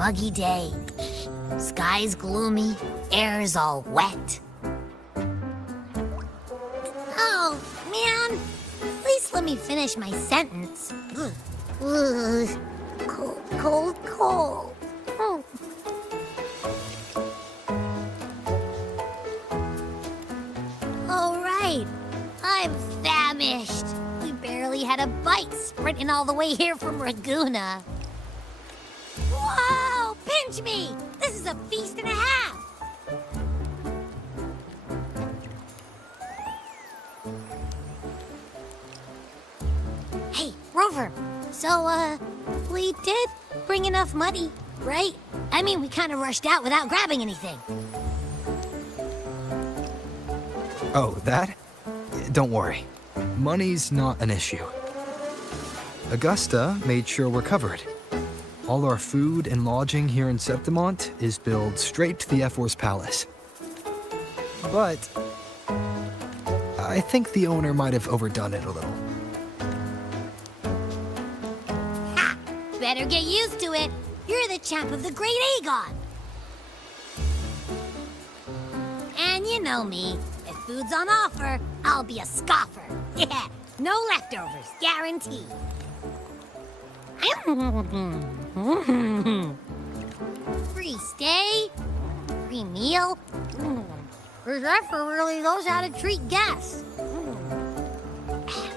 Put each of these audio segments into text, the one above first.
muggy day. Sky's gloomy, air's all wet. Oh, man. At least let me finish my sentence. Ugh. Cold, cold, cold. Oh. All right. I'm famished. We barely had a bite sprinting all the way here from Raguna. Whoa! Pinch me! This is a feast and a half! Hey, Rover. So, we did bring enough money, right? I mean, we kind of rushed out without grabbing anything. Oh, that? Don't worry. Money's not an issue. Augusta made sure we're covered. All our food and lodging here in Septimont is billed straight to the F4's palace. But I think the owner might have overdone it a little. Ha! Better get used to it. You're the champ of the Great Aegon. And you know me. If food's on offer, I'll be a scoffer. Yeah, no leftovers, guaranteed. Free stay, free meal. This effort really knows how to treat guests.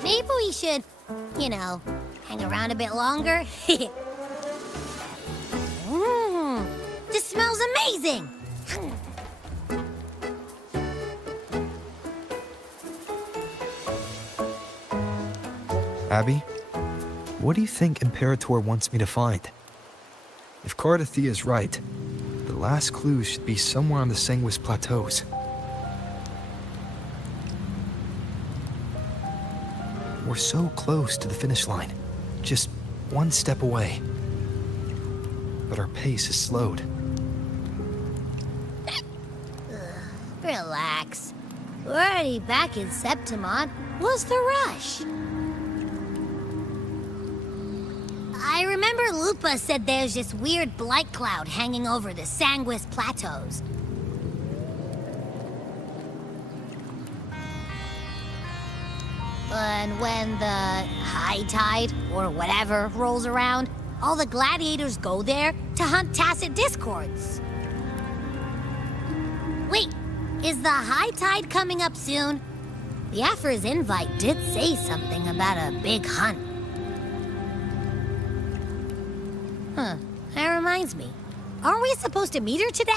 Maybe we should, hang around a bit longer. This smells amazing. Abby, what do you think Imperator wants me to find? If Cardathia is right, the last clues should be somewhere on the Sanguis Plateaus. We're so close to the finish line, just one step away. But our pace is slowed. Relax. We're already back in Septimont. What's the rush? I remember Lupa said there's this weird blight cloud hanging over the Sanguis Plateaus. And when the high tide, or whatever, rolls around, all the gladiators go there to hunt tacit discords. Wait, is the high tide coming up soon? The Aphra's invite did say something about a big hunt. Huh, that reminds me. Aren't we supposed to meet her today?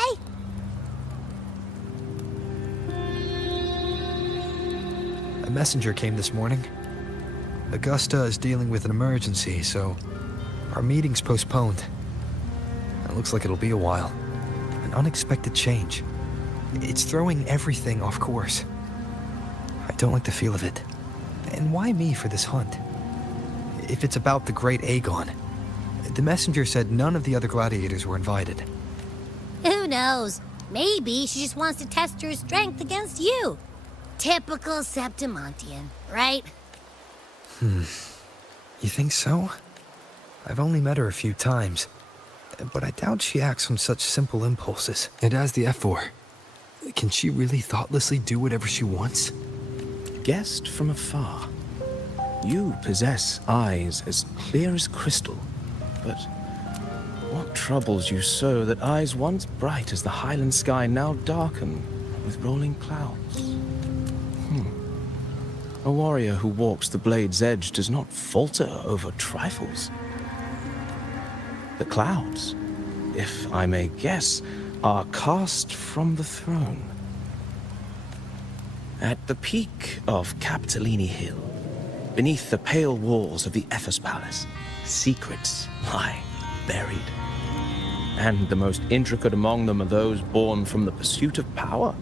A messenger came this morning. Augusta is dealing with an emergency, so our meeting's postponed. It looks like it'll be a while. An unexpected change. It's throwing everything off course. I don't like the feel of it. And why me for this hunt? If it's about the Great Aegon. The messenger said none of the other gladiators were invited. Who knows? Maybe she just wants to test her strength against you. Typical Septimontian, right? You think so? I've only met her a few times, but I doubt she acts on such simple impulses. And as the F4, can she really thoughtlessly do whatever she wants? Guessed from afar, you possess eyes as clear as crystal. But what troubles you so that eyes once bright as the highland sky now darken with rolling clouds? A warrior who walks the blade's edge does not falter over trifles. The clouds, if I may guess, are cast from the throne. At the peak of Capitolini Hill, beneath the pale walls of the Ephes Palace, secrets lie buried. And the most intricate among them are those born from the pursuit of power.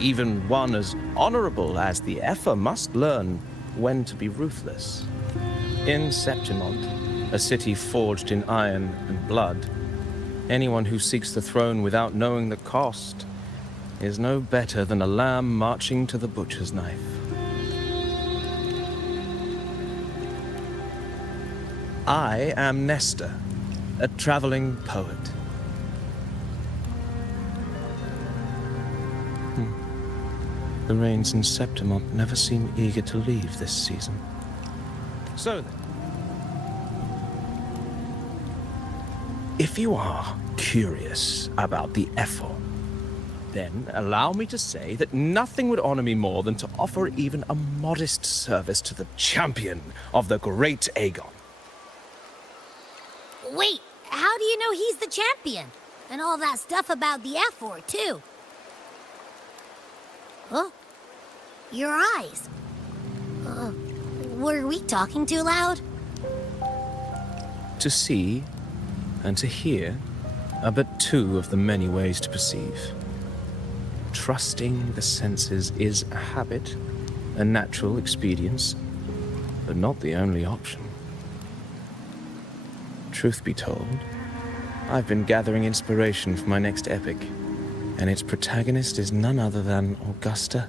Even one as honorable as the Epher must learn when to be ruthless. In Septimont, a city forged in iron and blood, anyone who seeks the throne without knowing the cost is no better than a lamb marching to the butcher's knife. I am Nestor, a traveling poet. The rains in Septimont never seem eager to leave this season. So then, if you are curious about the effort, then allow me to say that nothing would honor me more than to offer even a modest service to the champion of the great Aegon. Wait, how do you know he's the champion? And all that stuff about the F4, too. Oh, your eyes. Were we talking too loud? To see and to hear are but two of the many ways to perceive. Trusting the senses is a habit, a natural expedience, but not the only option. Truth be told, I've been gathering inspiration for my next epic, and its protagonist is none other than Augusta,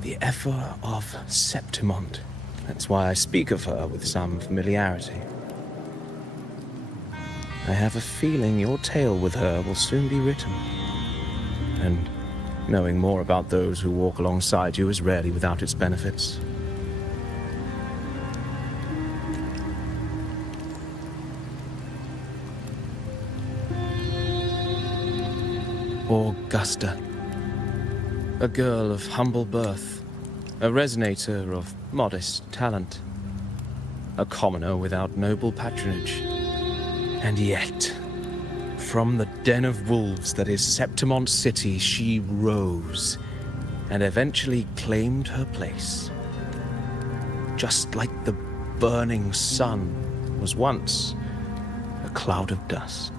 the Ephor of Septimont. That's why I speak of her with some familiarity. I have a feeling your tale with her will soon be written. And knowing more about those who walk alongside you is rarely without its benefits. Augusta, a girl of humble birth, a resonator of modest talent, a commoner without noble patronage. And yet, from the den of wolves that is Septimont City, she rose and eventually claimed her place. Just like the burning sun was once a cloud of dust.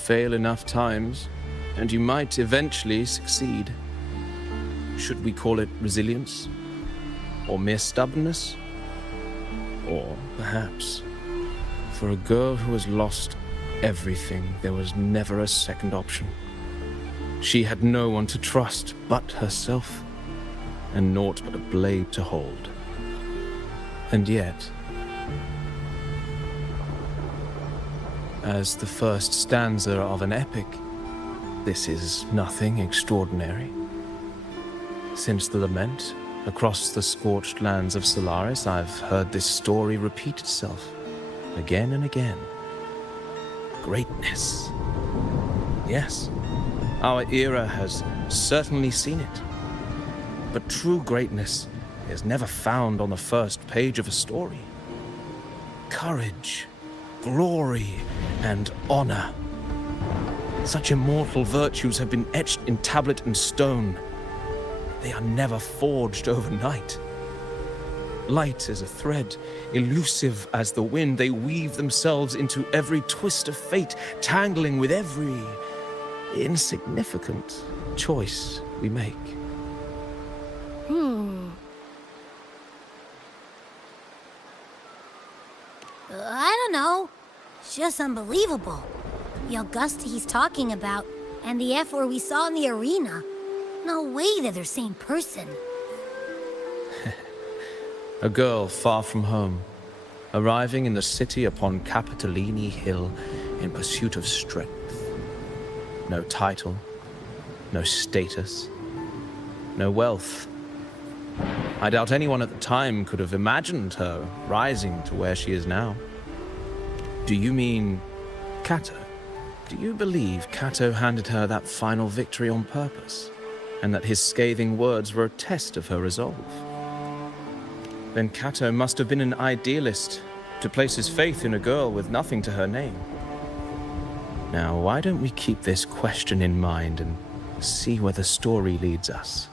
fail enough times, and you might eventually succeed. Should we call it resilience? Or mere stubbornness? Or perhaps, for a girl who has lost everything, there was never a second option. She had no one to trust but herself, and naught but a blade to hold. And yet, as the first stanza of an epic, this is nothing extraordinary. Since the lament, across the scorched lands of Solaris, I've heard this story repeat itself, again and again. Greatness. Yes, our era has certainly seen it. But true greatness is never found on the first page of a story. Courage, glory, and honor. Such immortal virtues have been etched in tablet and stone. They are never forged overnight. Light as a thread, elusive as the wind, they weave themselves into every twist of fate, tangling with every insignificant choice we make. I don't know. It's just unbelievable. The Augusta he's talking about, and the F where we saw in the arena. No way they're the same person. A girl far from home, arriving in the city upon Capitolini Hill in pursuit of strength. No title, no status, no wealth. I doubt anyone at the time could have imagined her rising to where she is now. Do you mean Kato? Do you believe Kato handed her that final victory on purpose, and that his scathing words were a test of her resolve? Then Kato must have been an idealist to place his faith in a girl with nothing to her name. Now, why don't we keep this question in mind and see where the story leads us?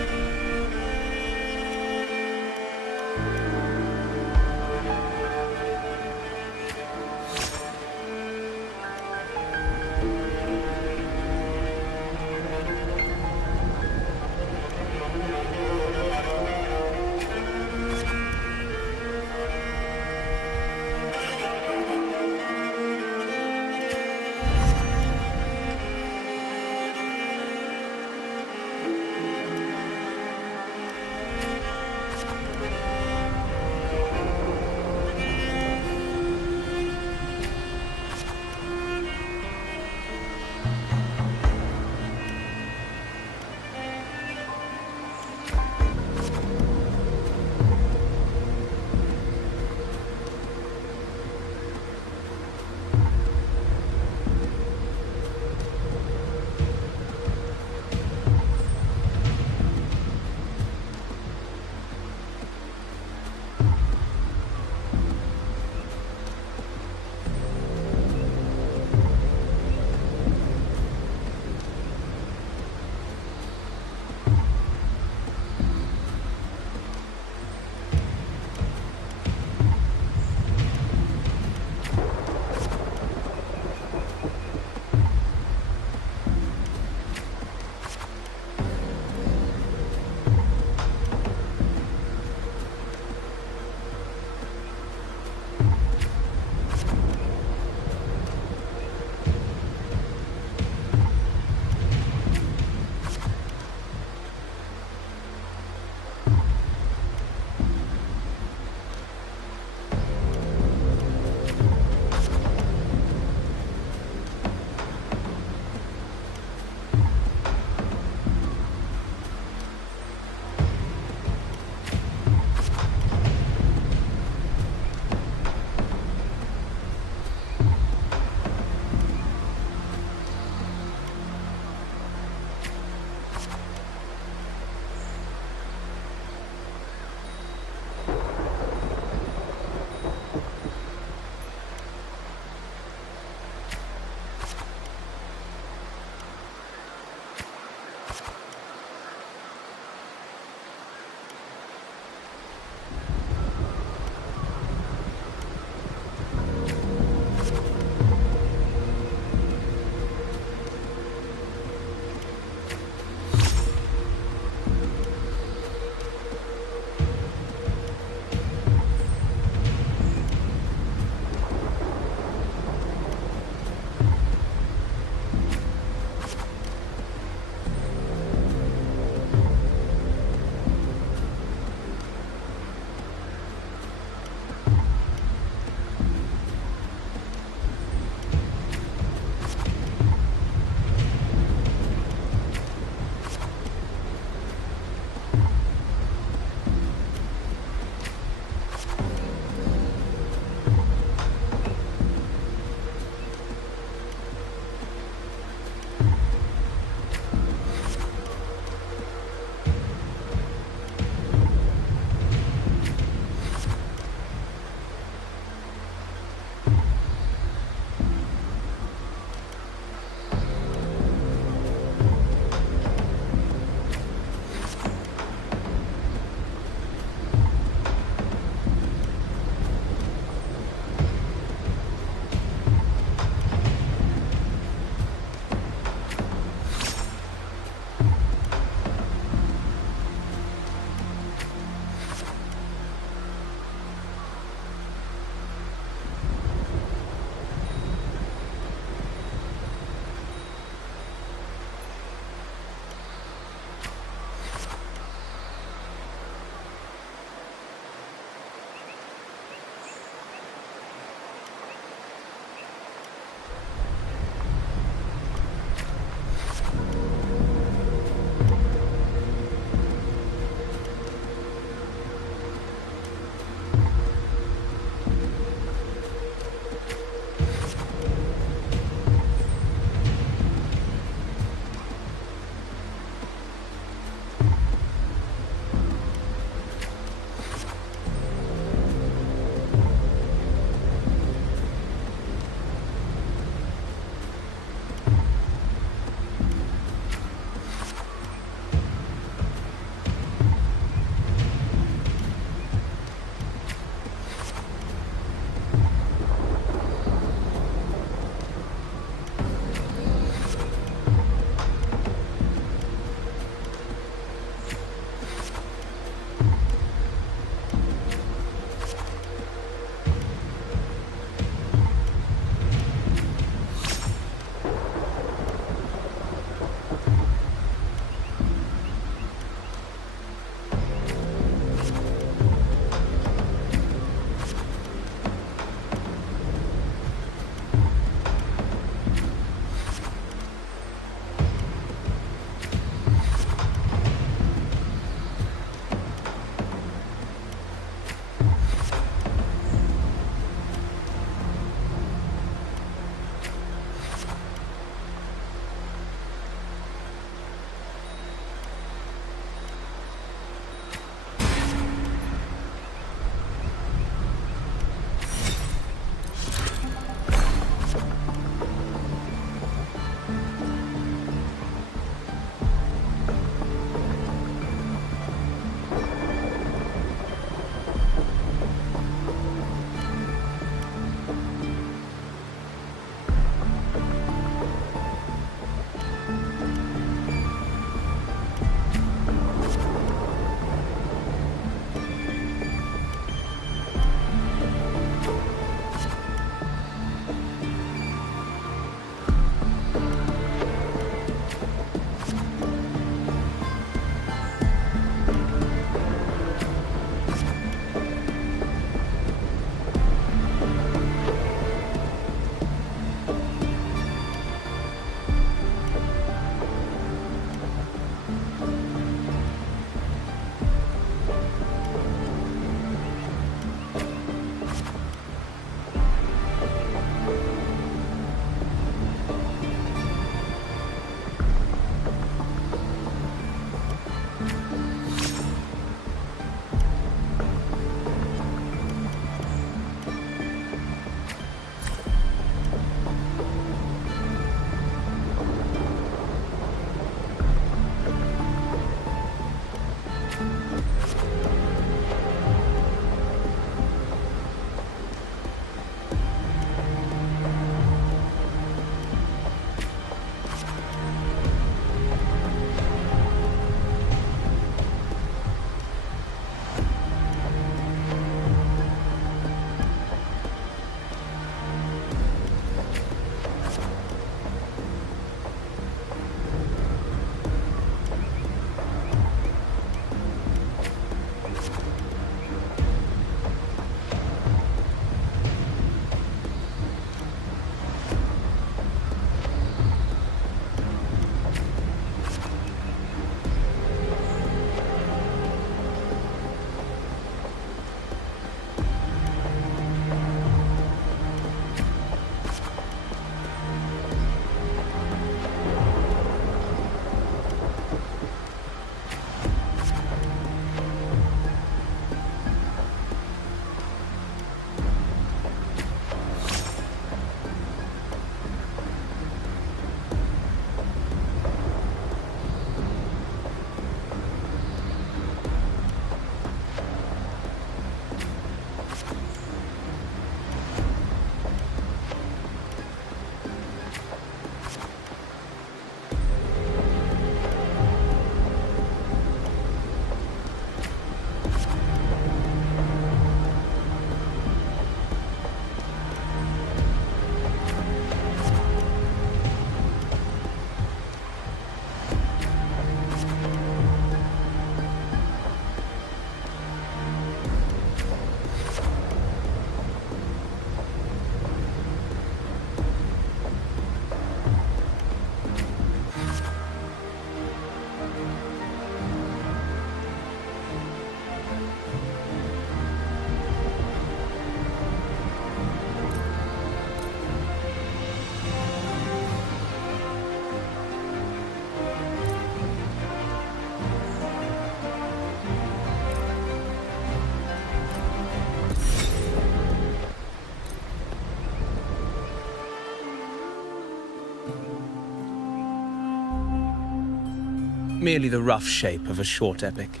merely the rough shape of a short epic.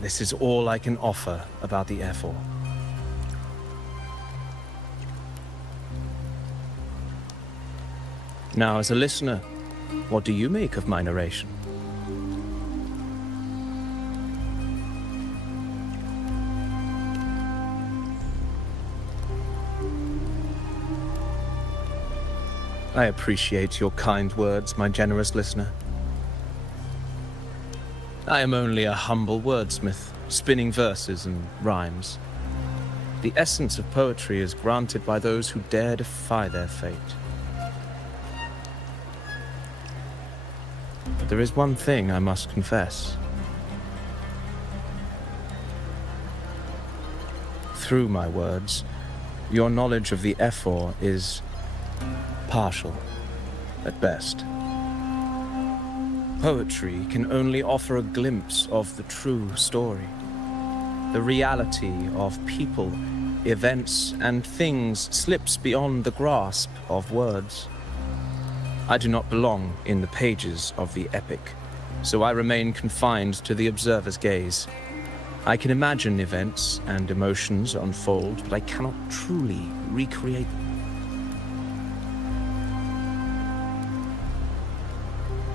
This is all I can offer about the F4. Now, as a listener, what do you make of my narration? I appreciate your kind words, my generous listener. I am only a humble wordsmith, spinning verses and rhymes. The essence of poetry is granted by those who dare defy their fate. But there is one thing I must confess. Through my words, your knowledge of the F4 is partial, at best. Poetry can only offer a glimpse of the true story, the reality of people, events, and things slips beyond the grasp of words. I do not belong in the pages of the epic, so I remain confined to the observer's gaze. I can imagine events and emotions unfold, but I cannot truly recreate them.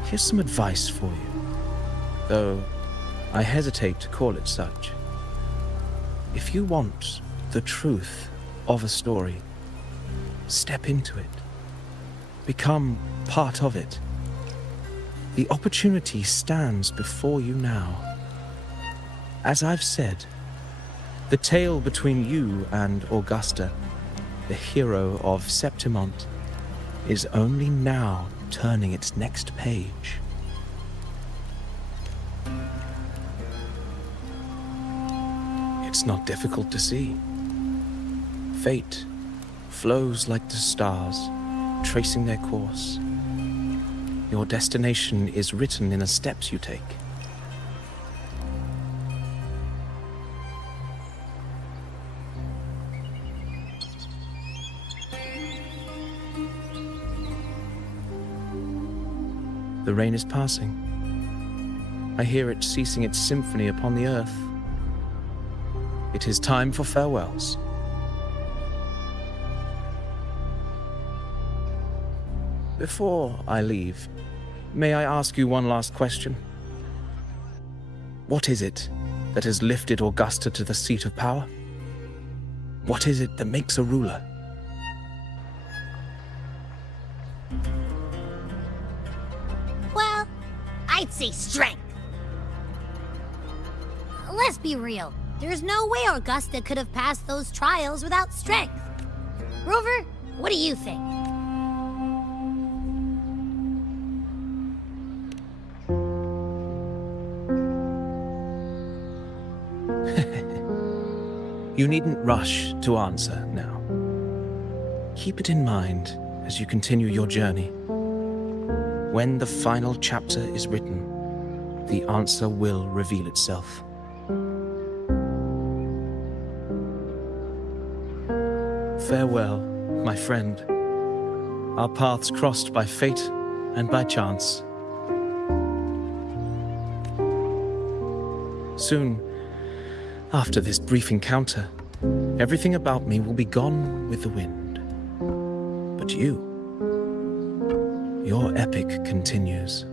Here's some advice for you, though I hesitate to call it such. If you want the truth of a story, step into it. Become part of it. The opportunity stands before you now. As I've said, the tale between you and Augusta, the hero of Septimont, is only now turning its next page. It's not difficult to see. Fate flows like the stars, tracing their course. Your destination is written in the steps you take. The rain is passing. I hear it ceasing its symphony upon the earth. It is time for farewells. Before I leave, may I ask you one last question? What is it that has lifted Augusta to the seat of power? What is it that makes a ruler? Well, I'd say strength. Let's be real. There's no way Augusta could have passed those trials without strength. Rover, what do you think? You needn't rush to answer now. Keep it in mind as you continue your journey. When the final chapter is written, the answer will reveal itself. Farewell, my friend. Our paths crossed by fate and by chance. Soon, after this brief encounter, everything about me will be gone with the wind. But you, your epic continues.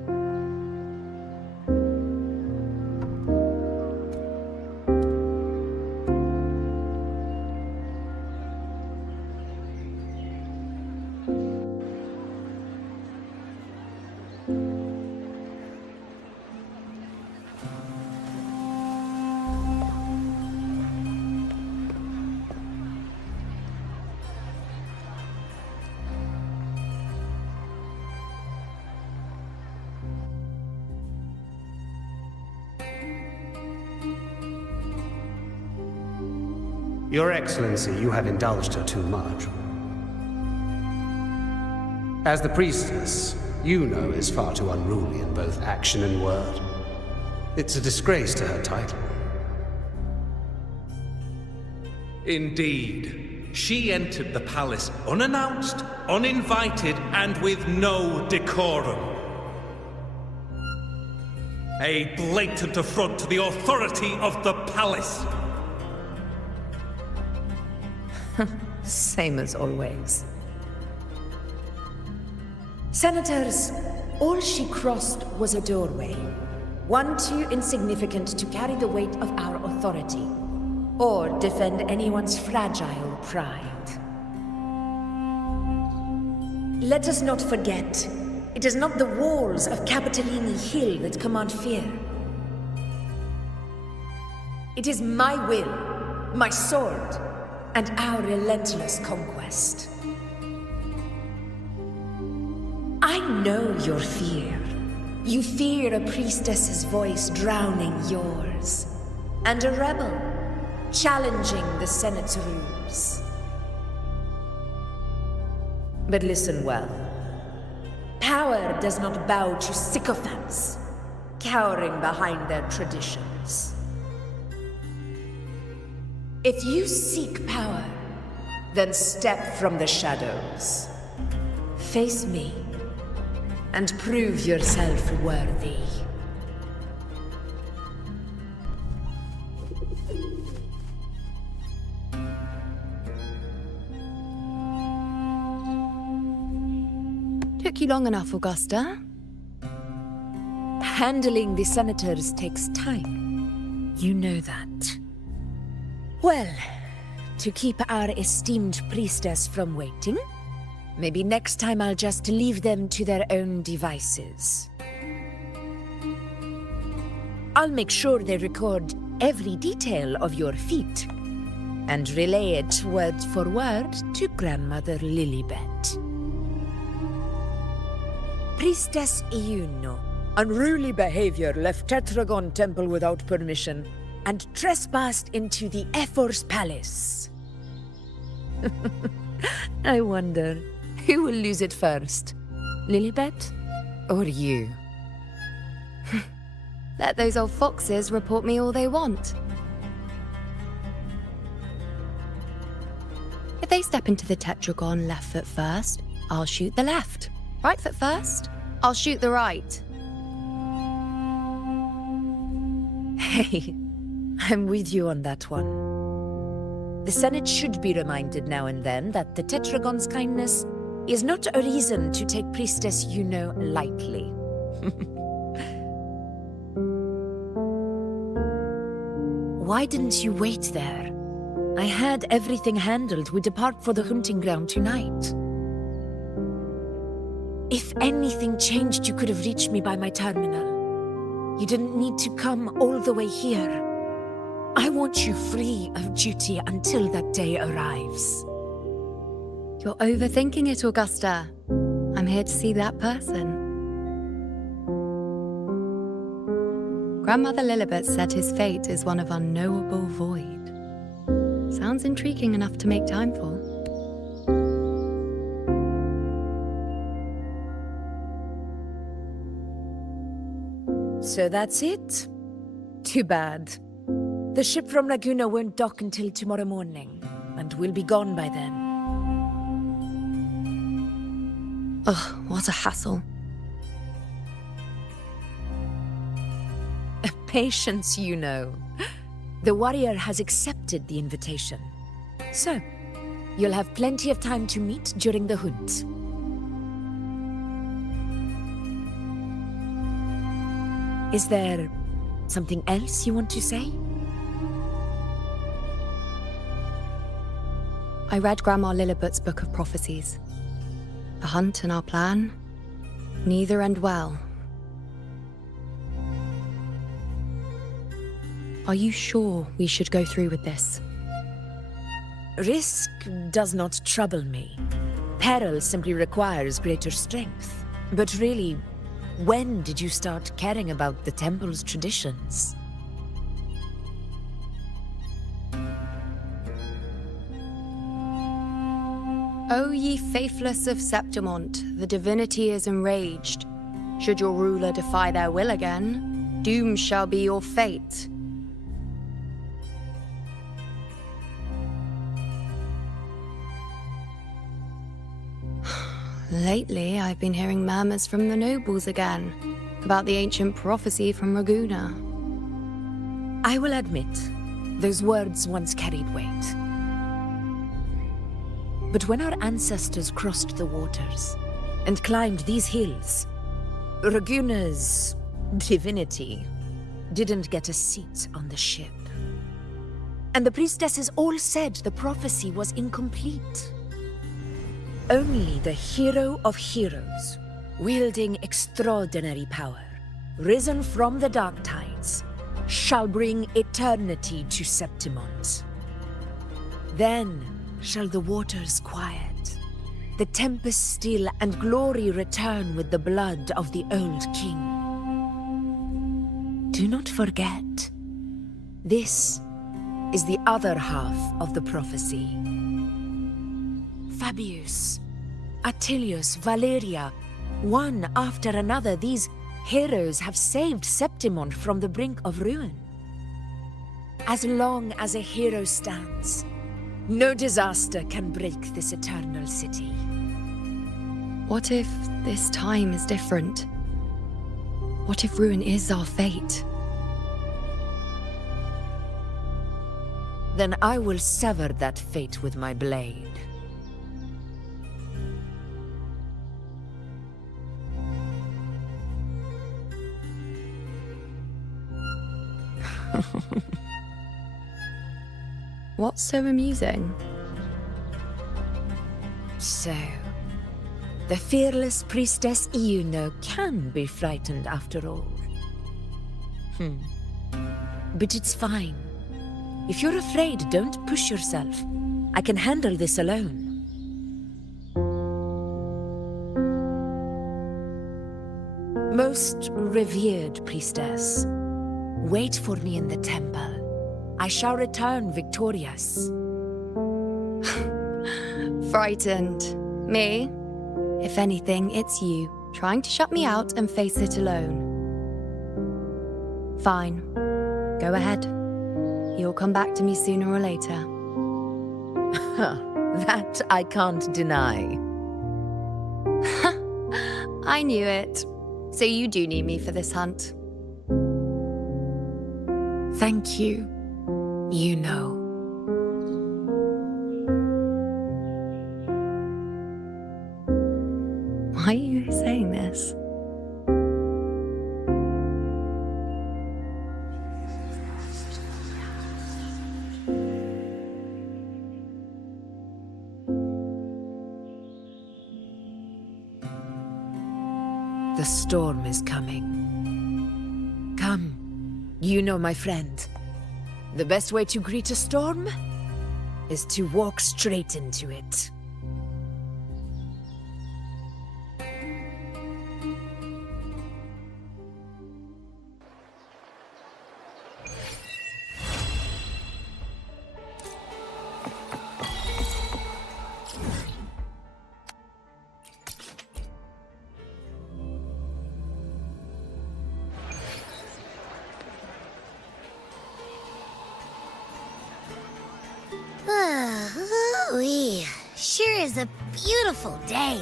Your Excellency, you have indulged her too much. As the priestess, you know is far too unruly in both action and word. It's a disgrace to her title. Indeed. She entered the palace unannounced, uninvited, and with no decorum. A blatant affront to the authority of the palace. Same as always. Senators, all she crossed was a doorway. One too insignificant to carry the weight of our authority, or defend anyone's fragile pride. Let us not forget, it is not the walls of Capitolini Hill that command fear. It is my will, my sword, and our relentless conquest. I know your fear. You fear a priestess's voice drowning yours, and a rebel challenging the Senate's rules. But listen well. Power does not bow to sycophants, cowering behind their traditions. If you seek power, then step from the shadows. Face me, and prove yourself worthy. Took you long enough, Augusta. Handling the senators takes time. You know that. Well, to keep our esteemed priestess from waiting, maybe next time I'll just leave them to their own devices. I'll make sure they record every detail of your feat and relay it word for word to Grandmother Lilibet. Priestess Iuno, unruly behavior, left Tetragon Temple without permission and trespassed into the Ephor's palace. I wonder, who will lose it first? Lilibet or you? Let those old foxes report me all they want. If they step into the tetragon left foot first, I'll shoot the left. Right foot first, I'll shoot the right. Hey, I'm with you on that one. The Senate should be reminded now and then that the Tetragon's kindness is not a reason to take Priestess Yuno lightly. Why didn't you wait there? I had everything handled. We depart for the hunting ground tonight. If anything changed, you could have reached me by my terminal. You didn't need to come all the way here. I want you free of duty until that day arrives. You're overthinking it, Augusta. I'm here to see that person. Grandmother Lilibet said his fate is one of unknowable void. Sounds intriguing enough to make time for. So that's it? Too bad. The ship from Laguna won't dock until tomorrow morning, and we'll be gone by then. Ugh, what a hassle. Patience, you know. The warrior has accepted the invitation. So, you'll have plenty of time to meet during the hunt. Is there something else you want to say? I read Grandma Lilibet's book of prophecies. A hunt and our plan, neither end well. Are you sure we should go through with this? Risk does not trouble me. Peril simply requires greater strength. But really, when did you start caring about the temple's traditions? O ye faithless of Septimont, the divinity is enraged. Should your ruler defy their will again, doom shall be your fate. Lately, I've been hearing murmurs from the nobles again. about the ancient prophecy from Raguna. I will admit, those words once carried weight. But when our ancestors crossed the waters and climbed these hills, Raguna's divinity didn't get a seat on the ship. And the priestesses all said the prophecy was incomplete. Only the hero of heroes, wielding extraordinary power, risen from the dark tides, shall bring eternity to Septimont. Then shall the waters quiet, the tempest still, and glory return with the blood of the old king. Do not forget, this is the other half of the prophecy. Fabius, Attilius, Valeria, one after another, these heroes have saved Septimont from the brink of ruin. As long as a hero stands, no disaster can break this eternal city. What if this time is different? What if ruin is our fate? Then I will sever that fate with my blade. What's so amusing? So, the fearless priestess Iuno can be frightened after all. But it's fine. If you're afraid, don't push yourself. I can handle this alone. Most revered priestess, wait for me in the temple. I shall return victorious. Frightened. Me? If anything, it's you, trying to shut me out and face it alone. Fine. Go ahead. You'll come back to me sooner or later. That I can't deny. I knew it. So you do need me for this hunt. Thank you. You know. Why are you saying this? The storm is coming. Come, you know my friend. The best way to greet a storm is to walk straight into it. Ooh-wee. Sure is a beautiful day.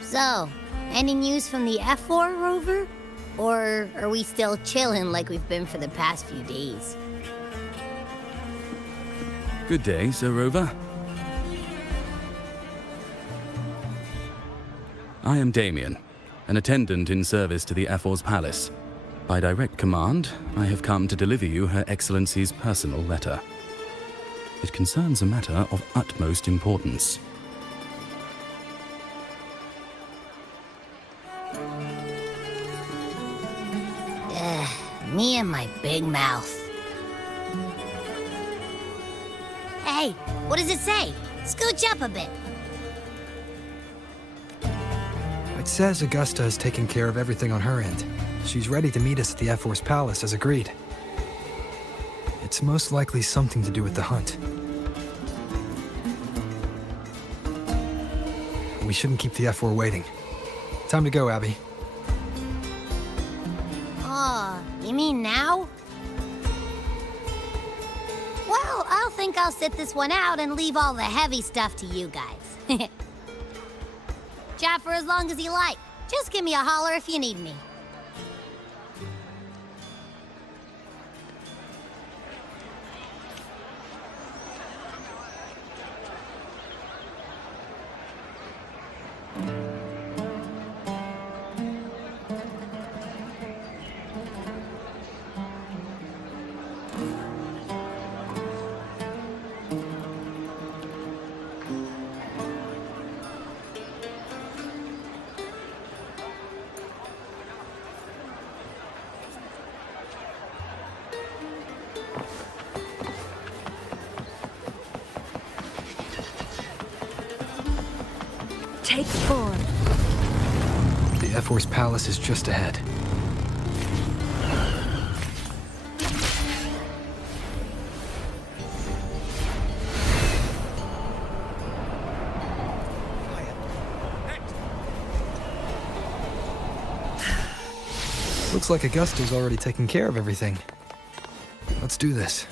So, any news from the F4 rover? Or are we still chilling like we've been for the past few days? Good day, Sir Rover. I am Damien, an attendant in service to the F4's palace. By direct command, I have come to deliver you Her Excellency's personal letter. It concerns a matter of utmost importance. Me and my big mouth. Hey, what does it say? Scooch up a bit. It says Augusta is taking care of everything on her end. She's ready to meet us at the F4's palace as agreed. It's most likely something to do with the hunt. We shouldn't keep the F4 waiting. Time to go, Abby. You mean now? Well, I'll think I'll sit this one out and leave all the heavy stuff to you guys. Chat for as long as you like. Just give me a holler if you need me. Take 4. The F-Force Palace is just ahead. Looks like Augusta's already taken care of everything. Let's do this.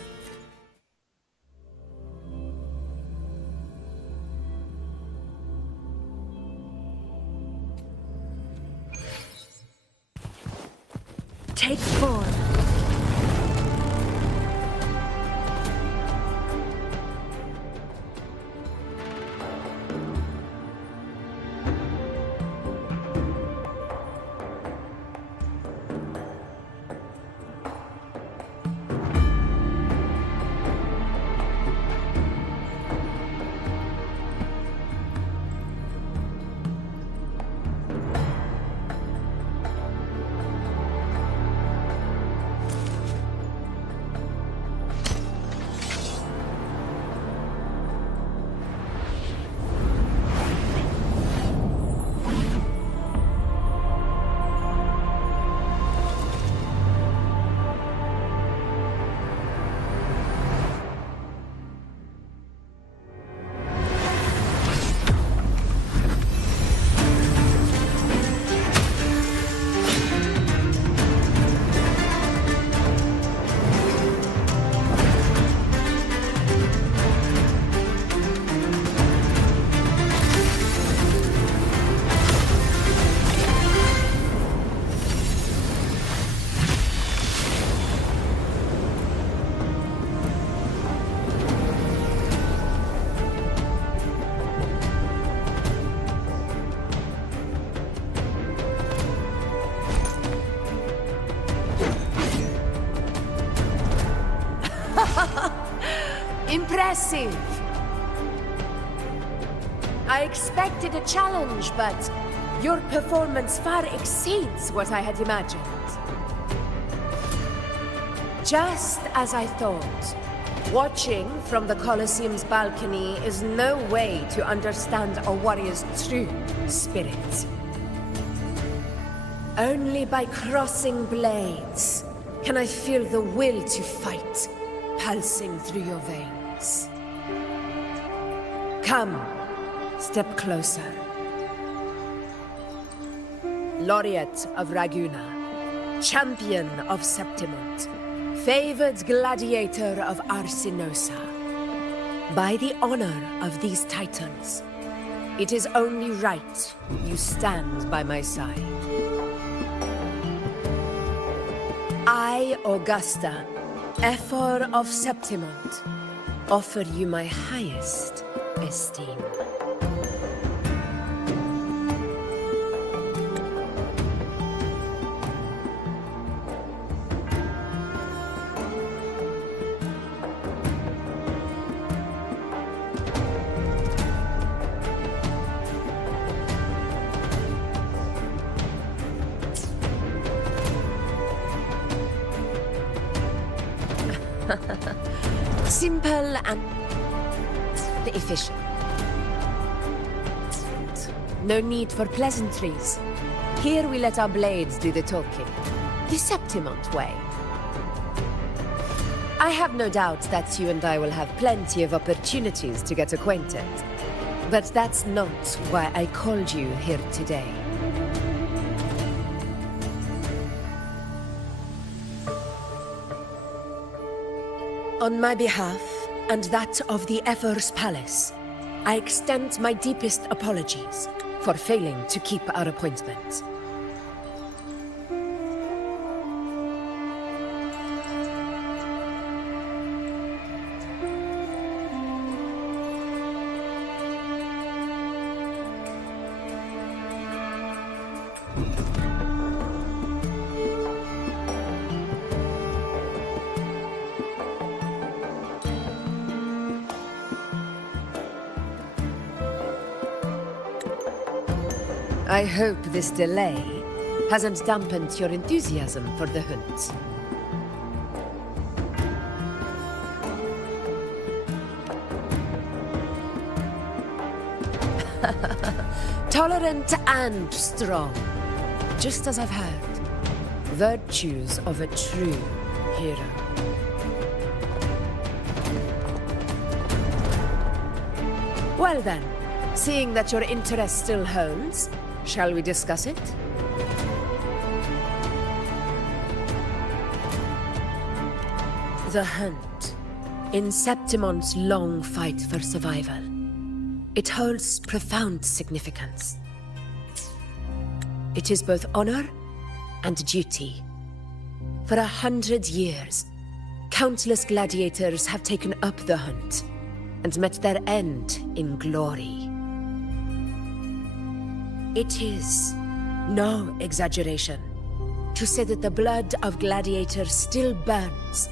Take 4. Impressive! I expected a challenge, but your performance far exceeds what I had imagined. Just as I thought, watching from the Colosseum's balcony is no way to understand a warrior's true spirit. Only by crossing blades can I feel the will to fight pulsing through your veins. Come, step closer. Laureate of Raguna, champion of Septimont, favored gladiator of Arsinosa. By the honor of these titans, it is only right you stand by my side. I, Augusta, Ephor of Septimont, offer you my highest esteem. Simple and efficient. No need for pleasantries. Here we let our blades do the talking. The Septimont way. I have no doubt that you and I will have plenty of opportunities to get acquainted. But that's not why I called you here today. On my behalf, and that of the Ephor's Palace, I extend my deepest apologies for failing to keep our appointment. I hope this delay hasn't dampened your enthusiasm for the hunt. Tolerant and strong, just as I've heard. Virtues of a true hero. Well then, seeing that your interest still holds, shall we discuss it? The hunt. In Septimon's long fight for survival. It holds profound significance. It is both honor and duty. For 100 years, countless gladiators have taken up the hunt and met their end in glory. It is no exaggeration to say that the blood of gladiators still burns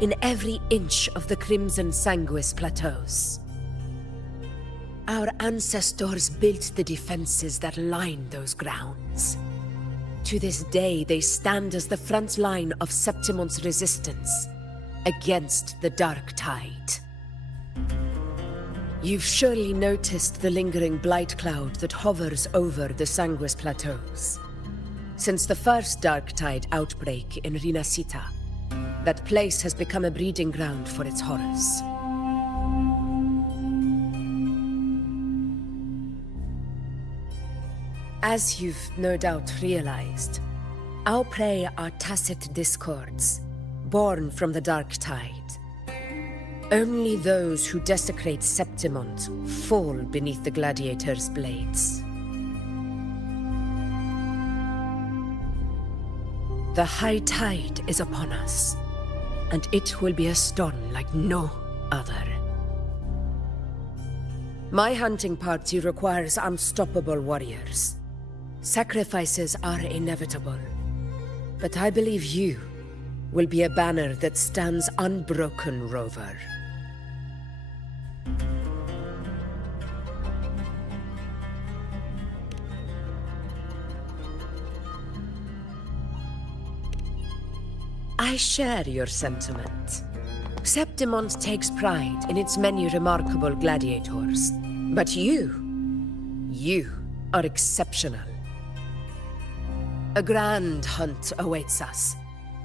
in every inch of the Crimson Sanguis plateaus. Our ancestors built the defenses that line those grounds. To this day, they stand as the front line of Septimon's resistance against the Dark Tide. You've surely noticed the lingering blight cloud that hovers over the Sanguis plateaus. Since the first Dark Tide outbreak in Rinasita, that place has become a breeding ground for its horrors. As you've no doubt realized, our prey are tacit discords, born from the Dark Tide. Only those who desecrate Septimont fall beneath the gladiators' blades. The high tide is upon us, and it will be a storm like no other. My hunting party requires unstoppable warriors. Sacrifices are inevitable, but I believe you will be a banner that stands unbroken, Rover. I share your sentiment. Septimont takes pride in its many remarkable gladiators, but you are exceptional. A grand hunt awaits us,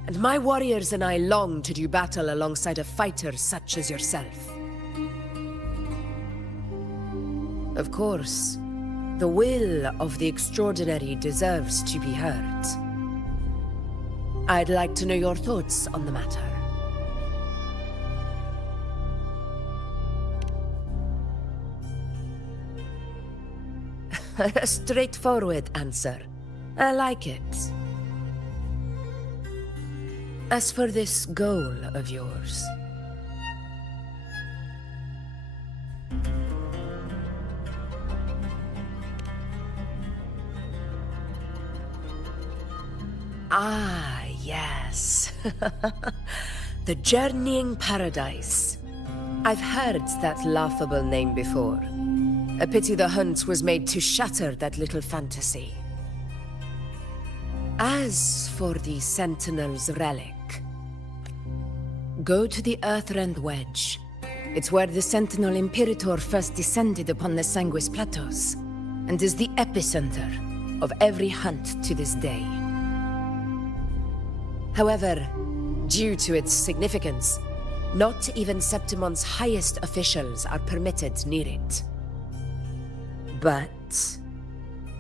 and my warriors and I long to do battle alongside of fighters such as yourself. Of course, the will of the extraordinary deserves to be heard. I'd like to know your thoughts on the matter. A straightforward answer. I like it. As for this goal of yours... Ah, yes. The Journeying Paradise. I've heard that laughable name before. A pity the hunt was made to shatter that little fantasy. As for the Sentinel's relic, go to the Earthrend Wedge. It's where the Sentinel Imperator first descended upon the Sanguis Plateaus, and is the epicenter of every hunt to this day. However, due to its significance, not even Septimon's highest officials are permitted near it. But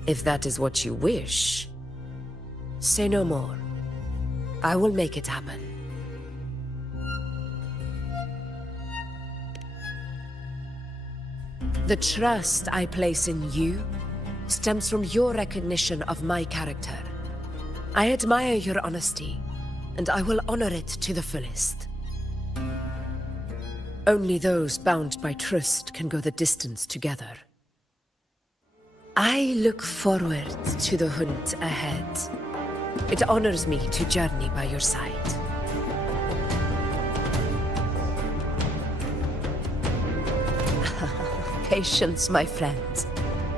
if that is what you wish, say no more. I will make it happen. The trust I place in you stems from your recognition of my character. I admire your honesty, and I will honor it to the fullest. Only those bound by trust can go the distance together. I look forward to the hunt ahead. It honors me to journey by your side. Patience, my friend,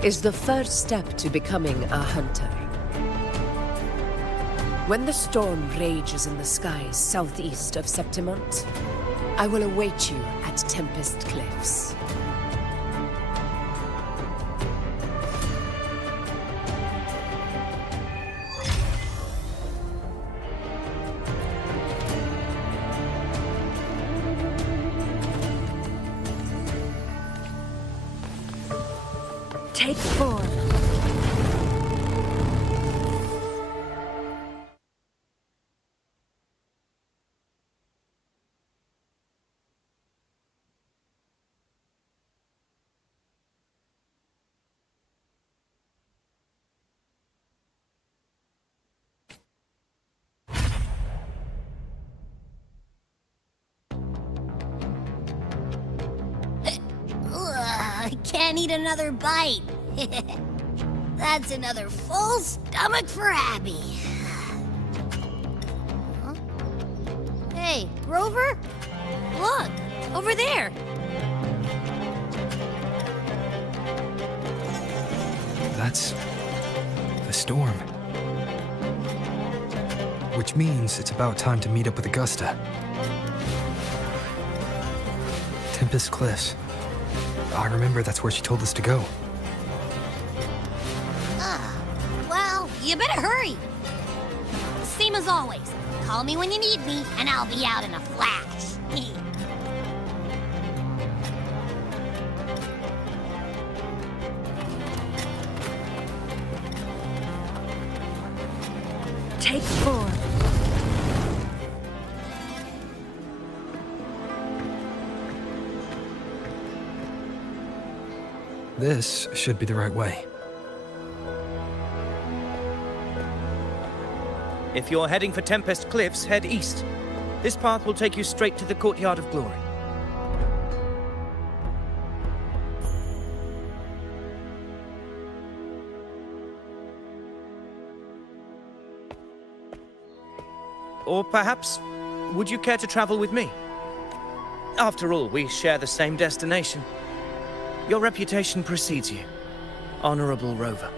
is the first step to becoming a hunter. When the storm rages in the skies southeast of Septimont, I will await you at Tempest Cliffs. Take 4. I can't eat another bite. That's another full stomach for Abby. Huh? Hey, Grover? Look, over there. That's the storm. Which means it's about time to meet up with Augusta. Tempest Cliffs. I remember that's where she told us to go. Well, you better hurry. Same as always. Call me when you need me, and I'll be out in a flash. Take 4. This should be the right way. If you're heading for Tempest Cliffs, head east. This path will take you straight to the Courtyard of Glory. Or perhaps, would you care to travel with me? After all, we share the same destination. Your reputation precedes you, Honorable Rover.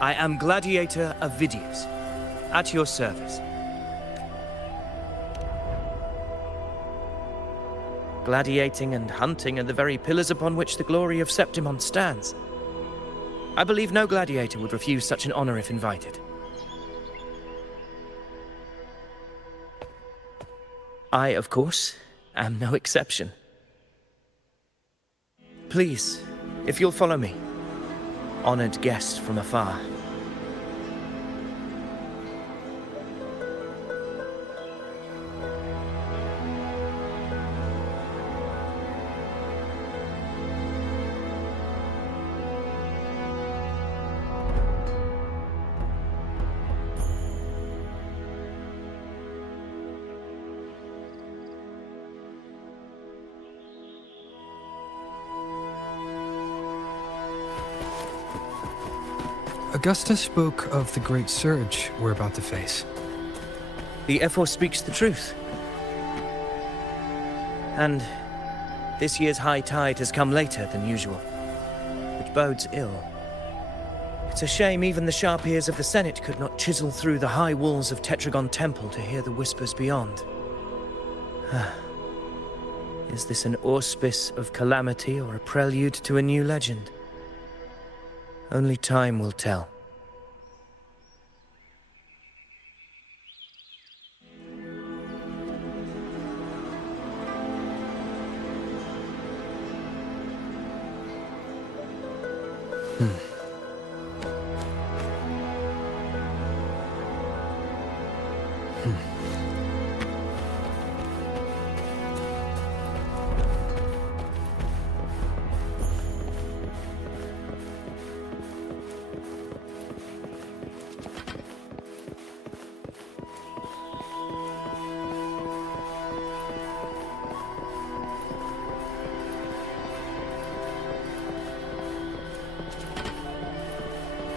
I am Gladiator Avidius, at your service. Gladiating and hunting are the very pillars upon which the glory of Septimont stands. I believe no gladiator would refuse such an honor if invited. I, of course, am no exception. Please, if you'll follow me, honored guest from afar. Augusta spoke of the great surge we're about to face. The Ephor speaks the truth. And this year's high tide has come later than usual, which bodes ill. It's a shame even the sharp ears of the Senate could not chisel through the high walls of Tetragon Temple to hear the whispers beyond. Is this an auspice of calamity or a prelude to a new legend? Only time will tell.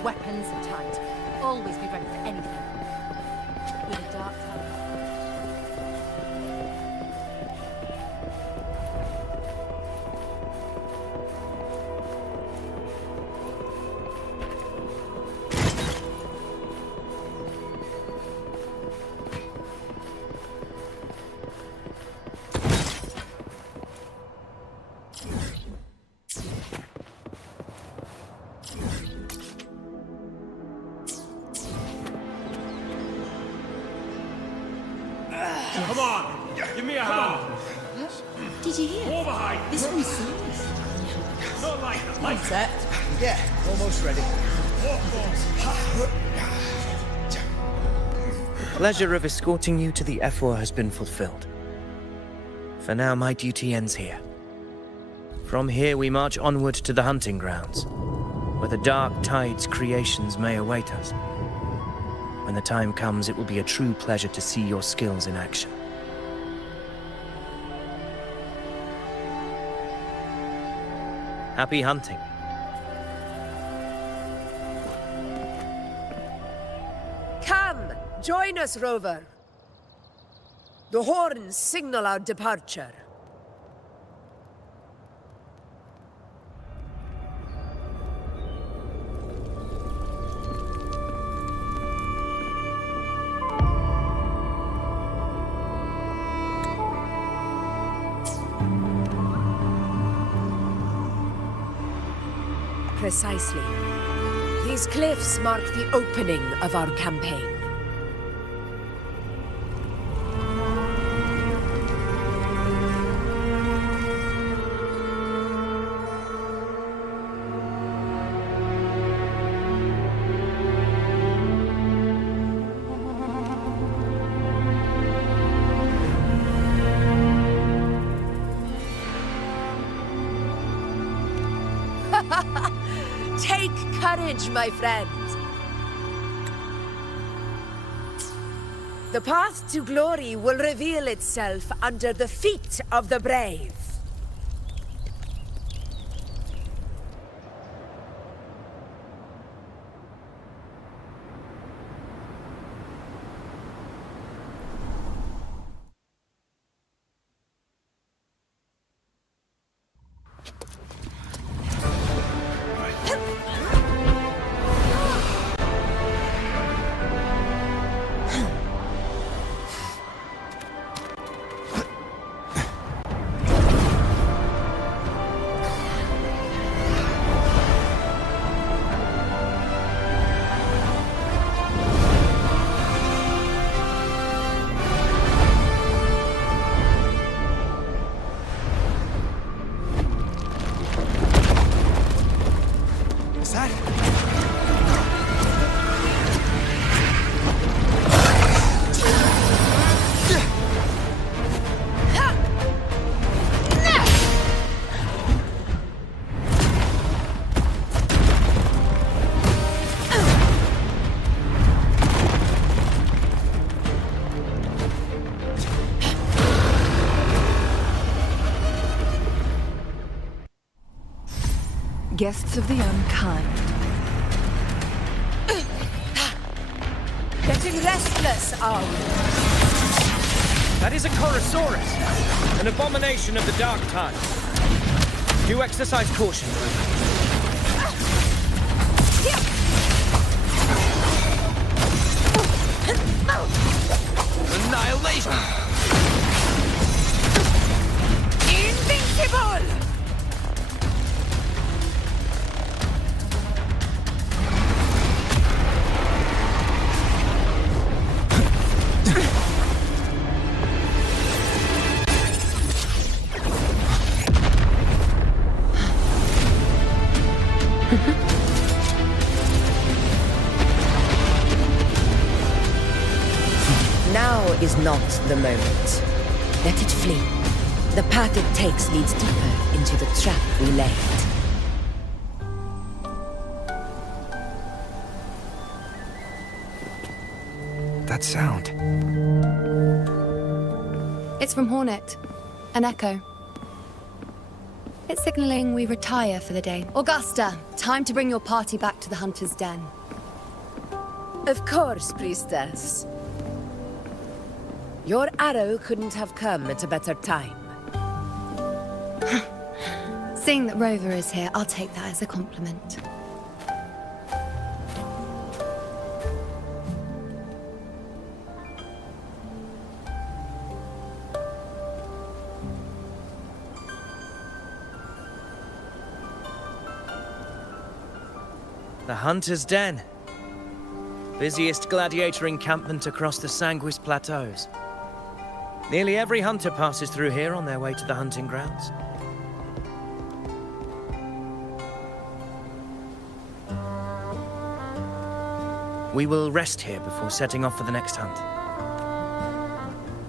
weapons and tight. Always be ready for anything. With a dark time. Come on! Give me a hand! Did you hear? More behind! This one's serious. Not like that! Set? Yeah, almost ready. The pleasure of escorting you to the F4 has been fulfilled. For now, my duty ends here. From here, we march onward to the hunting grounds, where the Dark Tide's creations may await us. When the time comes, it will be a true pleasure to see your skills in action. Happy hunting. Come, join us, Rover. The horns signal our departure. Precisely. These cliffs mark the opening of our campaign. Take courage, my friend. The path to glory will reveal itself under the feet of the brave. Guests of the unkind. Getting restless, are we? That is a Chorosaurus, an abomination of the Dark Tide. Do exercise caution. Annihilation! Invincible! Now is not the moment. Let it flee. The path it takes leads deeper into the trap we laid. That sound. It's from Hornet. An echo. It's signaling we retire for the day. Augusta, time to bring your party back to the Hunter's Den. Of course, priestess. Your arrow couldn't have come at a better time. Seeing that Rover is here, I'll take that as a compliment. The Hunter's Den. Busiest gladiator encampment across the Sanguis Plateaus. Nearly every hunter passes through here on their way to the hunting grounds. We will rest here before setting off for the next hunt.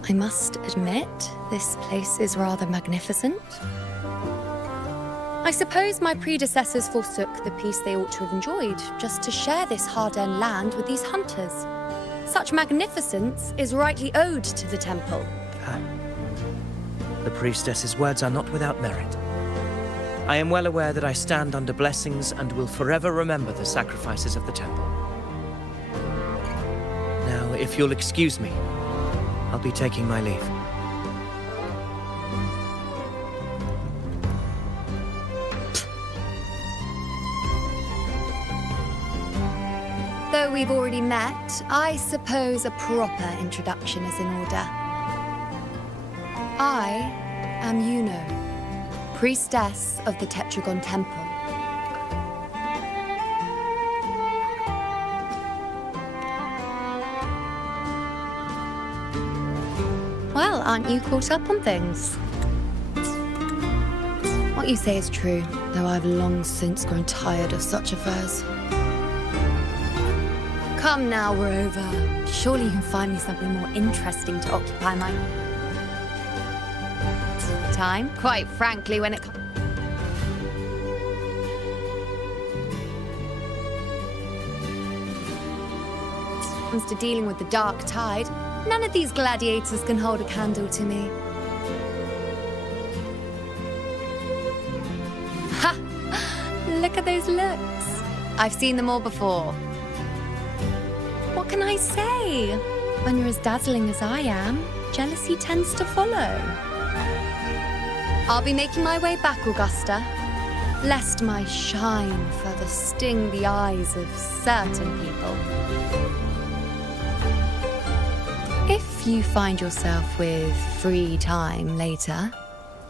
I must admit, this place is rather magnificent. I suppose my predecessors forsook the peace they ought to have enjoyed just to share this hard-earned land with these hunters. Such magnificence is rightly owed to the temple. The priestess's words are not without merit. I am well aware that I stand under blessings and will forever remember the sacrifices of the temple. Now, if you'll excuse me, I'll be taking my leave. Though we've already met, I suppose a proper introduction is in order. I am Yuno, priestess of the Tetragon Temple. Well, aren't you caught up on things? What you say is true, though I've long since grown tired of such affairs. Come now, Rover. Surely you can find me something more interesting to occupy my time. Quite frankly, when it comes to dealing with the dark tide, none of these gladiators can hold a candle to me. Ha! Look at those looks. I've seen them all before. What can I say? When you're as dazzling as I am, jealousy tends to follow. I'll be making my way back, Augusta, lest my shine further sting the eyes of certain people. If you find yourself with free time later,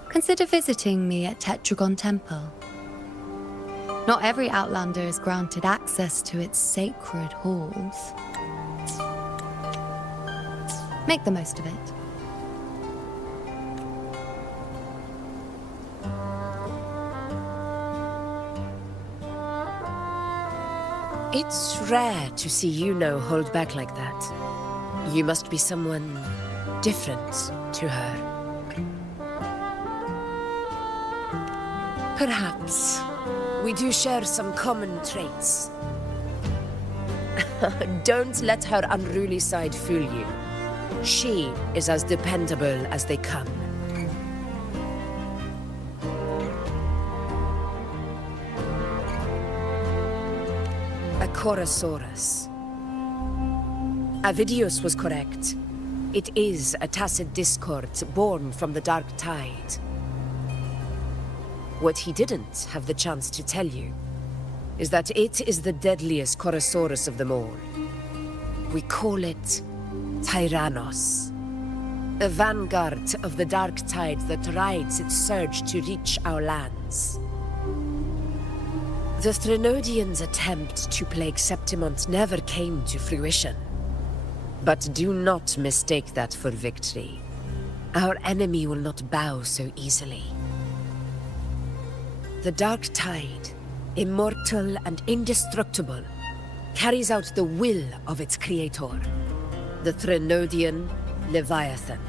consider visiting me at Tetragon Temple. Not every Outlander is granted access to its sacred halls. Make the most of it. It's rare to see Yuno hold back like that. You must be someone different to her. Perhaps we do share some common traits. Don't let her unruly side fool you. She is as dependable as they come. A Chorosaurus. Avidius was correct. It is a tacit discord born from the dark tide. What he didn't have the chance to tell you is that it is the deadliest Chorosaurus of them all. We call it Tyrannos, a vanguard of the dark tide that rides its surge to reach our lands. The Threnodians' attempt to plague Septimont never came to fruition. But do not mistake that for victory. Our enemy will not bow so easily. The dark tide, immortal and indestructible, carries out the will of its creator, the Threnodian Leviathan.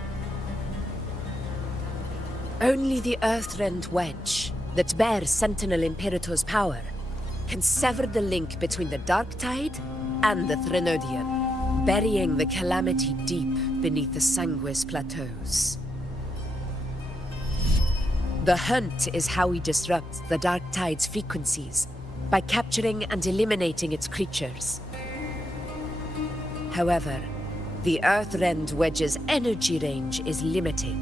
Only the Earthrend Wedge, that bears Sentinel Imperator's power, can sever the link between the dark tide and the Threnodian, burying the calamity deep beneath the Sanguis Plateaus. The hunt is how we disrupt the Dark Tide's frequencies, by capturing and eliminating its creatures. However, the Earthrend Wedge's energy range is limited.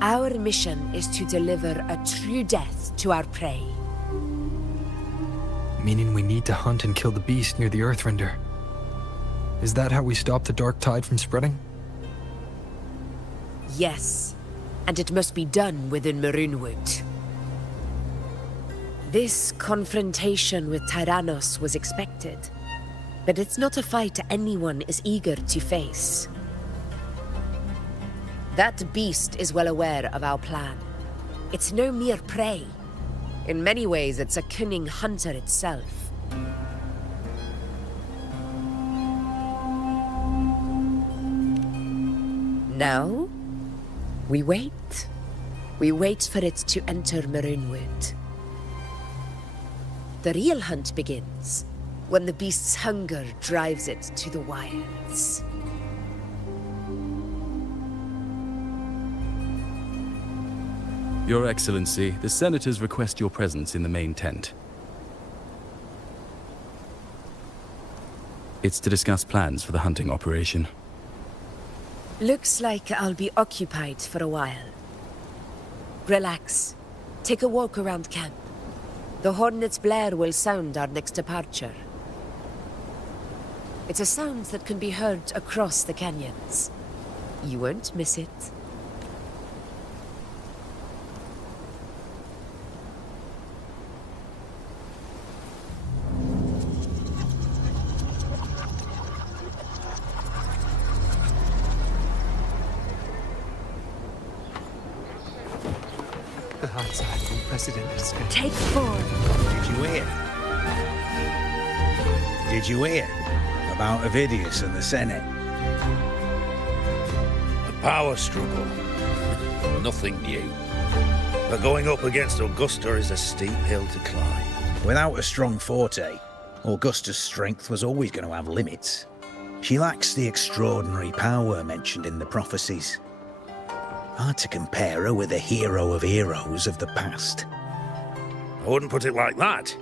Our mission is to deliver a true death to our prey. Meaning we need to hunt and kill the beast near the Earthrender. Is that how we stop the Dark Tide from spreading? Yes, and it must be done within Maroonwood. This confrontation with Tyrannos was expected, but it's not a fight anyone is eager to face. That beast is well aware of our plan. It's no mere prey. In many ways, it's a cunning hunter itself. Now, we wait. We wait for it to enter Maroonwood. The real hunt begins when the beast's hunger drives it to the wilds. Your Excellency, the Senators request your presence in the main tent. It's to discuss plans for the hunting operation. Looks like I'll be occupied for a while. Relax. Take a walk around camp. The hornet's blare will sound our next departure. It's a sound that can be heard across the canyons. You won't miss it. The Heart's Eye unprecedented scale. Take 4. Did you hear? Did you hear about Avidius and the Senate? A power struggle. Nothing new. But going up against Augusta is a steep hill to climb. Without a strong forte, Augusta's strength was always going to have limits. She lacks the extraordinary power mentioned in the prophecies. Hard to compare her with a hero of heroes of the past. I wouldn't put it like that.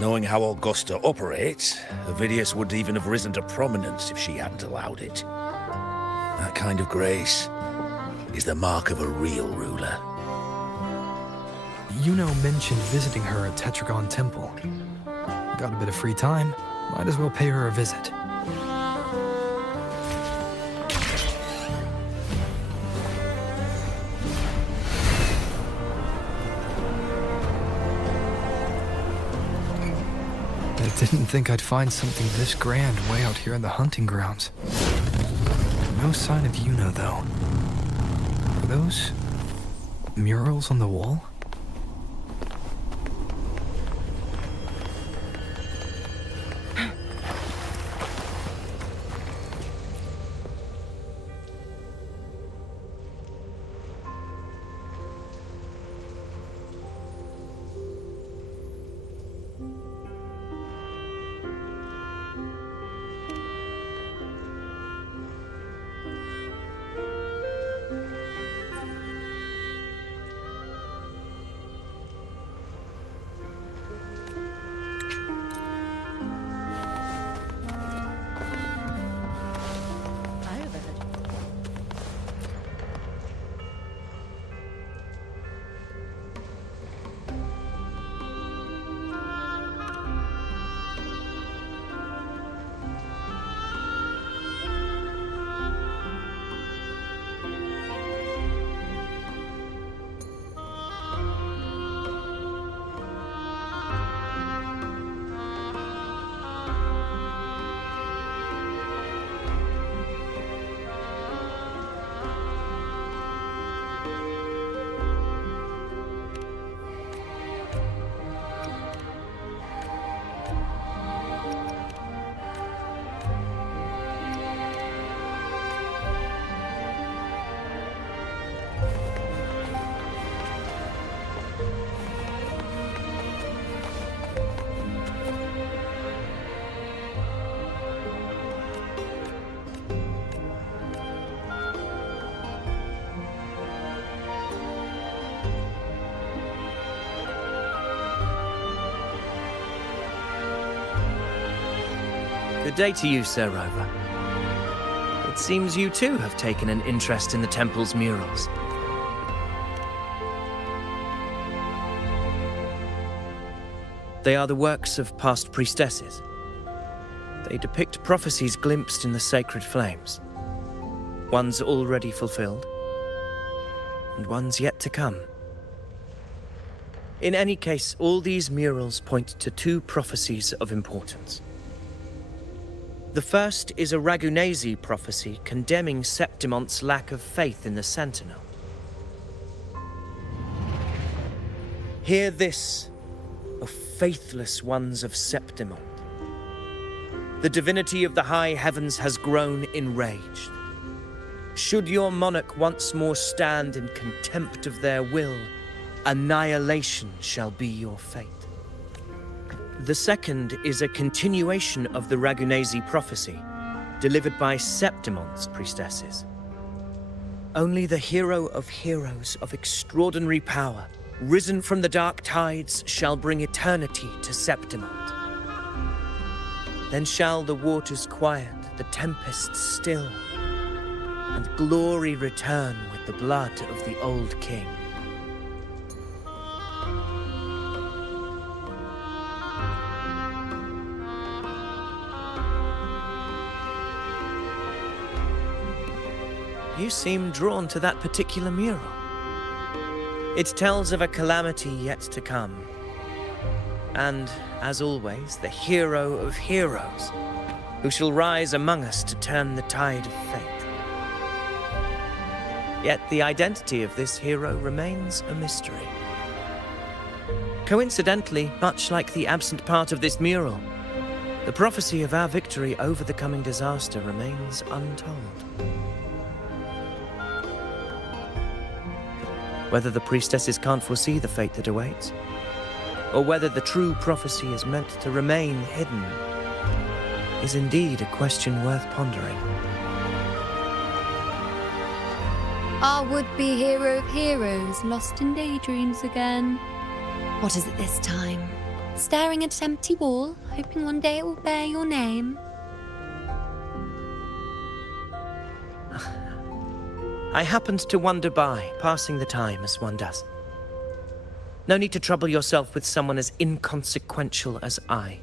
Knowing how Augusta operates, Avidius would even have risen to prominence if she hadn't allowed it. That kind of grace is the mark of a real ruler. Yuno mentioned visiting her at Tetragon Temple. Got a bit of free time, might as well pay her a visit. I didn't think I'd find something this grand way out here in the hunting grounds. No sign of Yuno, though. Are those murals on the wall? Good day to you, Sir Rover. It seems you too have taken an interest in the temple's murals. They are the works of past priestesses. They depict prophecies glimpsed in the sacred flames. Ones already fulfilled, and ones yet to come. In any case, all these murals point to two prophecies of importance. The first is a Ragunesi prophecy condemning Septimonte's lack of faith in the Sentinel. Hear this, O faithless ones of Septimont. The divinity of the high heavens has grown enraged. Should your monarch once more stand in contempt of their will, annihilation shall be your fate. The second is a continuation of the Ragunesi prophecy, delivered by Septimonte's priestesses. Only the hero of heroes of extraordinary power, risen from the dark tides, shall bring eternity to Septimont. Then shall the waters quiet, the tempests still, and glory return with the blood of the old king. You seem drawn to that particular mural. It tells of a calamity yet to come. And, as always, the hero of heroes, who shall rise among us to turn the tide of fate. Yet the identity of this hero remains a mystery. Coincidentally, much like the absent part of this mural, the prophecy of our victory over the coming disaster remains untold. Whether the priestesses can't foresee the fate that awaits, or whether the true prophecy is meant to remain hidden, is indeed a question worth pondering. Our would-be hero of heroes, lost in daydreams again. What is it this time? Staring at an empty wall, hoping one day it will bear your name? I happened to wander by, passing the time as one does. No need to trouble yourself with someone as inconsequential as I,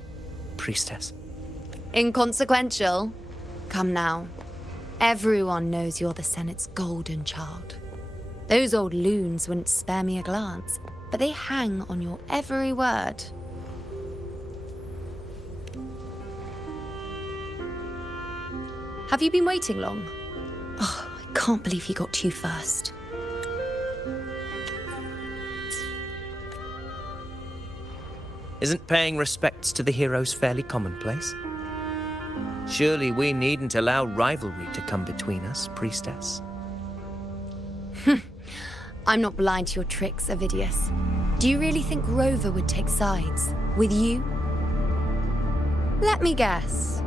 priestess. Inconsequential? Come now. Everyone knows you're the Senate's golden child. Those old loons wouldn't spare me a glance, but they hang on your every word. Have you been waiting long? Oh, I can't believe he got to you first. Isn't paying respects to the heroes fairly commonplace? Surely we needn't allow rivalry to come between us, priestess. I'm not blind to your tricks, Ovidius. Do you really think Rover would take sides with you? Let me guess.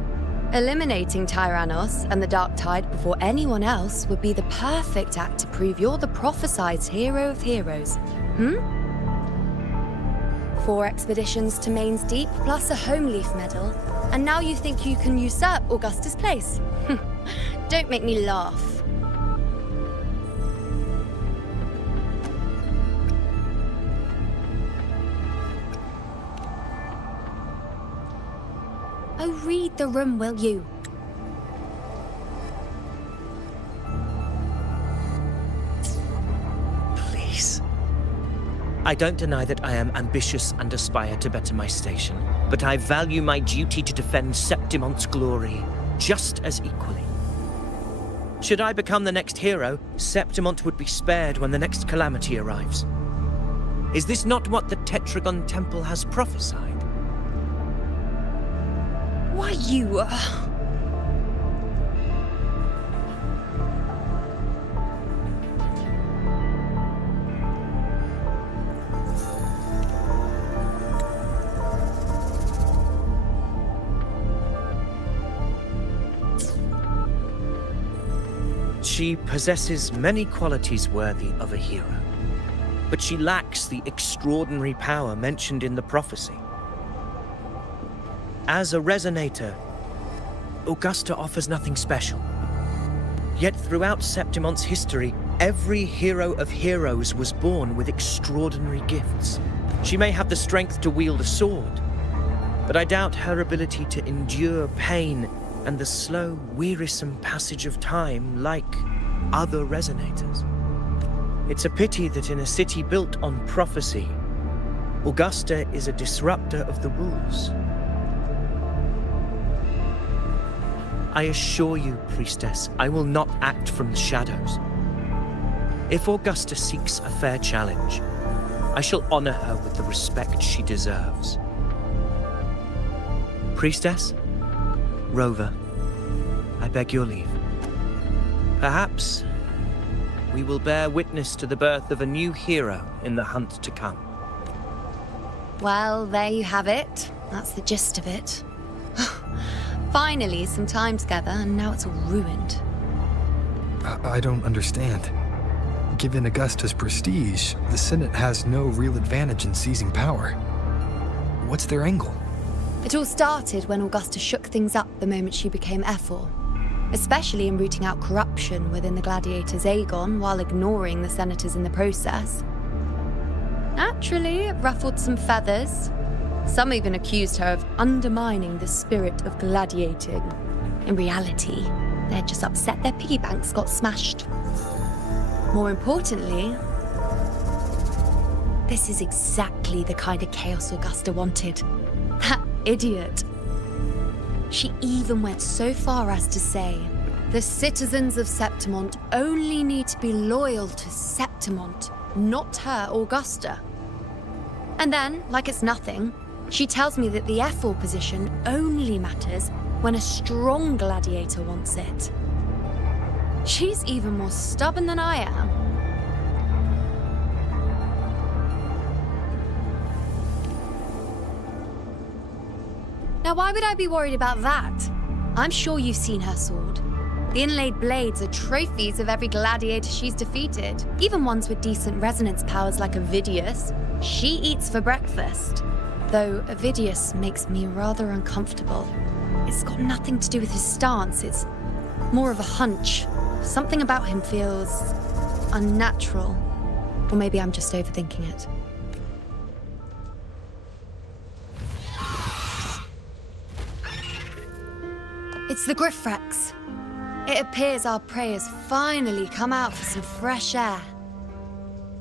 Eliminating Tyrannos and the Dark Tide before anyone else would be the perfect act to prove you're the prophesied hero of heroes. 4 expeditions to Main's Deep, plus a Homeleaf medal, and now you think you can usurp Augustus' place? Don't make me laugh. Oh, read the room, will you? Please. I don't deny that I am ambitious and aspire to better my station, but I value my duty to defend Septimonte's glory just as equally. Should I become the next hero, Septimonte would be spared when the next calamity arrives. Is this not what the Tetragon Temple has prophesied? Why, you... She possesses many qualities worthy of a hero, but she lacks the extraordinary power mentioned in the prophecy. As a resonator, Augusta offers nothing special. Yet throughout Septimont's history, every hero of heroes was born with extraordinary gifts. She may have the strength to wield a sword, but I doubt her ability to endure pain and the slow, wearisome passage of time like other resonators. It's a pity that in a city built on prophecy, Augusta is a disruptor of the rules. I assure you, Priestess, I will not act from the shadows. If Augusta seeks a fair challenge, I shall honor her with the respect she deserves. Priestess, Rover, I beg your leave. Perhaps we will bear witness to the birth of a new hero in the hunt to come. Well, there you have it. That's the gist of it. Finally, some time together, and now it's all ruined. I don't understand. Given Augusta's prestige, the Senate has no real advantage in seizing power. What's their angle? It all started when Augusta shook things up the moment she became Ephor, especially in rooting out corruption within the gladiators' Aegon while ignoring the senators in the process. Naturally, it ruffled some feathers. Some even accused her of undermining the spirit of gladiating. In reality, they're just upset their piggy banks got smashed. More importantly, this is exactly the kind of chaos Augusta wanted. That idiot. She even went so far as to say, the citizens of Septimont only need to be loyal to Septimont, not her, Augusta. And then, like it's nothing, she tells me that the Ephor position only matters when a strong gladiator wants it. She's even more stubborn than I am. Now, why would I be worried about that? I'm sure you've seen her sword. The inlaid blades are trophies of every gladiator she's defeated, even ones with decent resonance powers like Ovidius. She eats for breakfast. Though Ovidius makes me rather uncomfortable. It's got nothing to do with his stance, it's more of a hunch. Something about him feels unnatural. Or maybe I'm just overthinking it. It's the Griffrex. It appears our prey has finally come out for some fresh air.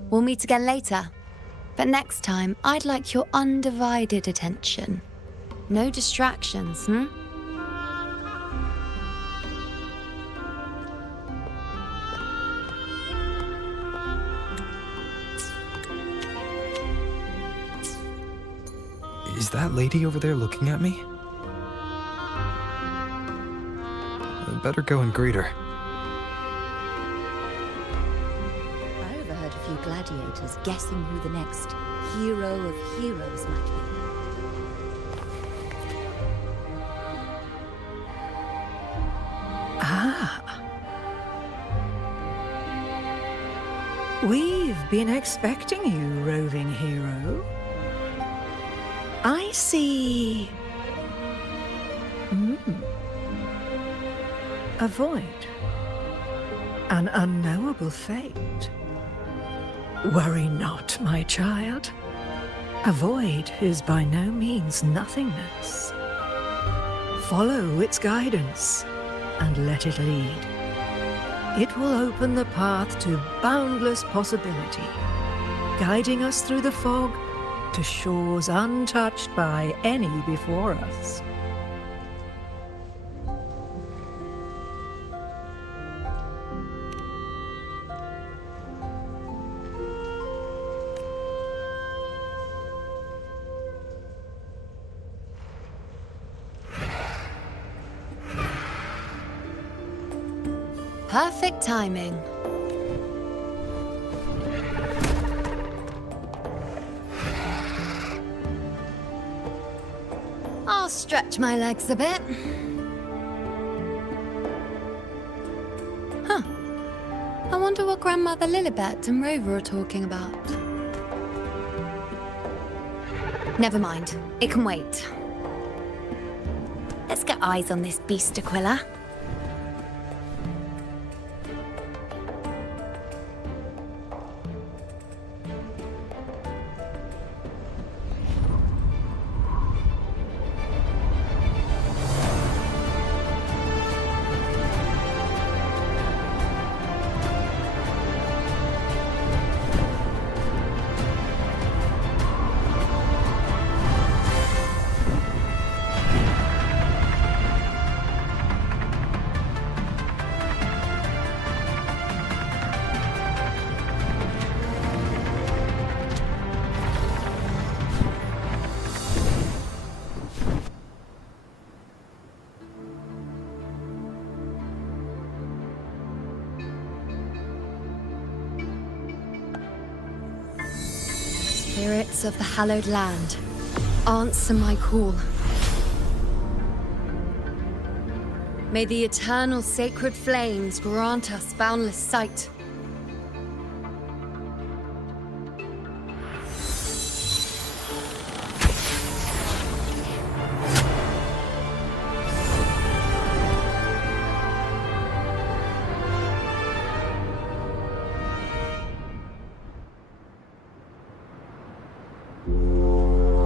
We'll meet again later. But next time, I'd like your undivided attention. No distractions, Is that lady over there looking at me? I'd better go and greet her. I overheard a few gladiators guessing who the next hero of heroes might be. We've been expecting you, roving hero. I see... A void. An unknowable fate. Worry not, my child. A void is by no means nothingness. Follow its guidance and let it lead. It will open the path to boundless possibility, guiding us through the fog to shores untouched by any before us. Perfect timing. I'll stretch my legs a bit. Huh. I wonder what Grandmother Lilibet and Rover are talking about. Never mind. It can wait. Let's get eyes on this beast, Aquila. Spirits of the hallowed land, answer my call. May the eternal sacred flames grant us boundless sight.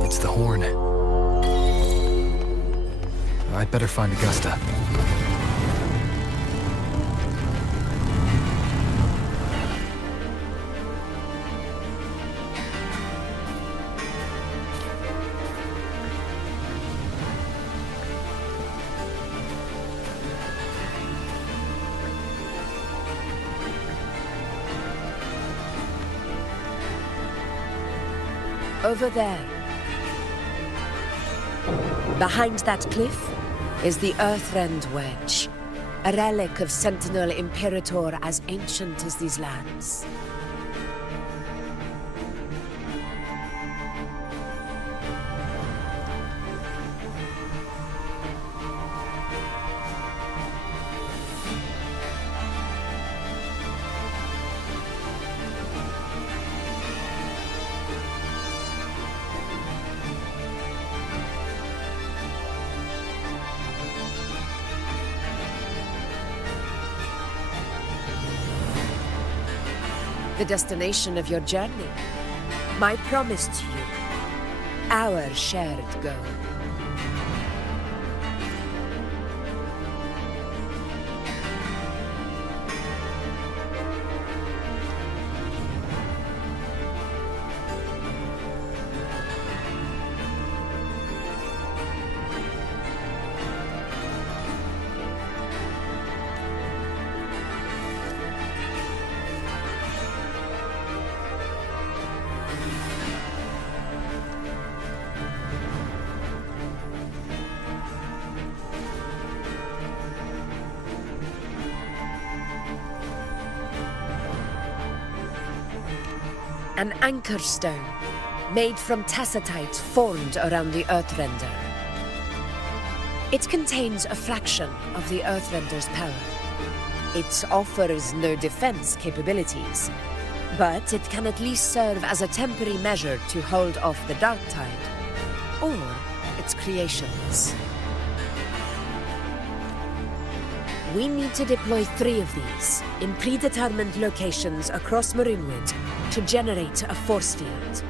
It's the horn. I'd better find Augusta. Over there. Behind that cliff is the Earthrend Wedge, a relic of Sentinel Imperator as ancient as these lands. The destination of your journey. My promise to you. Our shared goal. An anchor stone, made from tacitite formed around the Earthrender. It contains a fraction of the Earthrender's power. It offers no defense capabilities, but it can at least serve as a temporary measure to hold off the Dark Tide, or its creations. We need to deploy 3 of these in predetermined locations across Marinwood to generate a force field.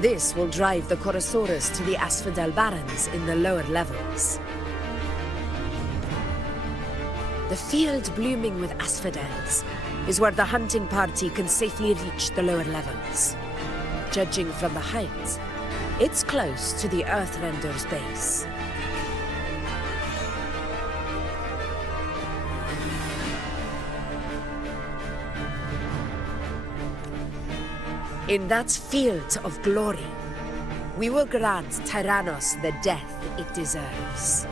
This will drive the Chorosaurus to the Asphodel Barrens in the lower levels. The field blooming with asphodels is where the hunting party can safely reach the lower levels. Judging from the height, it's close to the Earthrender's base. In that field of glory, we will grant Tyrannos the death it deserves.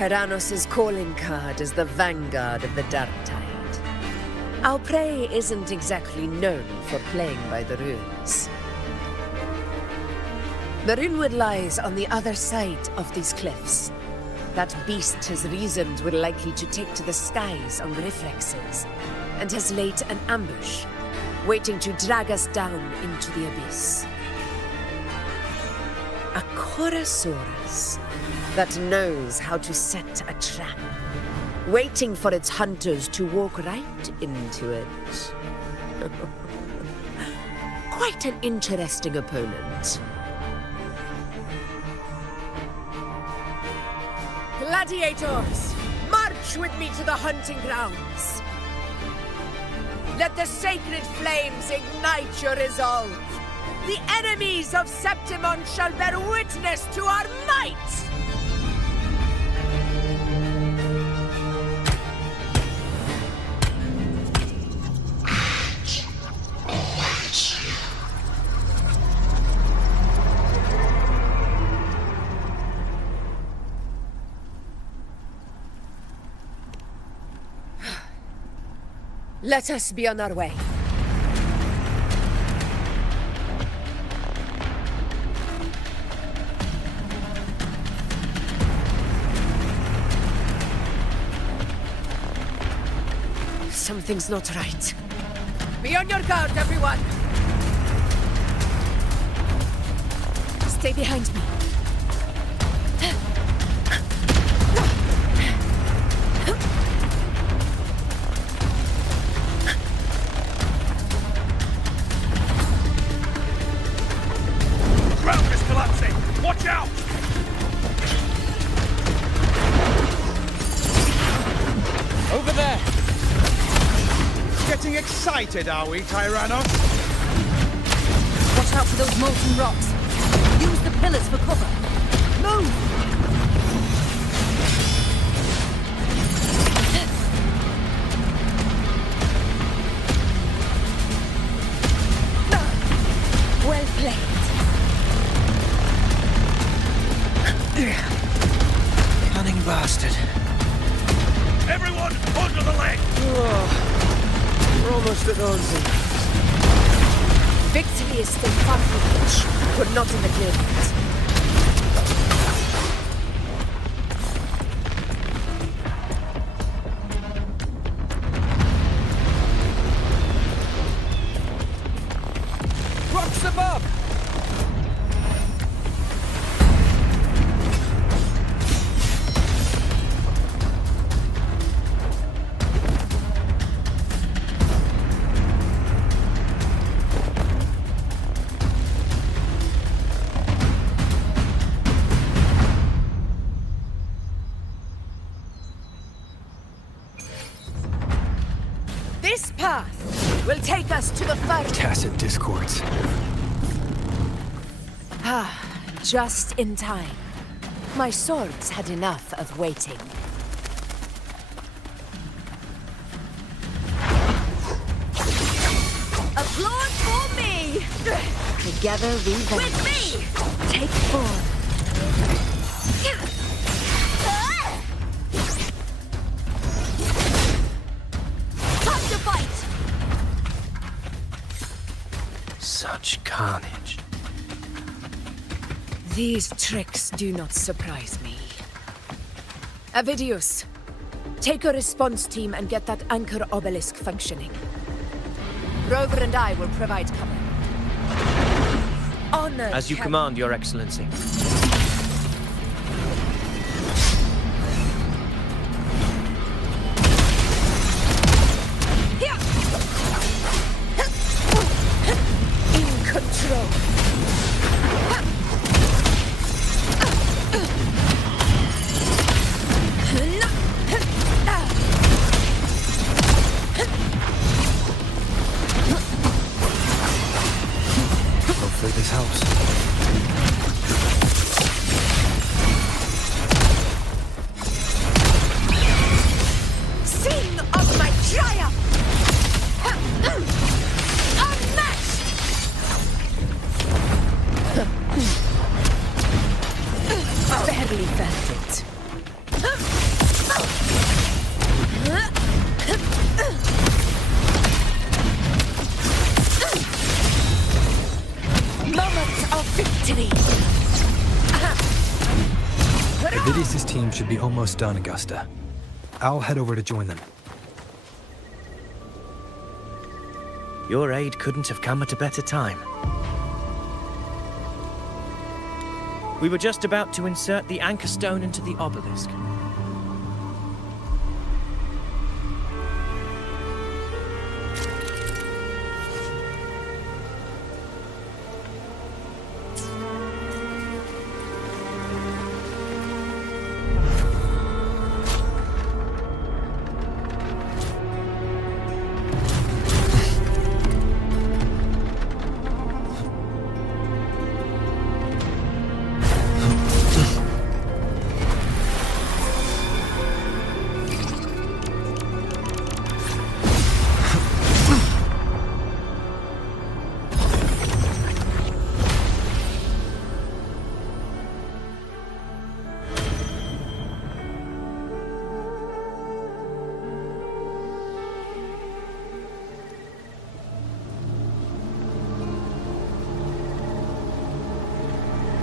Tyrannos' calling card is the vanguard of the Dark Tide. Our prey isn't exactly known for playing by the runes. The Runewood lies on the other side of these cliffs. That beast has reasoned we're likely to take to the skies on reflexes, and has laid an ambush, waiting to drag us down into the abyss. A Chorosaurus that knows how to set a trap, waiting for its hunters to walk right into it. Quite an interesting opponent. Gladiators, march with me to the hunting grounds. Let the sacred flames ignite your resolve. The enemies of Septimon shall bear witness to our might! Let us be on our way. Something's not right. Be on your guard, everyone! Stay behind me. Ground is collapsing! Watch out! Over there! Getting excited, are we, Tyrannos? Watch out for those molten rocks. Use the pillars for cover. Move! Well played. Cunning bastard. Everyone, under the leg! We're almost at Onsey. Victory is still far from reach, but not in the clear field. Rocks above! This path will take us to the furthest. Tacit discords. Just in time. My swords had enough of waiting. Applaud for me! Together we vanish. With me! Take form. Time to fight! Such carnage. These tricks do not surprise me. Avidius, take a response team and get that anchor obelisk functioning. Rover and I will provide cover. Honor. As you command, Your Excellency. In control. Hopefully this helps. Avidius' team should be almost done, Augusta. I'll head over to join them. Your aid couldn't have come at a better time. We were just about to insert the anchor stone into the obelisk.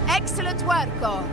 Excellent work, God.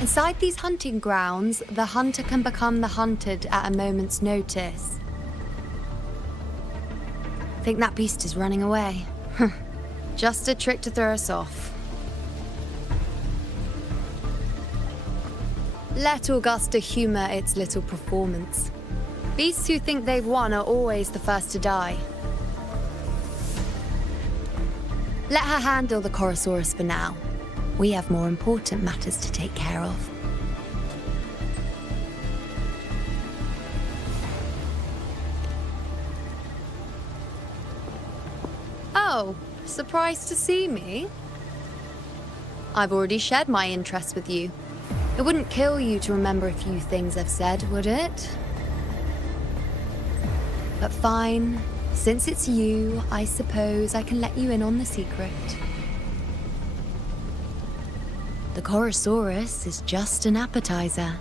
Inside these hunting grounds, the hunter can become the hunted at a moment's notice. Think that beast is running away? Just a trick to throw us off. Let Augusta humor its little performance. Beasts who think they've won are always the first to die. Let her handle the Chorosaurus for now. We have more important matters to take care of. Oh, surprised to see me? I've already shared my interest with you. It wouldn't kill you to remember a few things I've said, would it? But fine. Since it's you, I suppose I can let you in on the secret. The Chorosaurus is just an appetizer.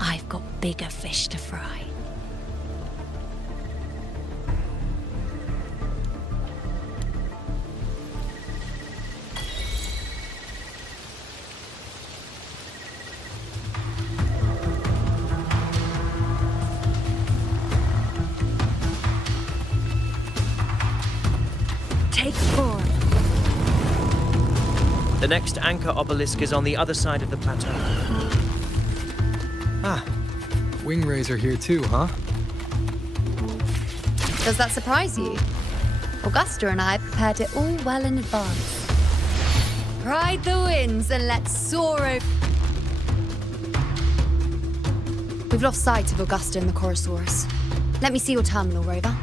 I've got bigger fish to fry. Take 4. The next anchor obelisk is on the other side of the plateau. Ah, wing rays are here too, huh? Does that surprise you? Augusta and I prepared it all well in advance. Ride the winds and let's soar over. We've lost sight of Augusta and the Chorosaurus. Let me see your terminal, Rover.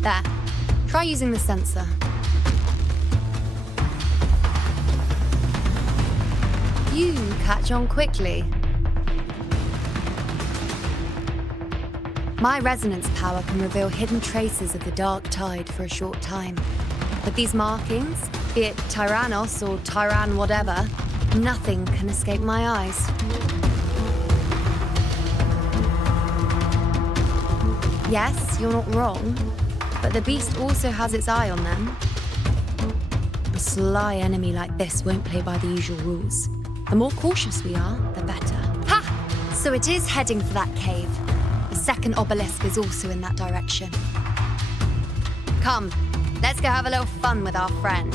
There. Try using the sensor. You catch on quickly. My resonance power can reveal hidden traces of the dark tide for a short time. With these markings, be it Tyrannos or Tyran whatever, nothing can escape my eyes. Yes, you're not wrong. But the beast also has its eye on them. A sly enemy like this won't play by the usual rules. The more cautious we are, the better. Ha! So it is heading for that cave. The second obelisk is also in that direction. Come, let's go have a little fun with our friend.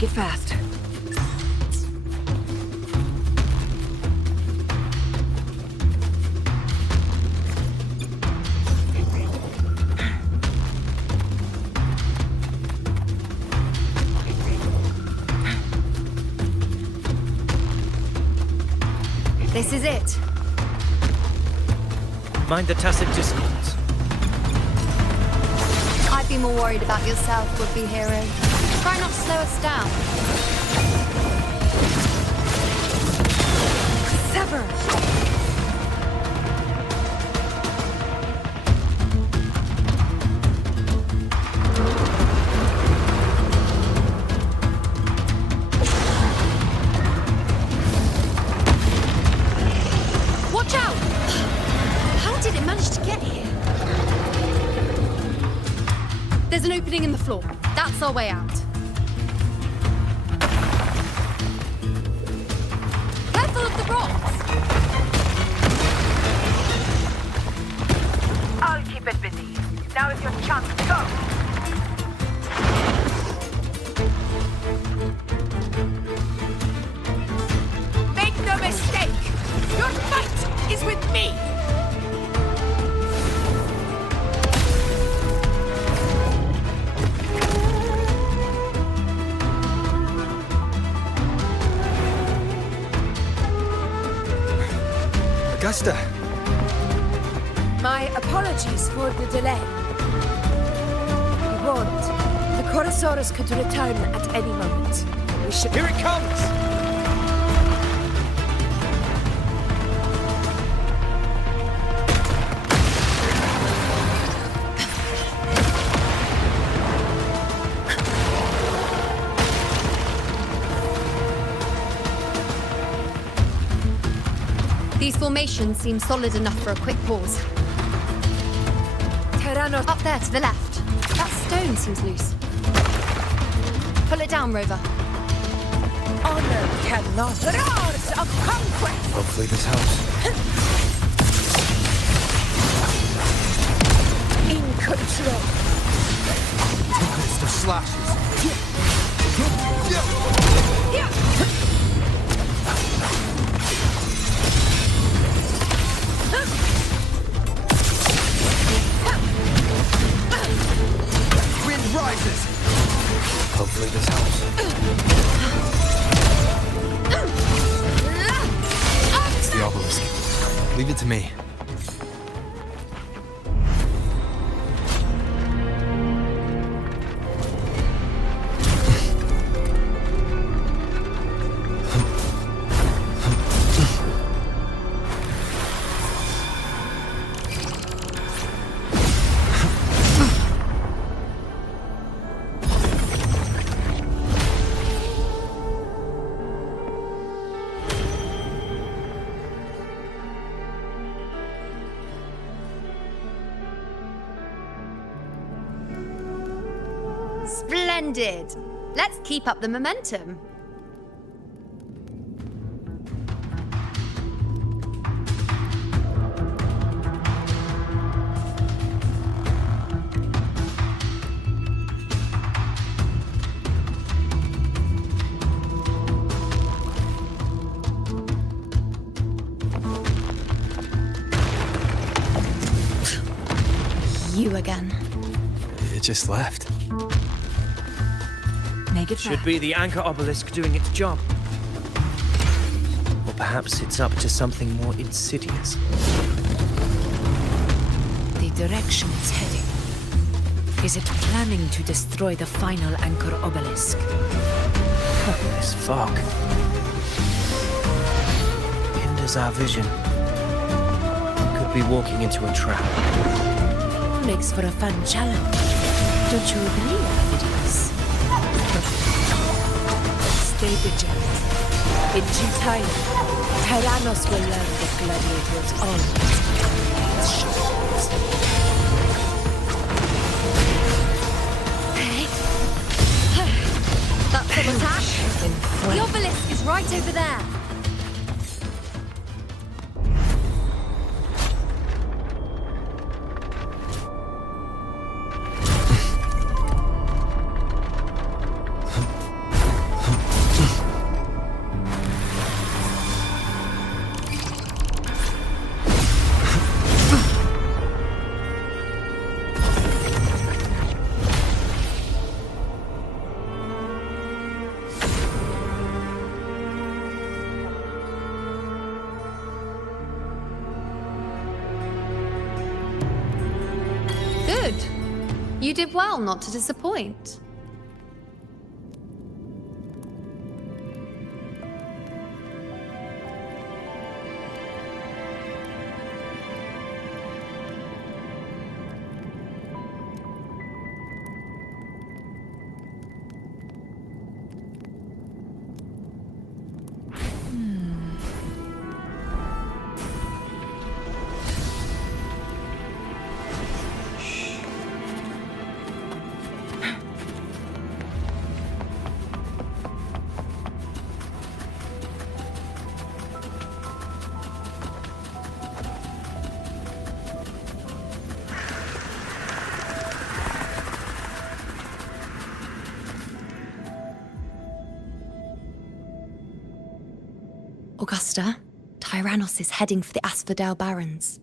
Make it fast. This is it. Mind the tacit discords. I'd be more worried about yourself, would-be hero. Try not to slow us down. Sever! Watch out! How did it manage to get here? There's an opening in the floor. That's our way out. Careful of the rocks! I'll keep it busy. Now is your chance. Go! Make no mistake! Your fight is with me! Augusta! My apologies for the delay. Be warned, the Chorosaurus could return at any moment. We should... Here it comes! These formations seem solid enough for a quick pause. Tyrannos... Up there to the left. That stone seems loose. Pull it down, Rover. Honor cannot... Roars of conquest! Hopefully this helps. In control. Tempest of slashes. Wind rises. Hopefully this helps. It's the obelisk. Leave it to me. Splendid! Let's keep up the momentum. You again. It just left. Make it Should fast. be the anchor obelisk doing its job. Or perhaps it's up to something more insidious. The direction it's heading. Is it planning to destroy the final anchor obelisk? This fog hinders our vision. We could be walking into a trap. Makes for a fun challenge. Don't you agree, Phidias? Stay vigilant. In due time, Tyrannos will learn that gladiators always carry its shields. That's an attack. The obelisk is right over there. Good. You did well not to disappoint. Augusta, Tyrannos is heading for the Asphodel Barrens.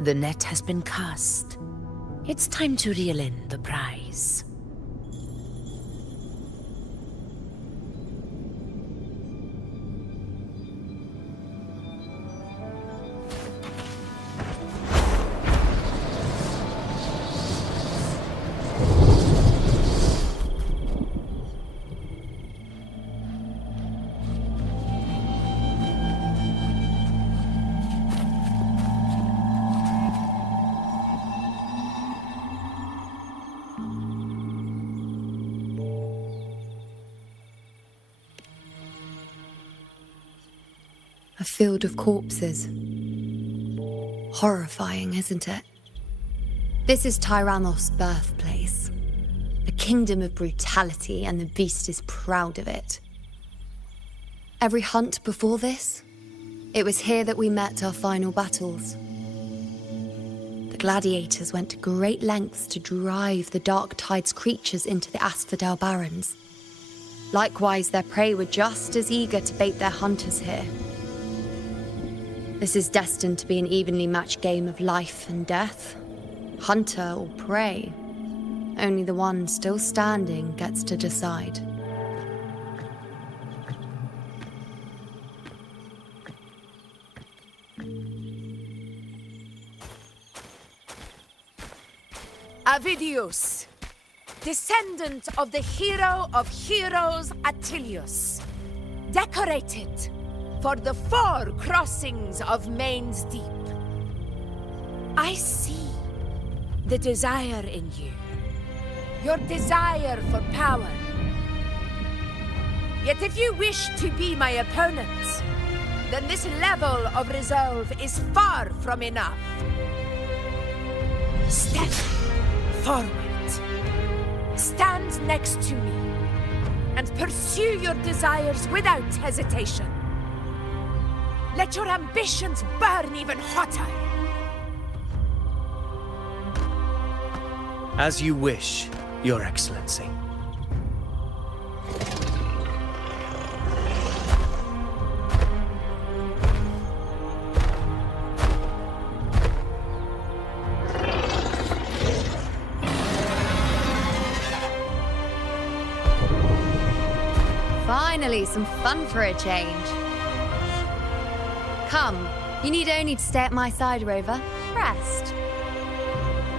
The net has been cast. It's time to reel in the prize. A field of corpses. Horrifying, isn't it? This is Tyrannos' birthplace. A kingdom of brutality, and the beast is proud of it. Every hunt before this, it was here that we met our final battles. The gladiators went to great lengths to drive the Dark Tide's creatures into the Asphodel Barrens. Likewise, their prey were just as eager to bait their hunters here. This is destined to be an evenly matched game of life and death. Hunter or prey. Only the one still standing gets to decide. Avidius, descendant of the hero of heroes Attilius, decorated for the 4 crossings of Main's Deep. I see the desire in you, your desire for power. Yet if you wish to be my opponent, then this level of resolve is far from enough. Step forward. Stand next to me and pursue your desires without hesitation. Let your ambitions burn even hotter. As you wish, Your Excellency. Finally, some fun for a change. Come, you need only to stay at my side, Rover. Rest.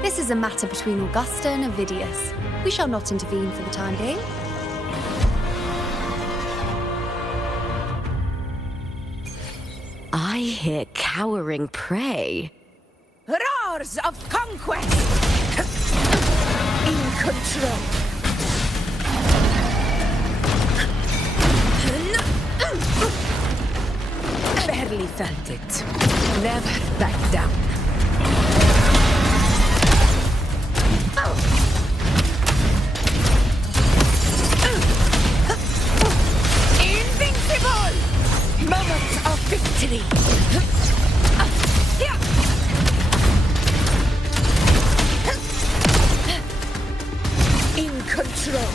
This is a matter between Augusta and Avidius. We shall not intervene for the time being. I hear cowering prey. Roars of conquest! In control. Barely felt it. Never back down. Invincible! Moment of victory! In control!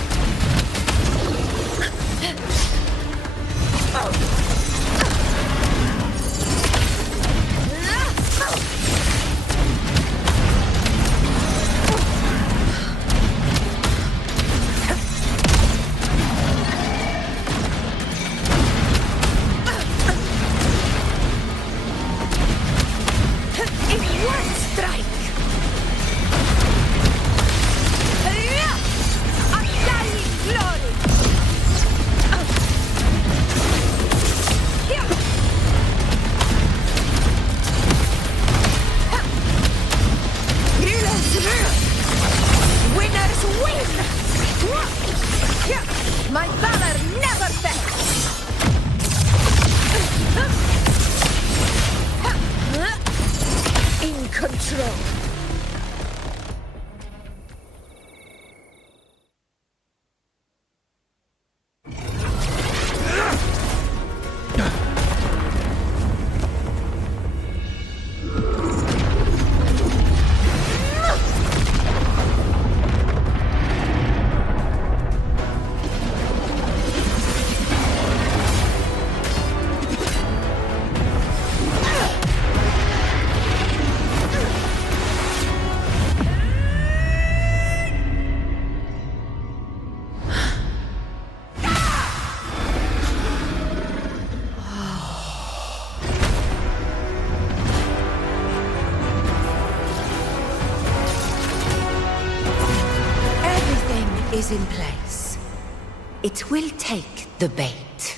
My valor never fails! In control! Is in place. It will take the bait.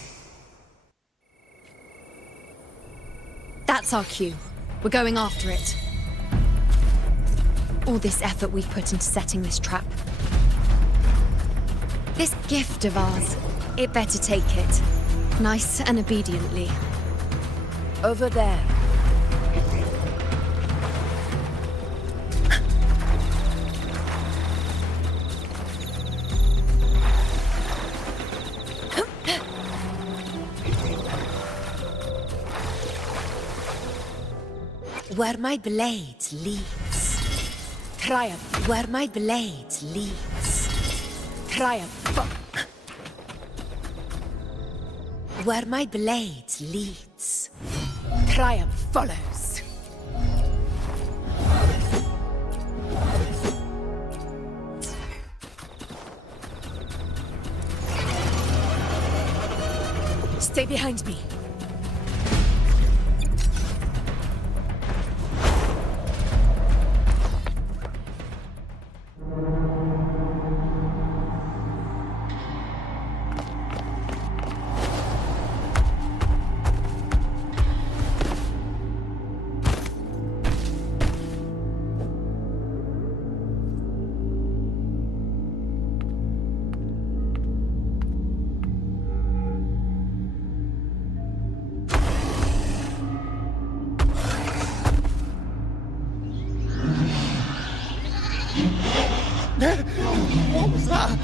That's our cue. We're going after it. All this effort we've put into setting this trap. This gift of ours, it better take it. Nice and obediently. Over there. Where my blade leads. Triumph. Where my blade leads. Triumph. Where my blade leads. Triumph follows. Stay behind me. What was that?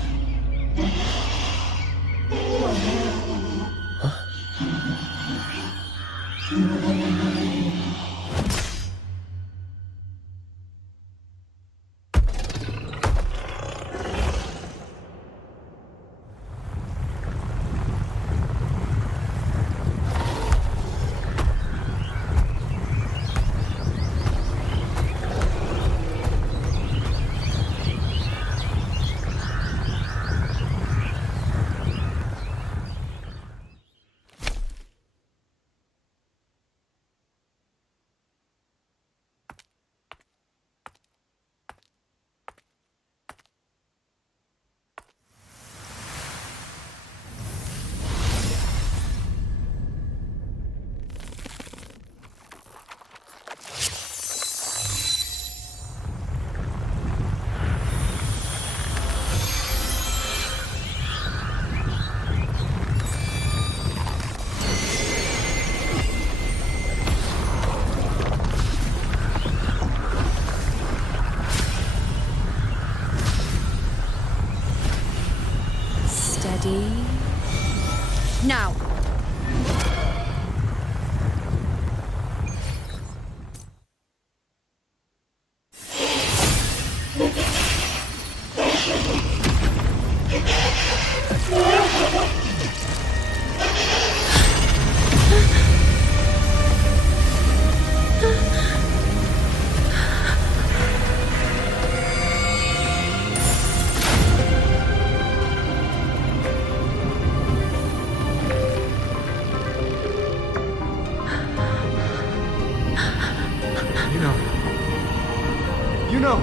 Now. You know.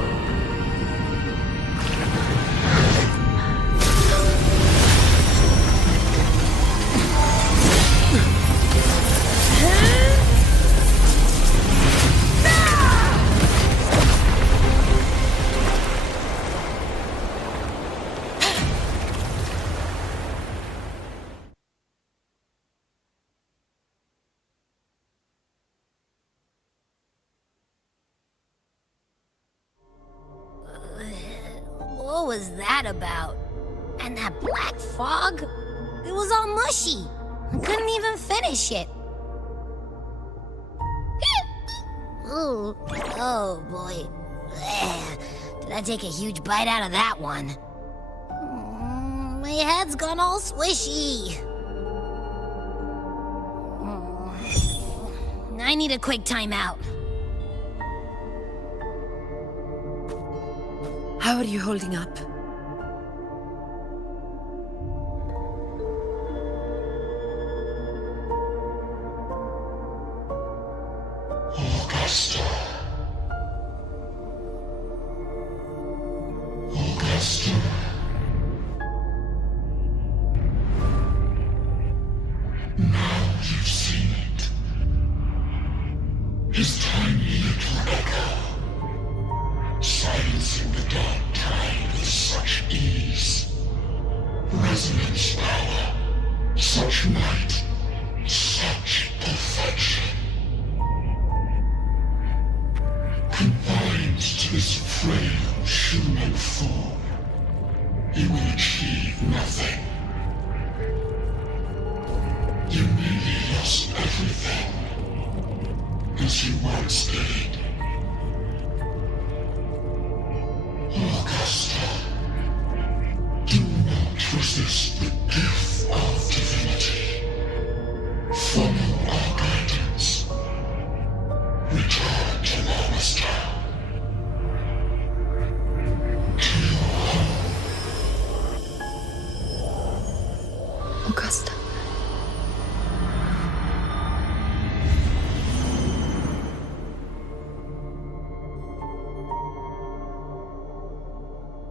What was that about? And that black fog? It was all mushy. I couldn't even finish it. Ooh, oh boy. Did I take a huge bite out of that one? My head's gone all swishy. I need a quick timeout. How are you holding up? Augusta. Augusta. Now you've seen it. His tiny little echo. Silencing the dark tide with such ease. Resonance power, such might, such perfection. Confined to this frail human form, he will achieve nothing. You nearly lost everything, as you once did. Is this the gift of divinity? Follow our guidance. Return to Lama's town. To your home. Augusta.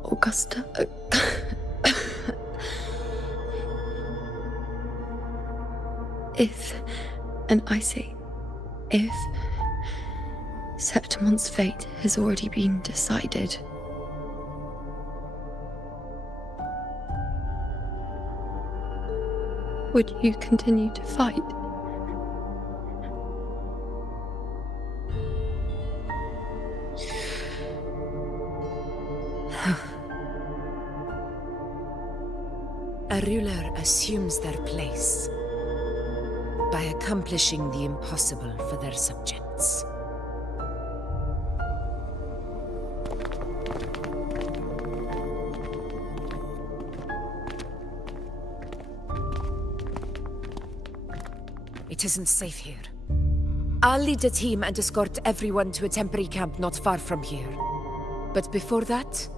Augusta. If, and I say, if Septimon's fate has already been decided, would you continue to fight? A ruler assumes their place by accomplishing the impossible for their subjects. It isn't safe here. I'll lead a team and escort everyone to a temporary camp not far from here. But before that,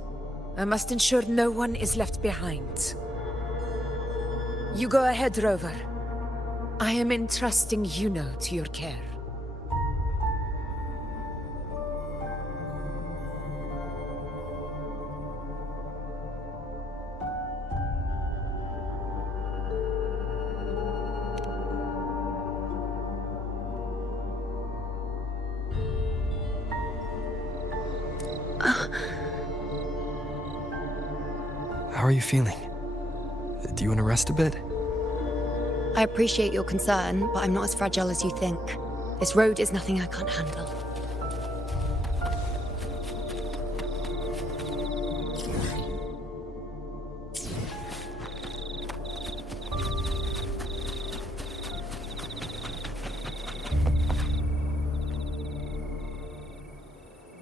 I must ensure no one is left behind. You go ahead, Rover. I am entrusting Yuno to your care. How are you feeling? Do you want to rest a bit? I appreciate your concern, but I'm not as fragile as you think. This road is nothing I can't handle.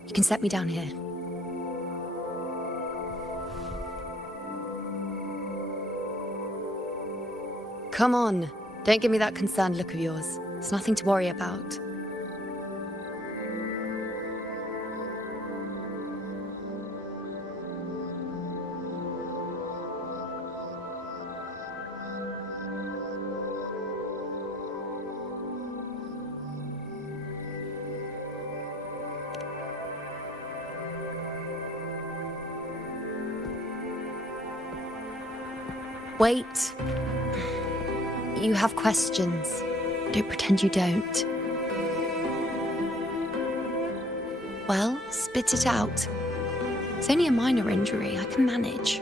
You can set me down here. Come on, don't give me that concerned look of yours. It's nothing to worry about. Wait. You have questions. Don't pretend you don't. Well, spit it out. It's only a minor injury. I can manage.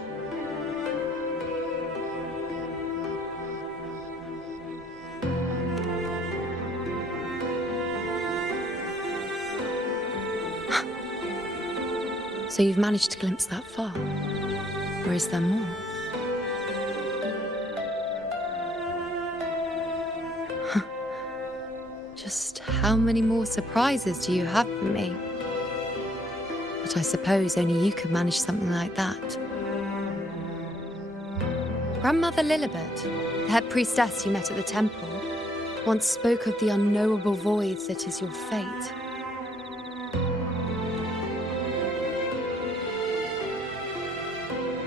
So you've managed to glimpse that far? Or is there more? Just how many more surprises do you have for me? But I suppose only you could manage something like that. Grandmother Lilibet, the head priestess you met at the temple, once spoke of the unknowable void that is your fate.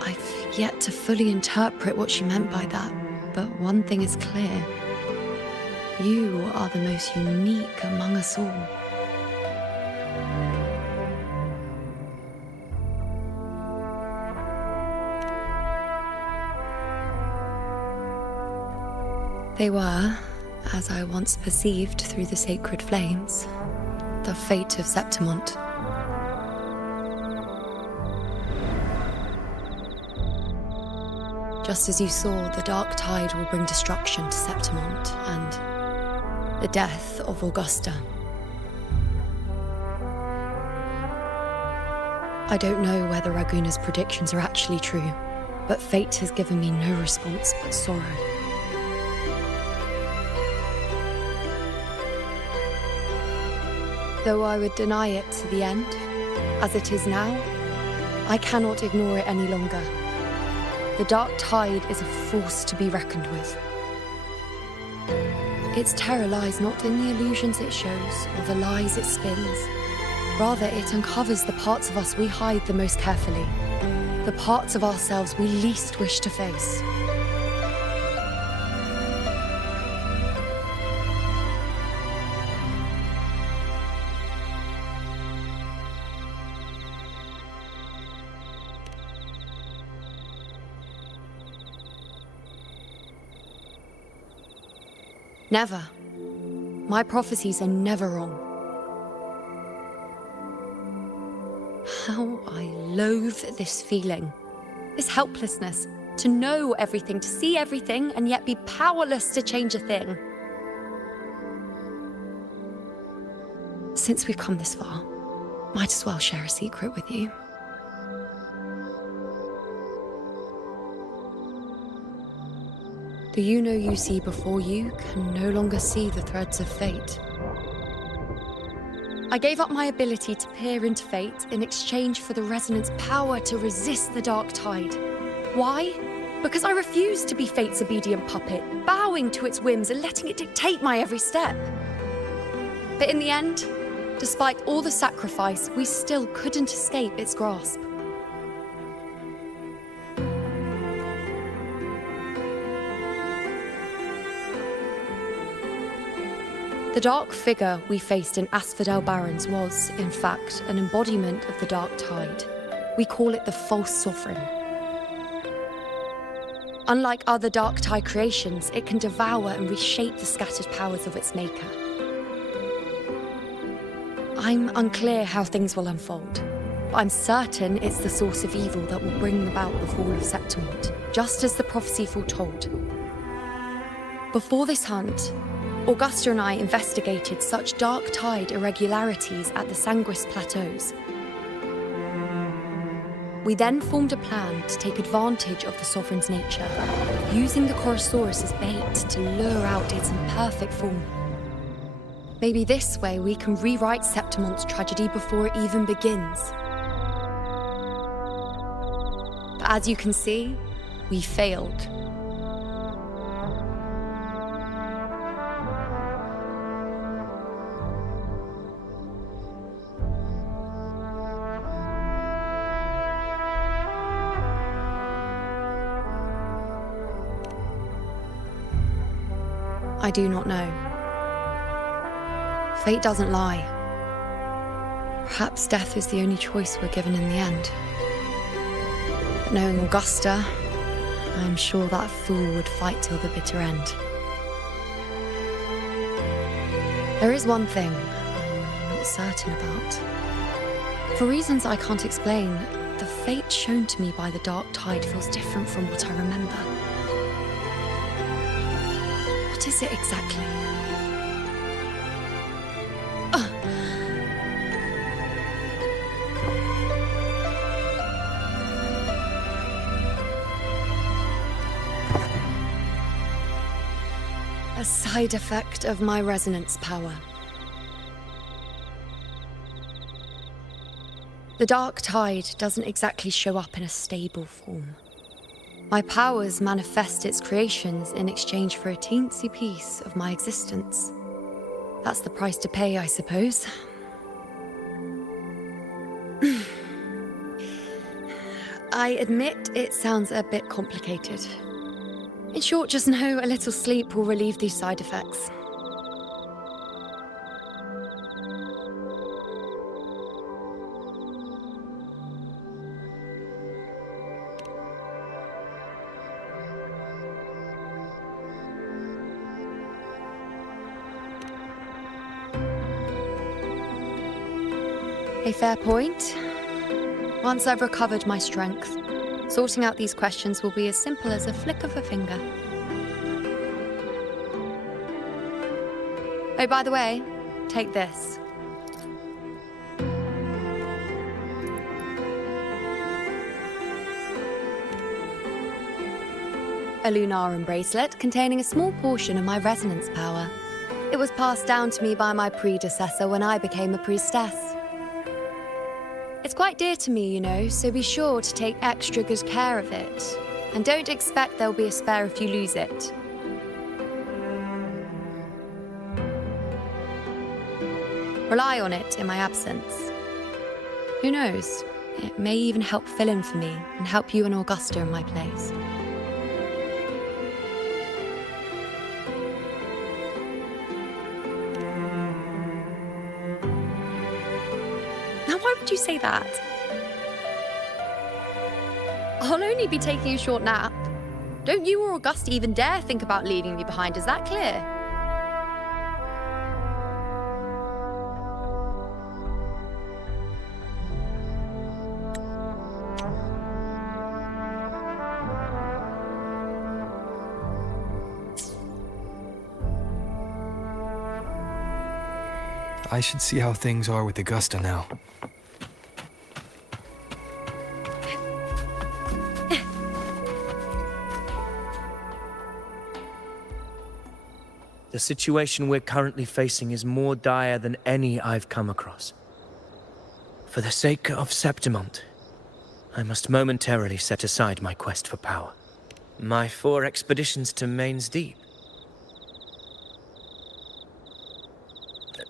I've yet to fully interpret what she meant by that, but one thing is clear. You are the most unique among us all. They were, as I once perceived through the sacred flames, the fate of Septimont. Just as you saw, the dark tide will bring destruction to Septimont and the death of Augusta. I don't know whether Raguna's predictions are actually true, but fate has given me no response but sorrow. Though I would deny it to the end, as it is now, I cannot ignore it any longer. the Dark Tide is a force to be reckoned with. Its terror lies not in the illusions it shows or the lies it spins. Rather, it uncovers the parts of us we hide the most carefully, the parts of ourselves we least wish to face. Never. My prophecies are never wrong. How I loathe this feeling. This helplessness. To know everything, to see everything, and yet be powerless to change a thing. Since we've come this far, might as well share a secret with you. The you see before you can no longer see the threads of fate. I gave up my ability to peer into fate in exchange for the resonance power to resist the Dark Tide. Why? Because I refused to be fate's obedient puppet, bowing to its whims and letting it dictate my every step. But in the end, despite all the sacrifice, we still couldn't escape its grasp. The dark figure we faced in Asphodel Barrens was, in fact, an embodiment of the Dark Tide. We call it the False Sovereign. Unlike other Dark Tide creations, it can devour and reshape the scattered powers of its maker. I'm unclear how things will unfold, but I'm certain it's the source of evil that will bring about the fall of Septimont, just as the prophecy foretold. Before this hunt, Augusta and I investigated such Dark Tide irregularities at the Sanguis Plateaus. We then formed a plan to take advantage of the Sovereign's nature, using the Chorosaurus as bait to lure out its imperfect form. Maybe this way we can rewrite Septimont's tragedy before it even begins. But as you can see, we failed. I do not know. Fate doesn't lie. Perhaps death is the only choice we're given in the end. But knowing Augusta, I'm sure that fool would fight till the bitter end. There is one thing I'm not certain about. For reasons I can't explain, the fate shown to me by the Dark Tide feels different from what I remember. What is it exactly? A side effect of my resonance power. The Dark Tide doesn't exactly show up in a stable form. My powers manifest its creations in exchange for a teensy piece of my existence. That's the price to pay, I suppose. I admit it sounds a bit complicated. In short, just know a little sleep will relieve these side effects. A fair point. Once I've recovered my strength, sorting out these questions will be as simple as a flick of a finger. Oh, by the way, take this. A Lunarum bracelet containing a small portion of my resonance power. It was passed down to me by my predecessor when I became a priestess. It's quite dear to me, you know, so be sure to take extra good care of it. And don't expect there'll be a spare if you lose it. Rely on it in my absence. Who knows? It may even help fill in for me and help you and Augusta in my place. Now, why would you say that? I'll only be taking a short nap. Don't you or Augusta even dare think about leaving me behind, is that clear? I should see how things are with Augusta now. The situation we're currently facing is more dire than any I've come across. For the sake of Septimont, I must momentarily set aside my quest for power. My 4 expeditions to Main's Deep.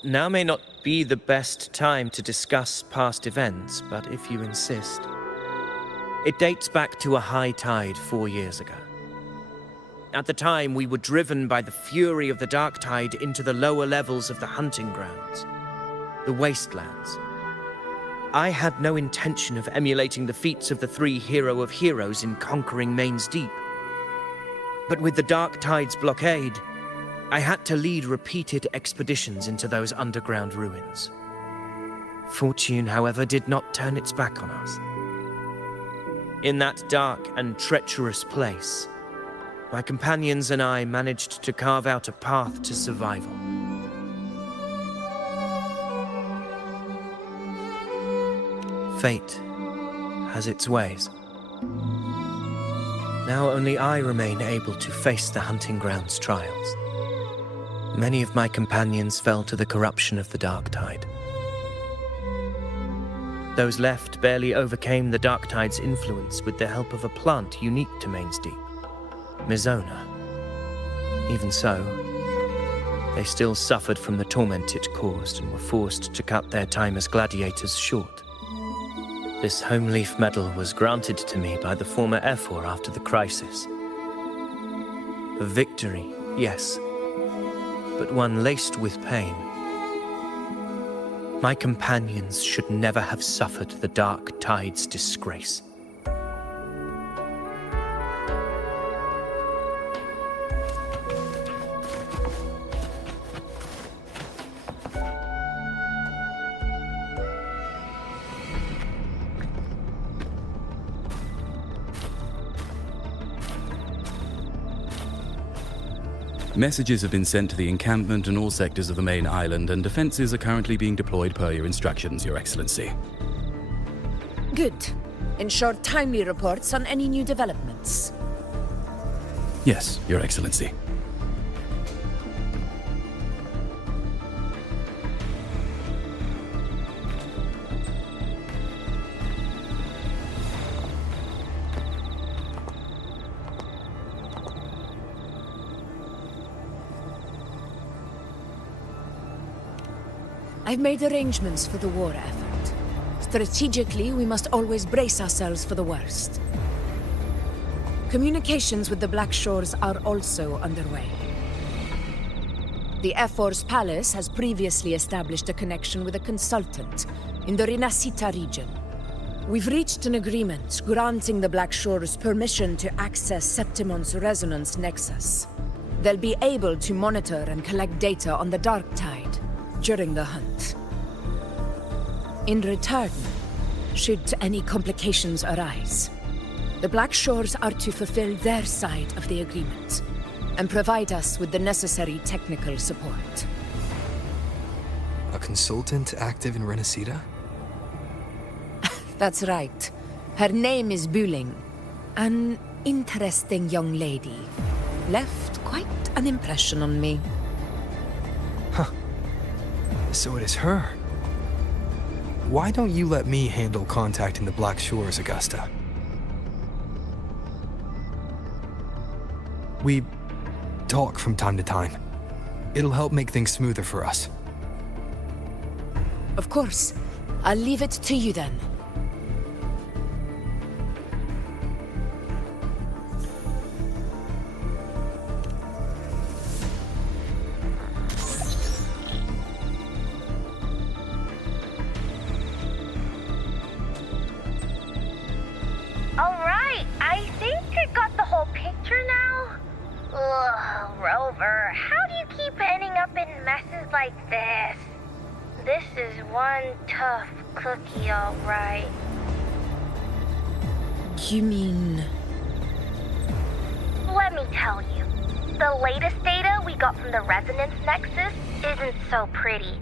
Now may not be the best time to discuss past events, but if you insist. It dates back to a high tide 4 years ago. At the time, we were driven by the fury of the dark tide into the lower levels of the hunting grounds, the wastelands. I had no intention of emulating the feats of the 3 Hero of Heroes in conquering Main's Deep. But with the dark tide's blockade, I had to lead repeated expeditions into those underground ruins. Fortune, however, did not turn its back on us. In that dark and treacherous place, my companions and I managed to carve out a path to survival. Fate has its ways. Now only I remain able to face the hunting grounds trials. Many of my companions fell to the corruption of the dark tide. Those left barely overcame the dark tide's influence with the help of a plant unique to Main's Deep, Mizona. Even so, they still suffered from the torment it caused and were forced to cut their time as gladiators short. This home leaf medal was granted to me by the former Ephor after the crisis. A victory, yes, but one laced with pain. My companions should never have suffered the dark tide's disgrace. Messages have been sent to the encampment and all sectors of the main island, and defenses are currently being deployed per your instructions, Your Excellency. Good. Ensure timely reports on any new developments. Yes, Your Excellency. I've made arrangements for the war effort. Strategically, we must always brace ourselves for the worst. Communications with the Black Shores are also underway. The Ephor's palace has previously established a connection with a consultant in the Rinascita region. We've reached an agreement granting the Black Shores permission to access Septimont's resonance nexus. They'll be able to monitor and collect data on the Dark Tide during the hunt. In return, should any complications arise, the Black Shores are to fulfill their side of the agreement and provide us with the necessary technical support. A consultant active in Rinascita? That's right. Her name is Buling. An interesting young lady. Left quite an impression on me. So it is her. Why don't you let me handle contacting the Black Shores, Augusta? We talk from time to time. It'll help make things smoother for us. Of course. I'll leave it to you then. Alright, I think I got the whole picture now. Ugh, Rover, how do you keep ending up in messes like this? This is one tough cookie, alright. You mean... Let me tell you, the latest data we got from the Resonance Nexus isn't so pretty.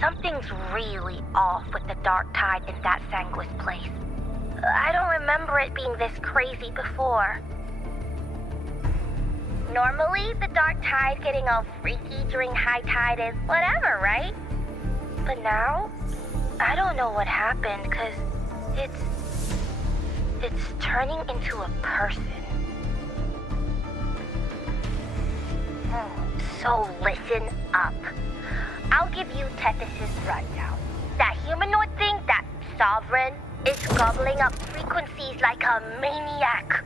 Something's really off with the dark tide in that Sanguis place. I don't remember it being this crazy before. Normally, the dark tide getting all freaky during high tide is whatever, right? But now, I don't know what happened, 'cause it's turning into a person. So listen up. I'll give you Tethys' rundown. That humanoid thing, that Sovereign, is gobbling up frequencies like a maniac.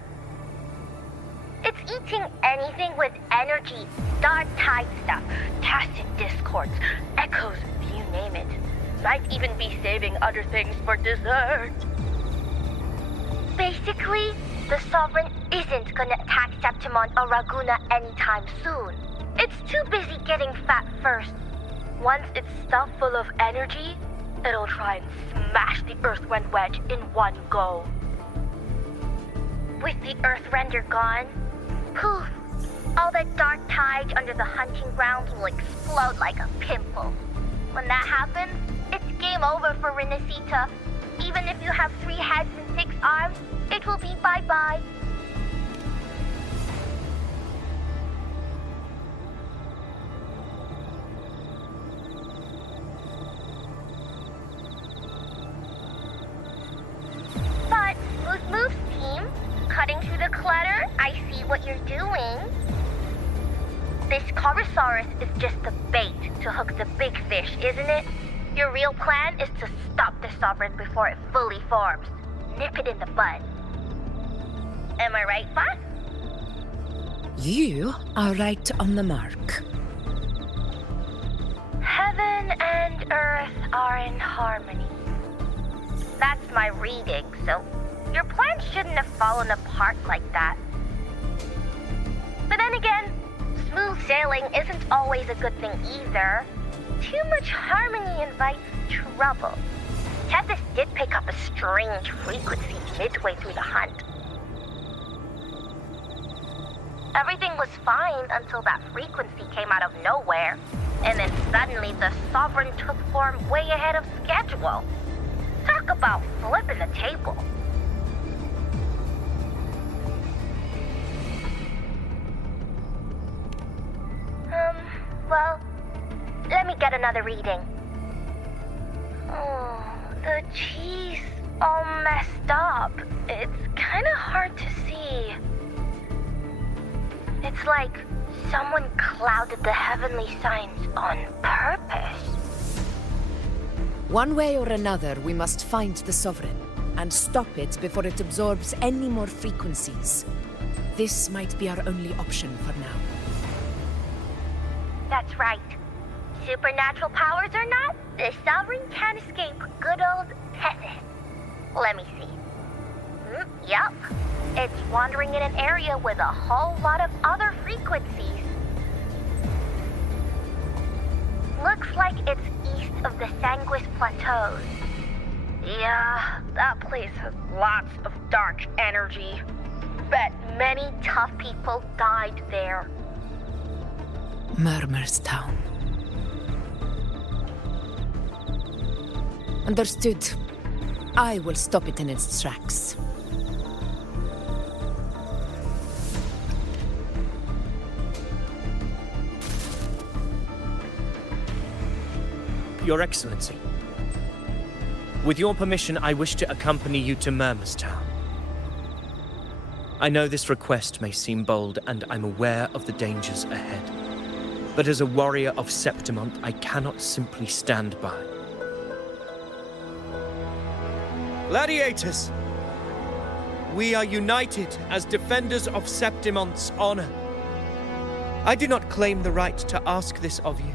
It's eating anything with energy, dark tide stuff, tacit discords, echoes, you name it. Might even be saving other things for dessert. Basically, the Sovereign isn't gonna attack Septimon or Raguna anytime soon. It's too busy getting fat first. Once it's stuffed full of energy, it'll try and smash the Earthrend wedge in one go. With the Earthrender gone, poof, all the dark tide under the hunting grounds will explode like a pimple. When that happens, it's game over for Renacita. Even if you have 3 heads and 6 arms, it will be bye-bye. But, Smooth Moves team, cutting through the clutter, I see what you're doing. This Corosaurus is just the bait to hook the big fish, isn't it? Your real plan is to stop the Sovereign before it fully forms. Nip it in the bud. Am I right, boss? You are right on the mark. Heaven and Earth are in harmony. That's my reading, so your plan shouldn't have fallen apart like that. But then again, smooth sailing isn't always a good thing either. Too much harmony invites trouble. Tethys did pick up a strange frequency midway through the hunt. Everything was fine until that frequency came out of nowhere, and then suddenly the Sovereign took form way ahead of schedule. Talk about flipping the table. Well, let me get another reading. Oh, the cheese all messed up. It's kind of hard to see. It's like someone clouded the heavenly signs on purpose. One way or another, we must find the Sovereign and stop it before it absorbs any more frequencies. This might be our only option for now. That's right. Supernatural powers or not, the Sovereign can't escape good old Tethys. Let me see. Yup. It's wandering in an area with a whole lot of other frequencies. Looks like it's east of the Sanguis Plateaus. Yeah, that place has lots of dark energy. Bet many tough people died there. Murmur's Town. Understood. I will stop it in its tracks. Your Excellency, with your permission, I wish to accompany you to Murmur's Town. I know this request may seem bold, and I'm aware of the dangers ahead. But as a warrior of Septimont, I cannot simply stand by. Gladiators! We are united as defenders of Septimont's honor. I do not claim the right to ask this of you.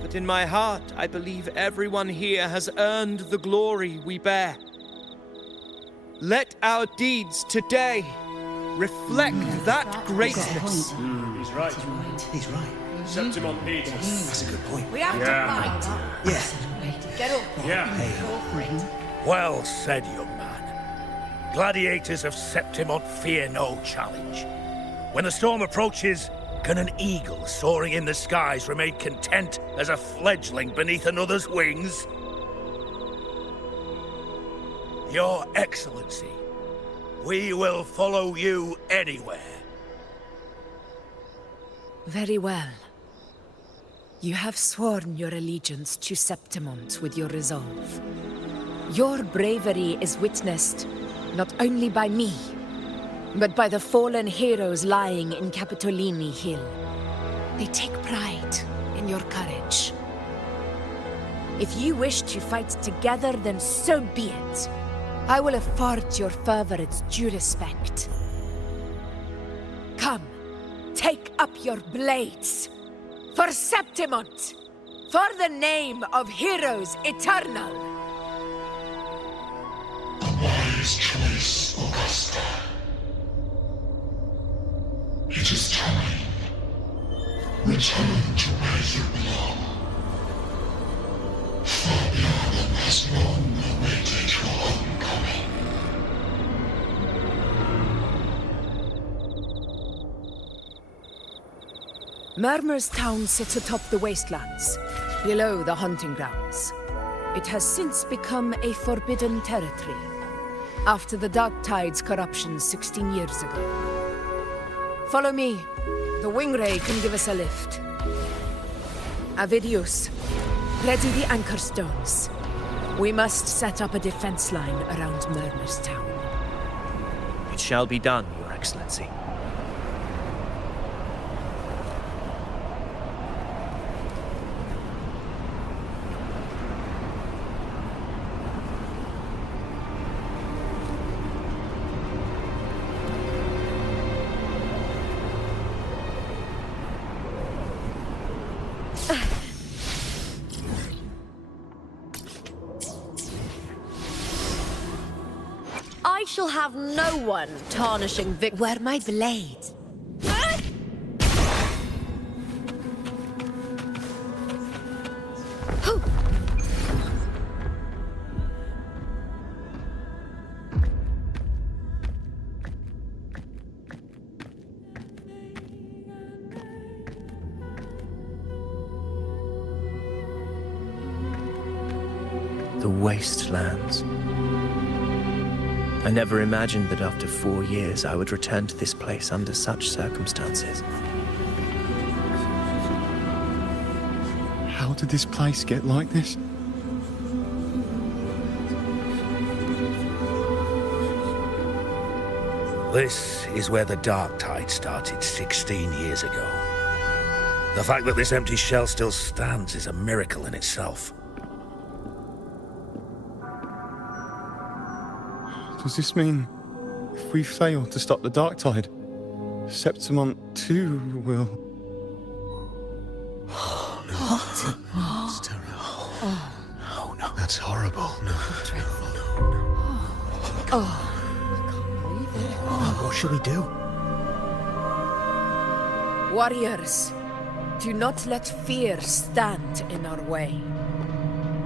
But in my heart, I believe everyone here has earned the glory we bear. Let our deeds today reflect that greatness. He's right. He's right. Septimont needs us. That's a good point. We have to fight. Yeah. Get up. Yeah. Well said, young man. Gladiators of Septimont fear no challenge. When the storm approaches, can an eagle soaring in the skies remain content as a fledgling beneath another's wings? Your Excellency, we will follow you anywhere. Very well. You have sworn your allegiance to Septimont with your resolve. Your bravery is witnessed not only by me, but by the fallen heroes lying in Capitolini Hill. They take pride in your courage. If you wish to fight together, then so be it. I will afford your fervor its due respect. Come, take up your blades. For Septimont! For the name of heroes eternal! A wise choice, Augusta. It is time. Return to where you belong. Fabian has long awaited your homecoming. Murmur's town sits atop the wastelands, below the hunting grounds. It has since become a forbidden territory, after the Dark Tide's corruption 16 years ago. Follow me. The Wingray can give us a lift. Avidius, ready the anchor stones. We must set up a defense line around Murmur's town. It shall be done, Your Excellency. I shall have no one tarnishing Where my blade? The wastelands. I never imagined that after 4 years I would return to this place under such circumstances. How did this place get like this? This is where the Dark Tide started 16 years ago. The fact that this empty shell still stands is a miracle in itself. Does this mean if we fail to stop the Dark Tide, Septimont too will... Oh, no. What? That's terrible. Oh, no. That's horrible. No. Dreadful. No. Oh. What shall we do? Warriors, do not let fear stand in our way.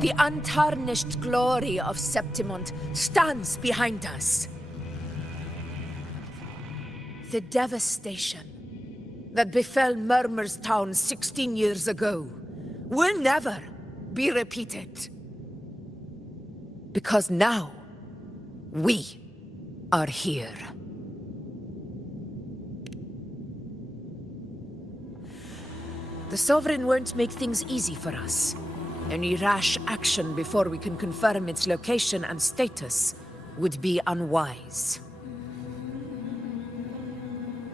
The untarnished glory of Septimont stands behind us. The devastation that befell Murmur's town 16 years ago will never be repeated. Because now, we are here. The Sovereign won't make things easy for us. Any rash action before we can confirm its location and status would be unwise.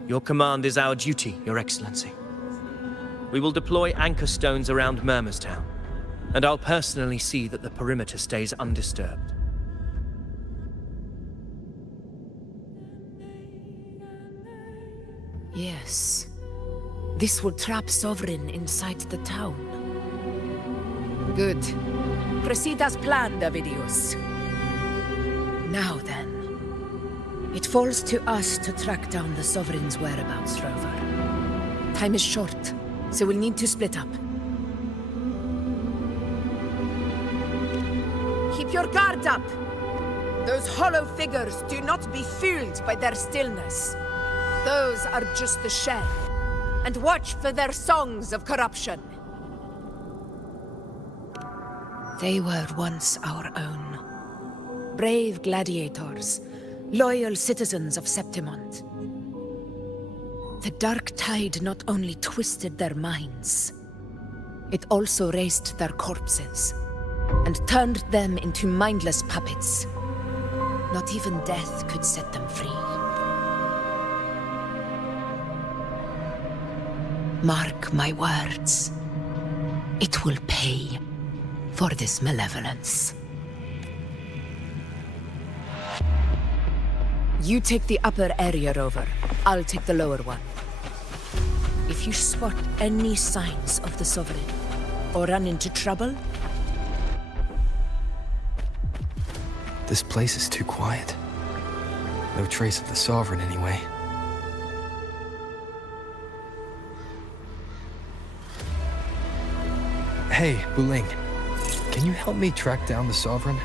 Your command is our duty, Your Excellency. We will deploy anchor stones around Murmurstown, and I'll personally see that the perimeter stays undisturbed. Yes. This will trap Sovereign inside the town. Good. Proceed as planned, Avidius. Now then. It falls to us to track down the Sovereign's whereabouts, Rover. Time is short, so we'll need to split up. Keep your guard up! Those hollow figures do not be fooled by their stillness. Those are just the shell. And watch for their songs of corruption. They were once our own. Brave gladiators, loyal citizens of Septimont. The dark tide not only twisted their minds, it also raised their corpses and turned them into mindless puppets. Not even death could set them free. Mark my words. It will pay for this malevolence. You take the upper area, Rover. I'll take the lower one. If you spot any signs of the Sovereign, or run into trouble... This place is too quiet. No trace of the Sovereign, anyway. Hey, Buling. Can you help me track down the Sovereign?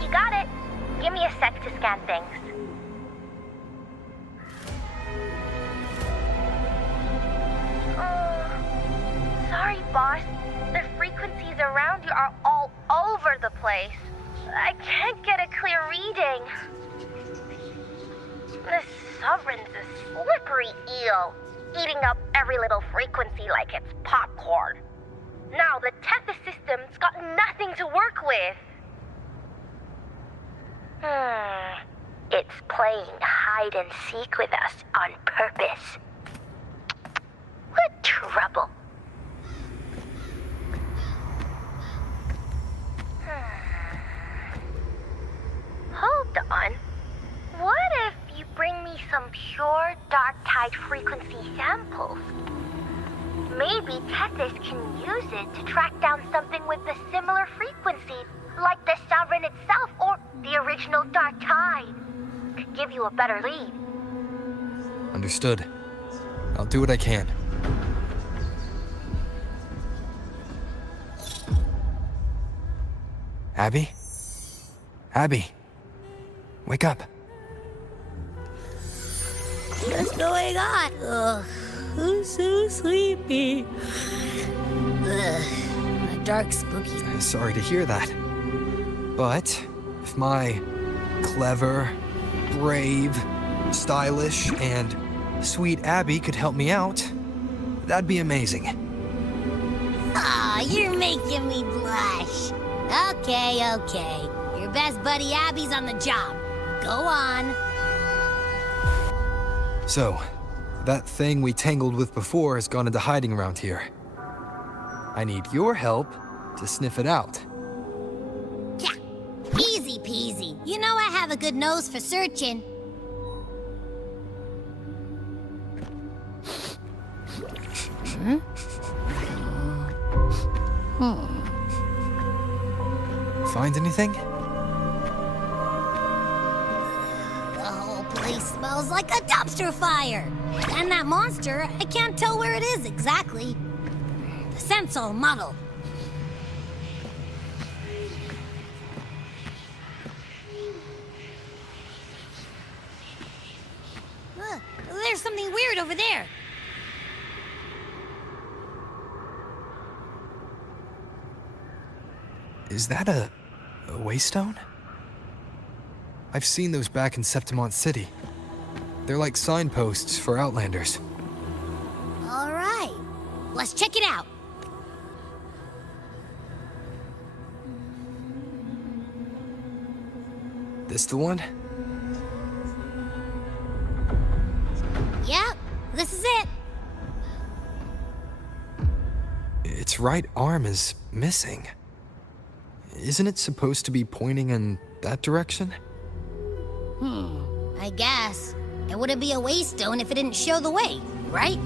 You got it. Give me a sec to scan things. Sorry, boss. The frequencies around you are all over the place. I can't get a clear reading. The Sovereign's a slippery eel, eating up every little frequency like it's popcorn. Now the Tethys system's got nothing to work with. It's playing hide and seek with us on purpose. What trouble? Hold on. What if you bring me some pure dark tide frequency samples? Maybe Tethys can use it to track down something with a similar frequency, like the Sovereign itself or the original dark tide. Could give you a better lead. Understood. I'll do what I can. Abby? Abby? Wake up. What's going on? Ugh, I'm so sleepy. Ugh, a dark, spooky. Sorry to hear that. But if my clever, brave, stylish, and sweet Abby could help me out, that'd be amazing. Aw, you're making me blush. Okay, okay. Your best buddy Abby's on the job. Go on. So, that thing we tangled with before has gone into hiding around here. I need your help to sniff it out. Yeah, easy peasy. You know I have a good nose for searching. Find anything? The whole place smells like a dumpster fire. And that monster, I can't tell where it is exactly. The scent's all muddled. There's something weird over there. Is that a waystone? I've seen those back in Septimont City. They're like signposts for Outlanders. All right, let's check it out. This the one? This is it. Its right arm is missing. Isn't it supposed to be pointing in that direction? I guess. It wouldn't be a waystone if it didn't show the way, right?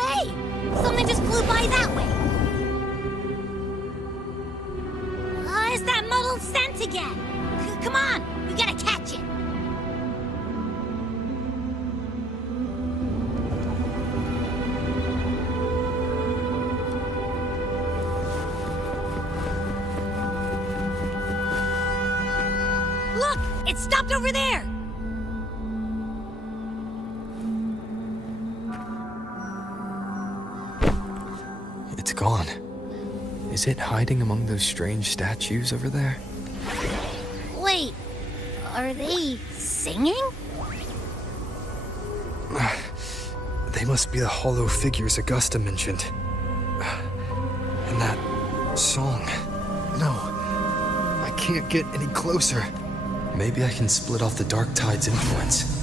Hey! Something just flew by that way. It's that muddled scent again. Come on, we gotta catch it. Look, it stopped over there. It's gone. Is it hiding among those strange statues over there? Wait, are they singing? They must be the hollow figures Augusta mentioned. And that song. No, I can't get any closer. Maybe I can split off the Dark Tide's influence.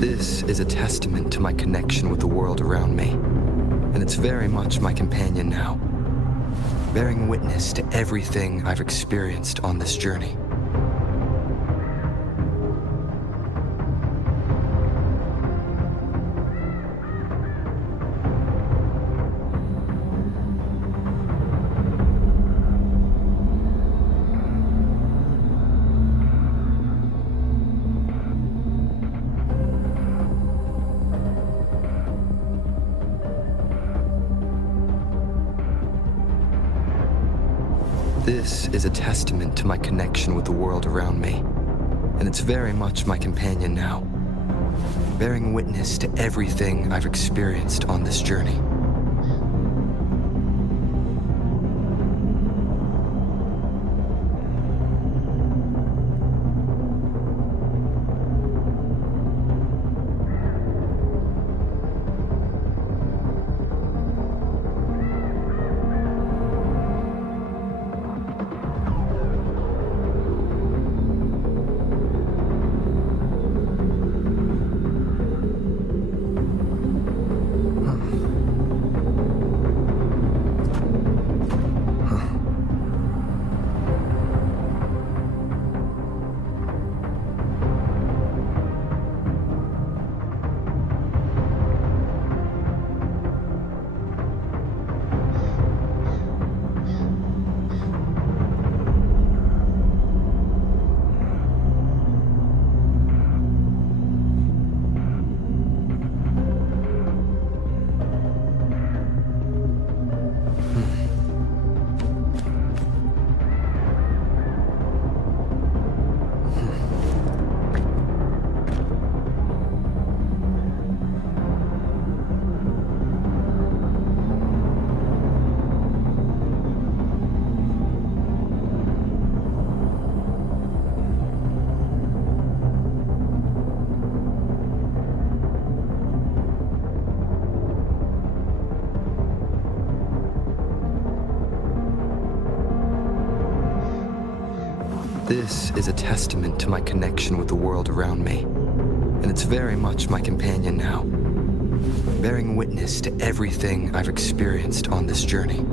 This is a testament to my connection with the world around me, and it's very much my companion now, bearing witness to everything I've experienced on this journey. This is a testament to my connection with the world around me, and it's very much my companion now, bearing witness to everything I've experienced on this journey. This is a testament to my connection with the world around me, and it's very much my companion now, bearing witness to everything I've experienced on this journey.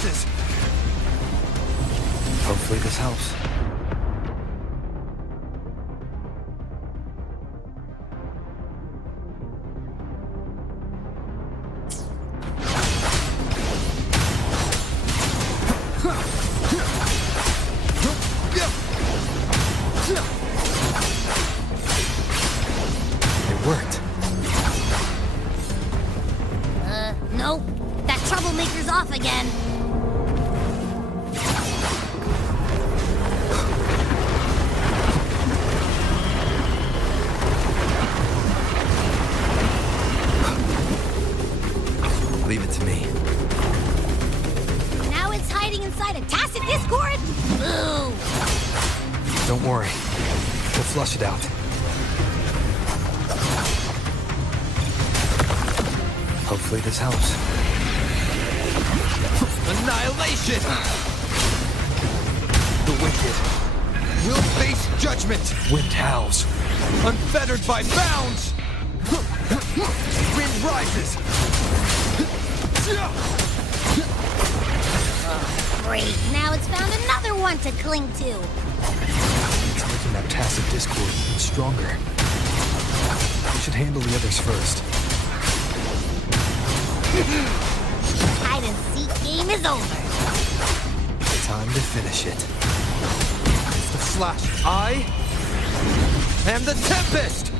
pieces! Hopefully this helps. It worked. Nope. That troublemaker's off again. Leave it to me. Now it's hiding inside a tacit discord? Boo! Don't worry. We'll flush it out. Hopefully this helps. Annihilation! The wicked will face judgment! Wind howls, unfettered by bounds! Wind rises! Great, now it's found another one to cling to. It's making that tacit discord even stronger. We should handle the others first. Hide and seek game is over. Time to finish it. It's the Flash. I am the Tempest!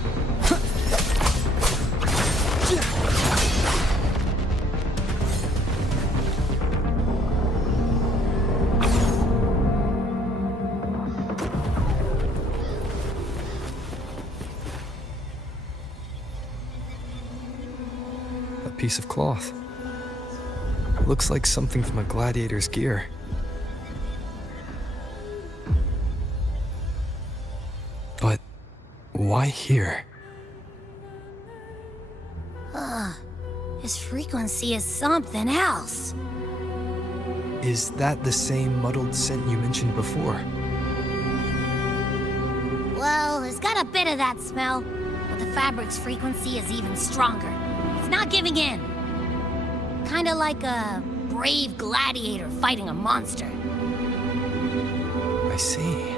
A piece of cloth. Looks like something from a gladiator's gear. But why here? His frequency is something else. Is that the same muddled scent you mentioned before? Well, it's got a bit of that smell, but the fabric's frequency is even stronger. It's not giving in. Kinda like a brave gladiator fighting a monster. I see.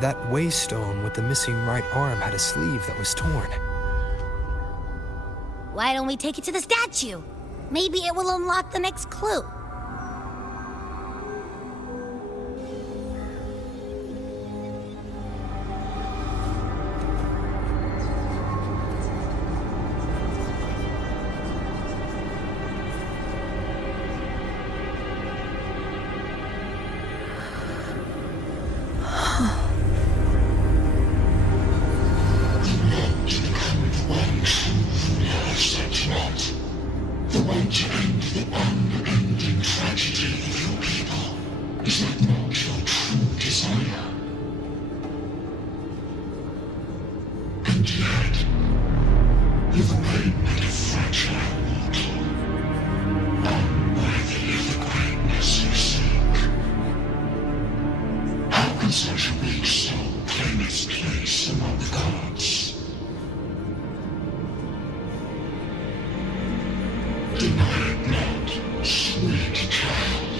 That waystone with the missing right arm had a sleeve that was torn. Why don't we take it to the statue? Maybe it will unlock the next clue. The one to end the unending tragedy of your people. Is that not your true desire? And yet, you remain but a fragile mortal, unworthy of the greatness you seek. How can such a weak soul claim its place among the gods? Deny it not, sweet child.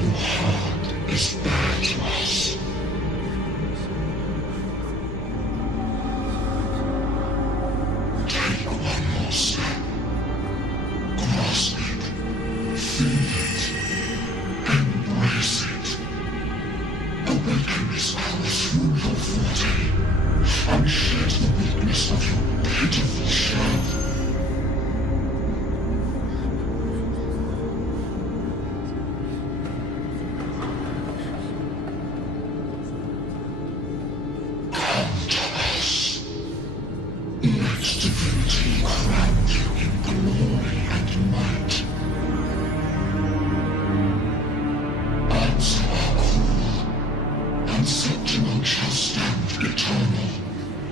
Your heart is bare to us. Take one more step. Grasp it. Feel it. Embrace it. Awaken this power through your forte, and shed the weakness of your pitiful shell.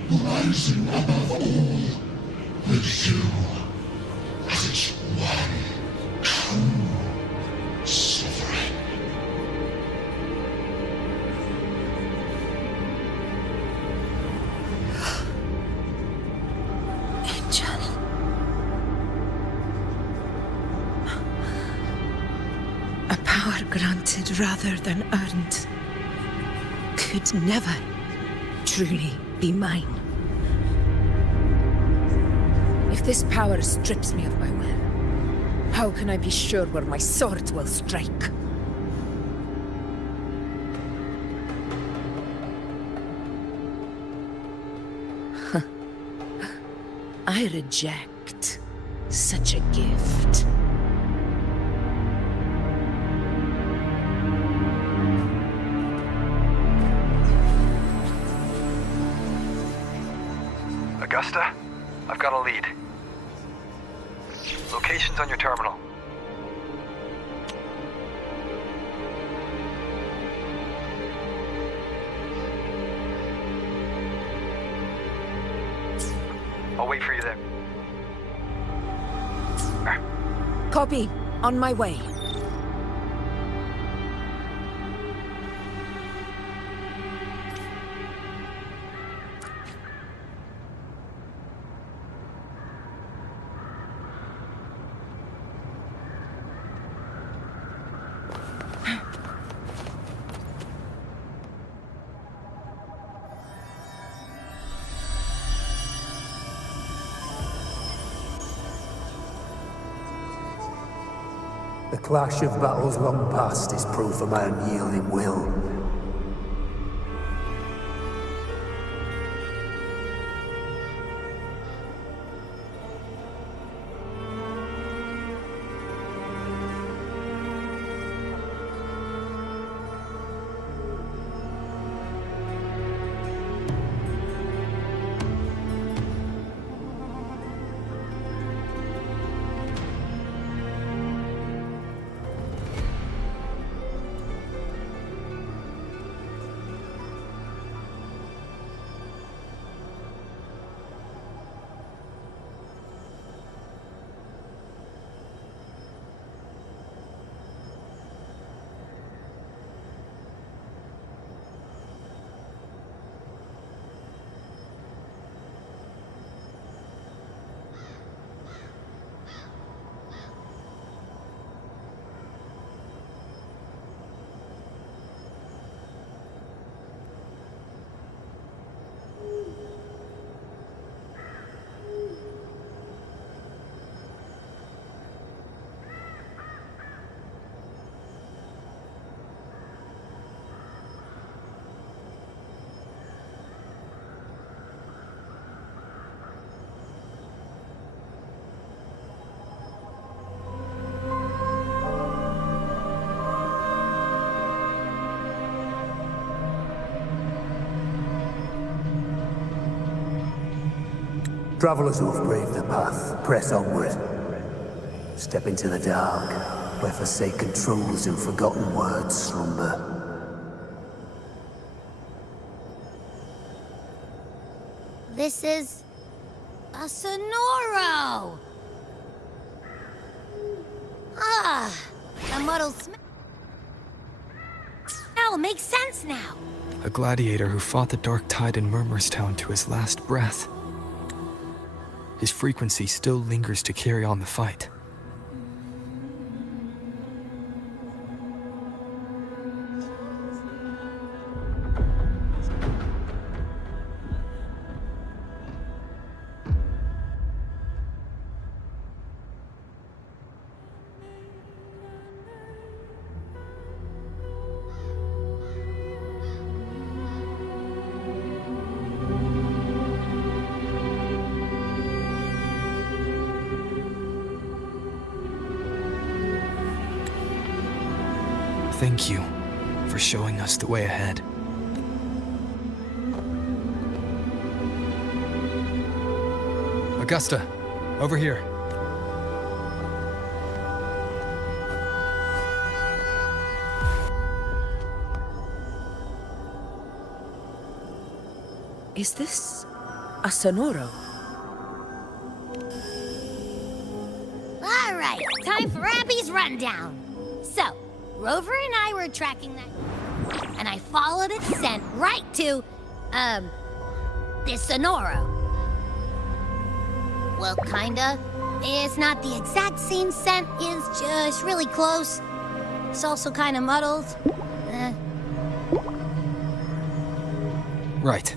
Rising above all, with you as its one true sovereign. Angel. granted rather than earned could never truly be mine. If this power strips me of my will, how can I be sure where my sword will strike? I reject such a gift. Augusta, I've got a lead. Location's on your terminal. I'll wait for you there. Copy. On my way. The clash of battles long past is proof of my unyielding will. Travelers who have braved the path, press onward. Step into the dark, where forsaken truths and forgotten words slumber. This is... a Sonoro! Ah, the muddled smell makes sense now. A gladiator who fought the dark tide in Murmurstown to his last breath. His frequency still lingers to carry on the fight. Thank you for showing us the way ahead. Augusta, over here. Is this a Sonoro? All right, time for Abby's rundown. So, Rover and I were tracking that, and I followed its scent right to, this Sonoro. Well, kinda. It's not the exact same scent, it's just really close. It's also kind of muddled. Right.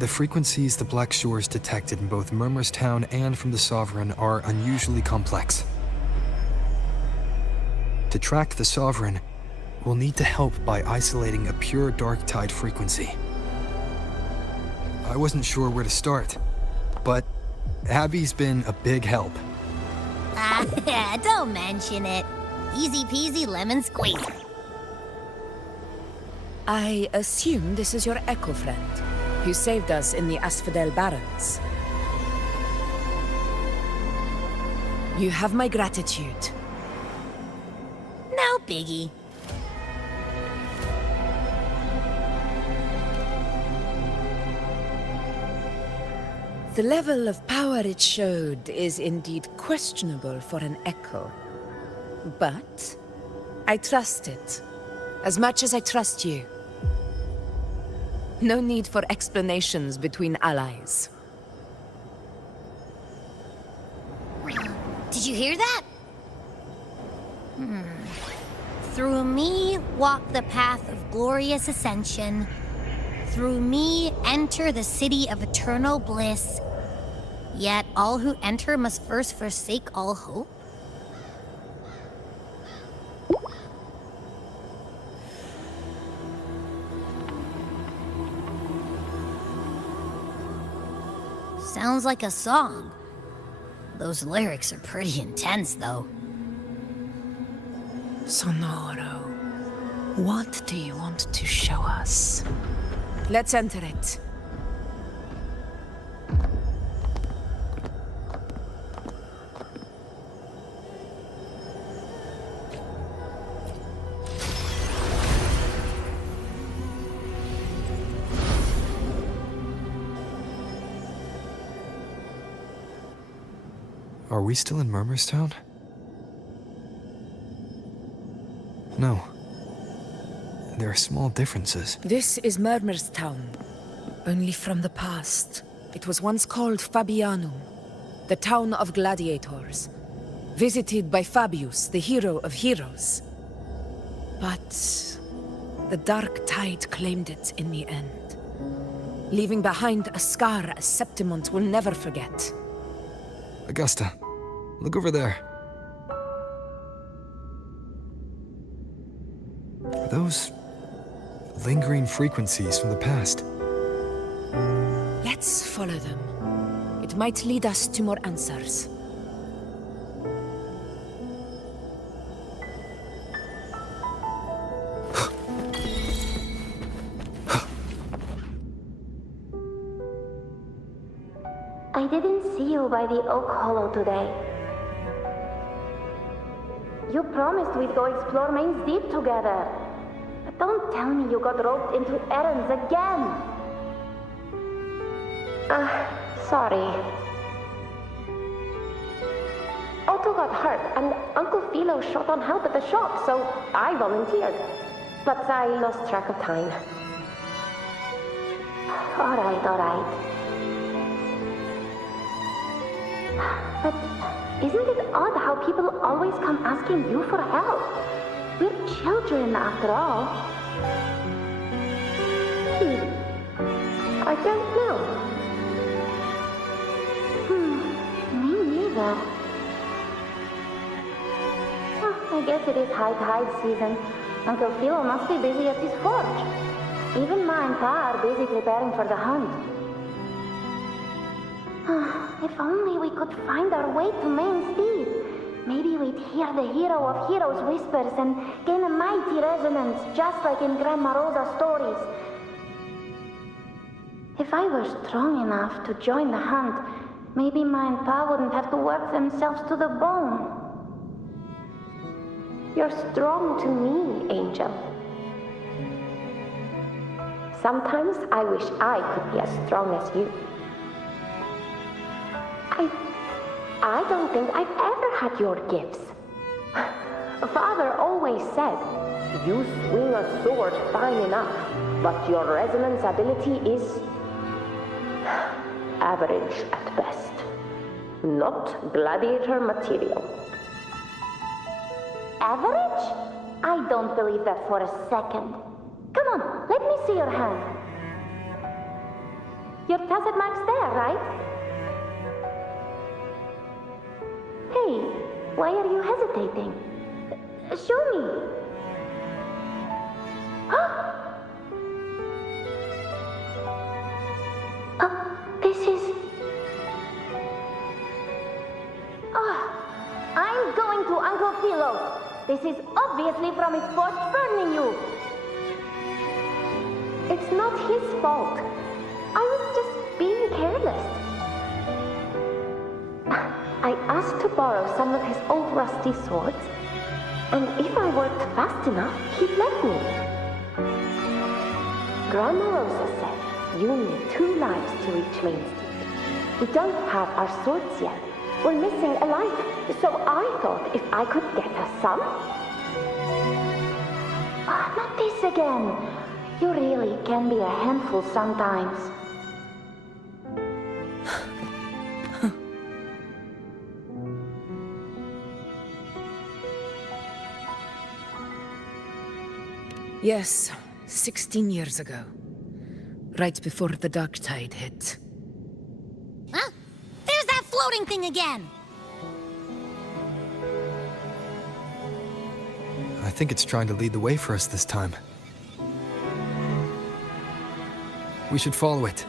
The frequencies the Black Shores detected in both Murmurstown and from the Sovereign are unusually complex. To track the Sovereign, we'll need to help by isolating a pure dark tide frequency. I wasn't sure where to start, but Abby's been a big help. Don't mention it. Easy peasy lemon squeezer. I assume this is your Echo friend, who saved us in the Asphodel Barrens. You have my gratitude. No biggie. The level of power it showed is indeed questionable for an Echo. But I trust it, as much as I trust you. No need for explanations between allies. Did you hear that? Through me walk the path of glorious ascension. Through me enter the city of eternal bliss. Yet all who enter must first forsake all hope. Sounds like a song. Those lyrics are pretty intense, though. Sonoro, what do you want to show us? Let's enter it. Are we still in Murmurstown? No. There are small differences. This is Murmurstown, only from the past. It was once called Fabianum, the town of gladiators, visited by Fabius, the hero of heroes. But the dark tide claimed it in the end, leaving behind a scar Septimont will never forget. Augusta, look over there. Are those lingering frequencies from the past? Let's follow them. It might lead us to more answers. I didn't see you by the Oak Hollow today. You promised we'd go explore Main's Deep together. But don't tell me you got roped into errands again. Sorry. Otto got hurt, and Uncle Philo shot on help at the shop, so I volunteered. But I lost track of time. All right. But isn't it odd how people always come asking you for help? We're children, after all. I don't know. Me neither. I guess it is high tide season. Uncle Philo must be busy at his forge. Even Ma and Pa are busy preparing for the hunt. If only we could find our way to Main's Deep. Maybe we'd hear the hero of heroes whispers and gain a mighty resonance, just like in Grandma Rosa's stories. If I were strong enough to join the hunt, maybe Ma and Pa wouldn't have to work themselves to the bone. You're strong to me, Angel. Sometimes I wish I could be as strong as you. I don't think I've ever had your gifts. Father always said, you swing a sword fine enough, but your resonance ability is average at best. Not gladiator material. Average? I don't believe that for a second. Come on, let me see your hand. Your tacit mark's there, right? Hey, why are you hesitating? Show me. This is... I'm going to Uncle Philo. This is obviously from his forge burning you. It's not his fault. I was just being careless. I asked to borrow some of his old rusty swords, and if I worked fast enough, he'd let me. Grandma Rosa said you need 2 lives to reach Main Street. We don't have our swords yet. We're missing a life, so I thought if I could get us some... not this again. You really can be a handful sometimes. Yes, 16 years ago. Right before the dark tide hit. Huh? There's that floating thing again! I think it's trying to lead the way for us this time. We should follow it.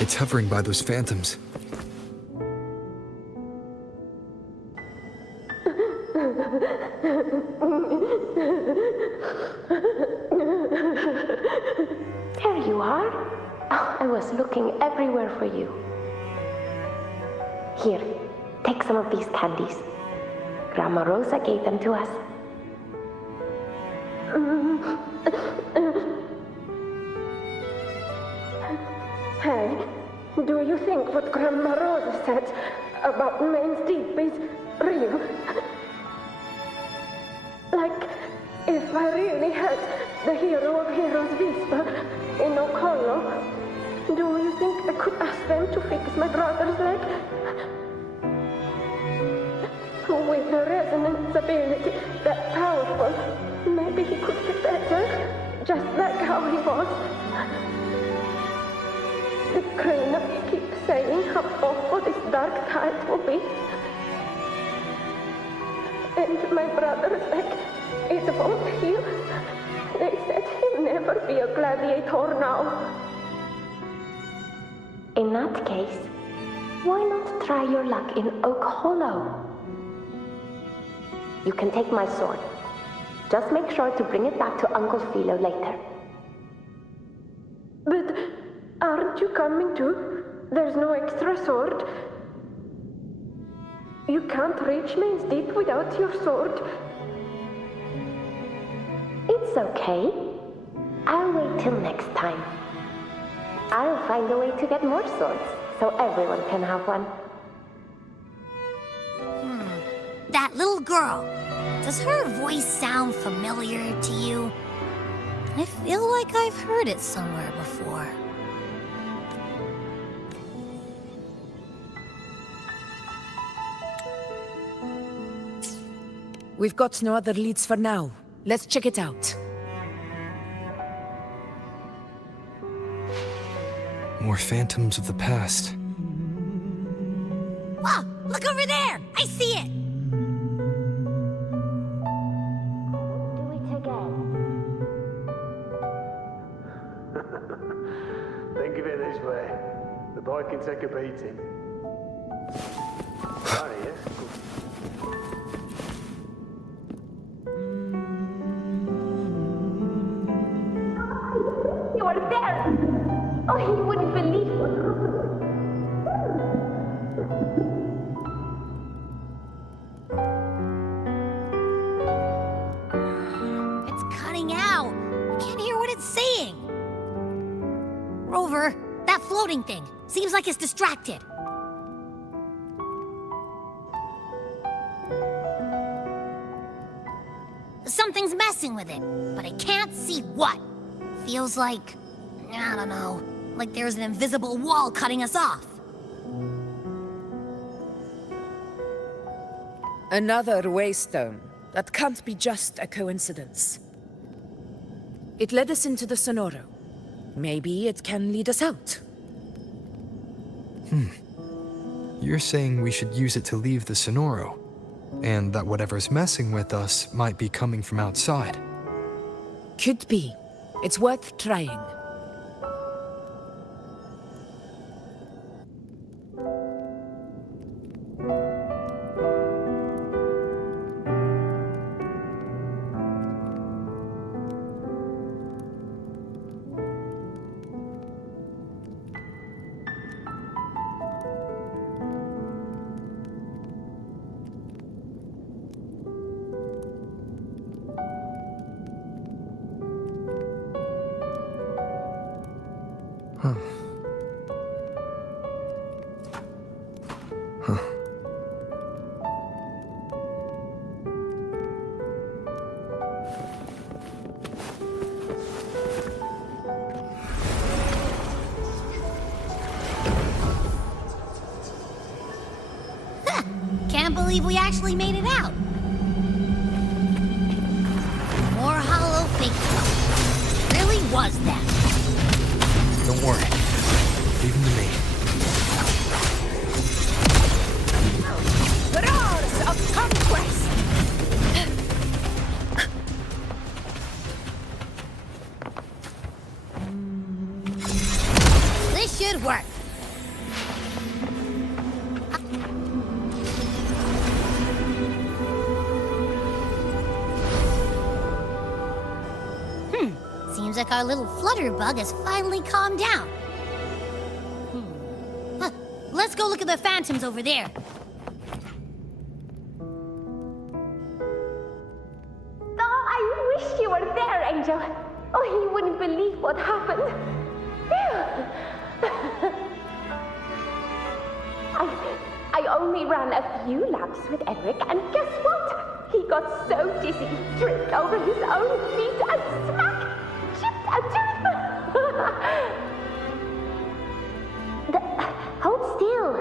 It's hovering by those phantoms. There you are. Oh, I was looking everywhere for you. Here, take some of these candies. Grandma Rosa gave them to us. Hey, do you think what Grandma Rosa said about Main's Deep is real? Like, if I really had the hero of heroes Vispa in Okollo, do you think I could ask them to fix my brother's leg? With the resonance ability that powerful, maybe he could get better, just like how he was. The Cranes keep saying how awful this dark tide will be. And my brother's leg, it won't heal. They said he'll never be a gladiator now. In that case, why not try your luck in Oak Hollow? You can take my sword. Just make sure to bring it back to Uncle Philo later. But aren't you coming too? There's no extra sword. You can't reach Main's Deep without your sword. It's okay. I'll wait till next time. I'll find a way to get more swords, so everyone can have one. That little girl. Does her voice sound familiar to you? I feel like I've heard it somewhere before. We've got no other leads for now. Let's check it out. More phantoms of the past. Ah, look over there! I see it! Do it again. Think of it this way. The boy can take a beating. Sorry, yes? You are there! Oh, he wouldn't believe what It's cutting out. I can't hear what it's saying. Rover, that floating thing. Seems like it's distracted. Something's messing with it, but I can't see what. Feels like, I don't know, like there's an invisible wall cutting us off. Another waystone. That can't be just a coincidence. It led us into the Sonoro. Maybe it can lead us out. You're saying we should use it to leave the Sonoro, and that whatever's messing with us might be coming from outside. Could be. It's worth trying. Can't believe we actually made it out. More hollow fake. Really was that. Don't worry. Leave him to me. Roars of conquest! This should work. Seems like our little flutterbug has finally calmed down. Huh. Let's go look at the phantoms over there. Oh, I wish you were there, Angel. Oh, you wouldn't believe what happened. I only ran a few laps with Eric, and guess what? He got so dizzy, he tripped over his own feet and smack! Chipped a tooth! Hold still.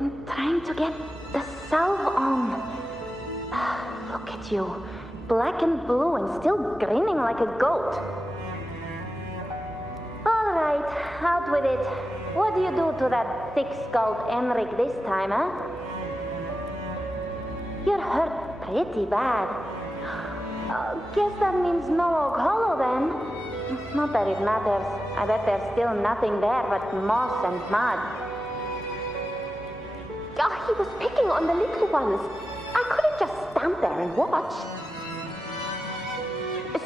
I'm trying to get the salve on. Look at you. Black and blue and still grinning like a goat. All right, out with it. What do you do to that thick-skulled Enric this time, huh? You're hurt pretty bad. Guess that means no Oak Hollow then. Not that it matters. I bet there's still nothing there but moss and mud. Oh, he was picking on the little ones. I couldn't just stand there and watch.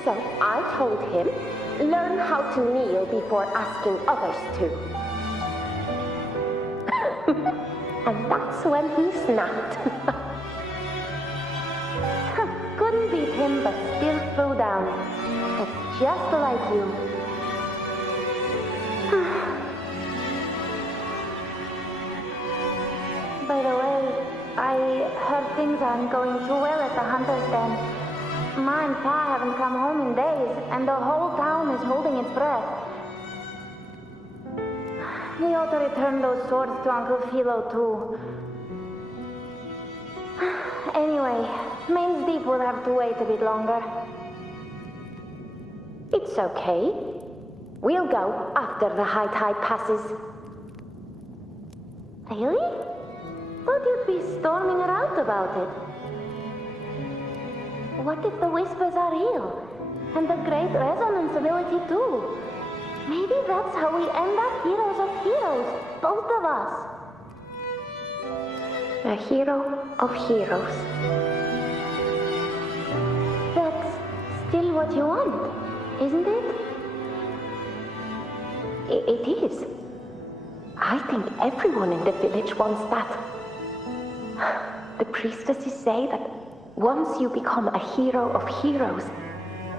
So I told him, learn how to kneel before asking others to. And that's when he snapped. Couldn't beat him, but still threw down. It's just like you. By the way, I heard things aren't going too well at the Hunter's Den. Ma and Pa haven't come home in days, and the whole town is holding its breath. We ought to return those swords to Uncle Philo, too. Anyway, Main's Deep will have to wait a bit longer. It's okay. We'll go after the high tide passes. Really? Thought you'd be storming around about it. What if the whispers are real? And the great resonance ability too? Maybe that's how we end up heroes of heroes, both of us. A hero of heroes. That's still what you want, isn't it? It is. I think everyone in the village wants that. The priestesses say that once you become a hero of heroes,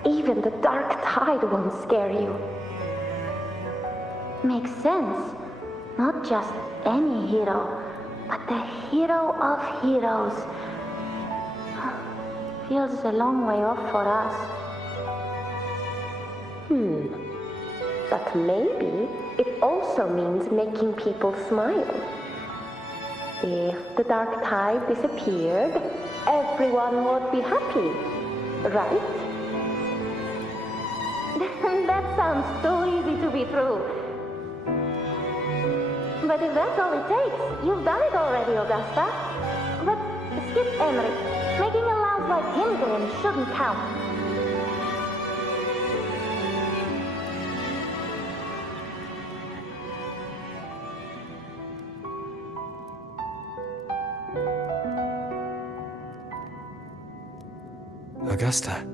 even the dark tide won't scare you. Makes sense. Not just any hero, but the hero of heroes. Feels a long way off for us. But maybe it also means making people smile. If the dark tide disappeared, everyone would be happy, right? That sounds too easy to be true. But if that's all it takes, you've done it already, Augusta. But skip Emmerich. Making a louse like him grin shouldn't count. Augusta.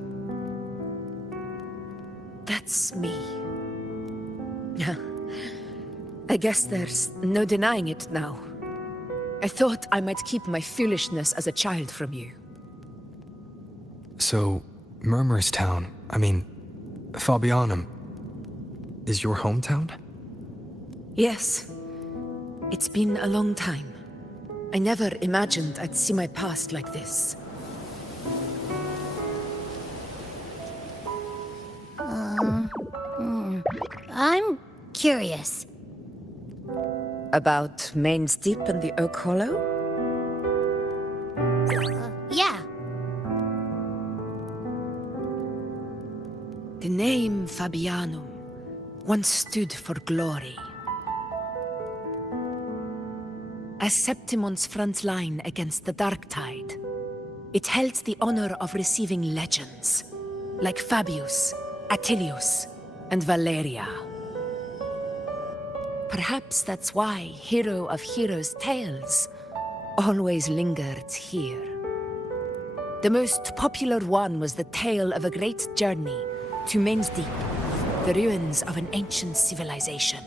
That's me. I guess there's no denying it now. I thought I might keep my foolishness as a child from you. So, Murmurstown, Fabianum, is your hometown? Yes. It's been a long time. I never imagined I'd see my past like this. I'm curious. About Main's Deep and the Oak Hollow? Yeah. The name Fabianum once stood for glory. As Septimon's front line against the Dark Tide, it held the honor of receiving legends, like Fabius, Attilius, and Valeria. Perhaps that's why Hero of Heroes' tales always lingered here. The most popular one was the tale of a great journey to Main's Deep, the ruins of an ancient civilization.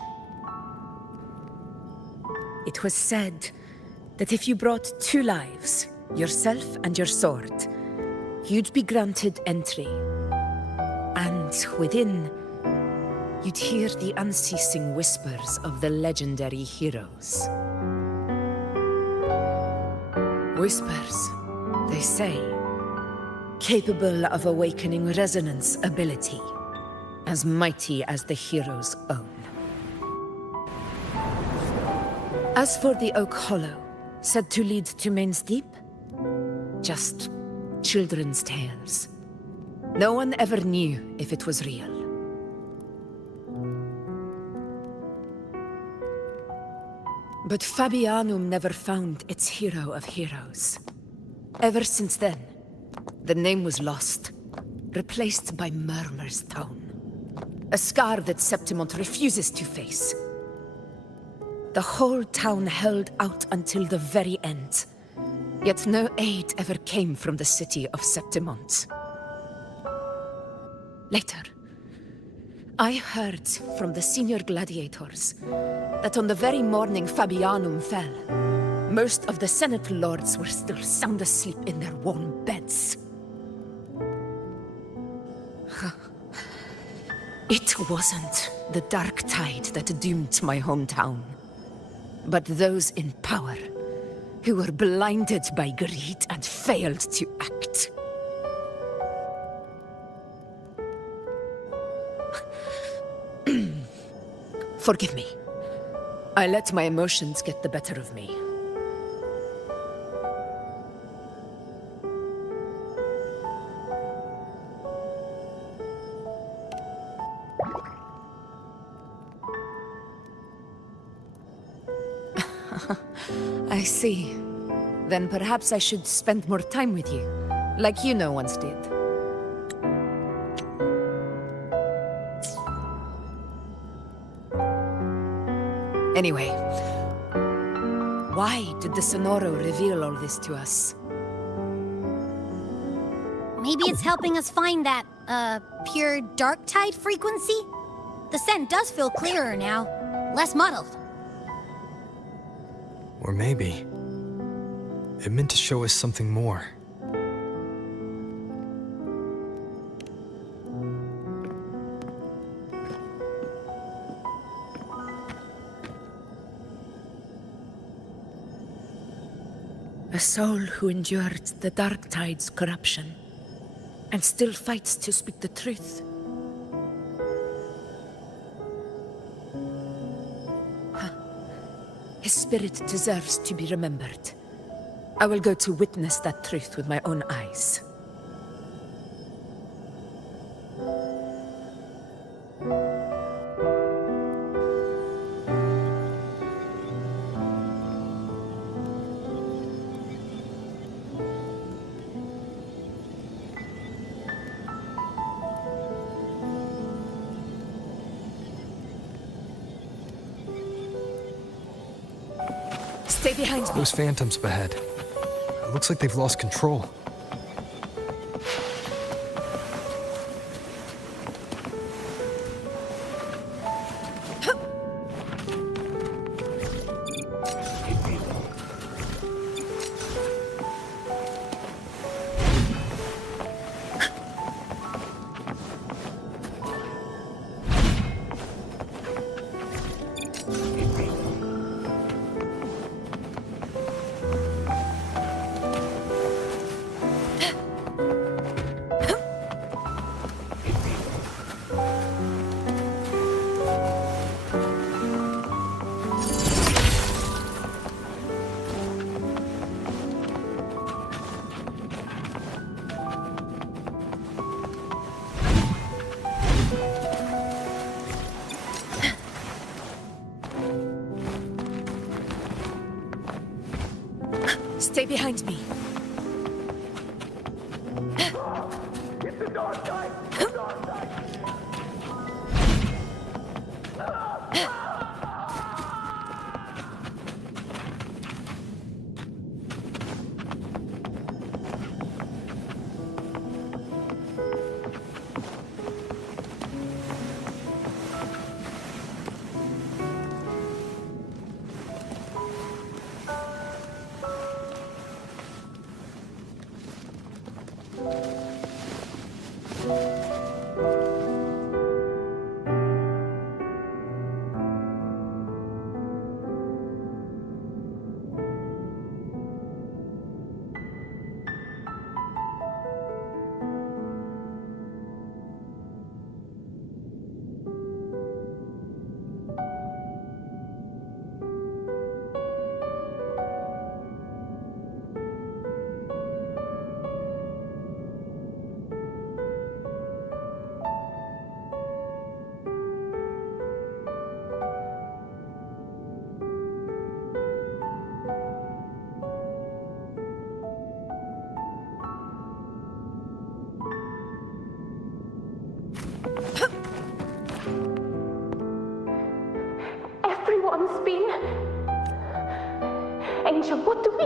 It was said that if you brought 2 lives, yourself and your sword, you'd be granted entry. And within, you'd hear the unceasing whispers of the legendary heroes. Whispers, they say, capable of awakening resonance ability, as mighty as the hero's own. As for the Oak Hollow, said to lead to Main's Deep, just children's tales. No one ever knew if it was real. But Fabianum never found its hero of heroes. Ever since then, the name was lost, replaced by Murmur's Tone. A scar that Septimont refuses to face. The whole town held out until the very end, yet no aid ever came from the city of Septimont. Later, I heard from the senior gladiators that on the very morning Fabianum fell, most of the Senate lords were still sound asleep in their warm beds. It wasn't the Dark Tide that doomed my hometown, but those in power who were blinded by greed and failed to act. Forgive me. I let my emotions get the better of me. I see. Then perhaps I should spend more time with you, like you once did. Anyway, why did the Sonoro reveal all this to us? Maybe it's helping us find that, pure dark tide frequency? The scent does feel clearer now, less muddled. Or maybe it meant to show us something more. A soul who endured the Dark Tide's corruption and still fights to speak the truth. His spirit deserves to be remembered. I will go to witness that truth with my own eyes. Stay behind me. Those phantoms ahead. It looks like they've lost control. Stay behind me. Get the dark side! The dark side! Everyone's been... Angel, what do we...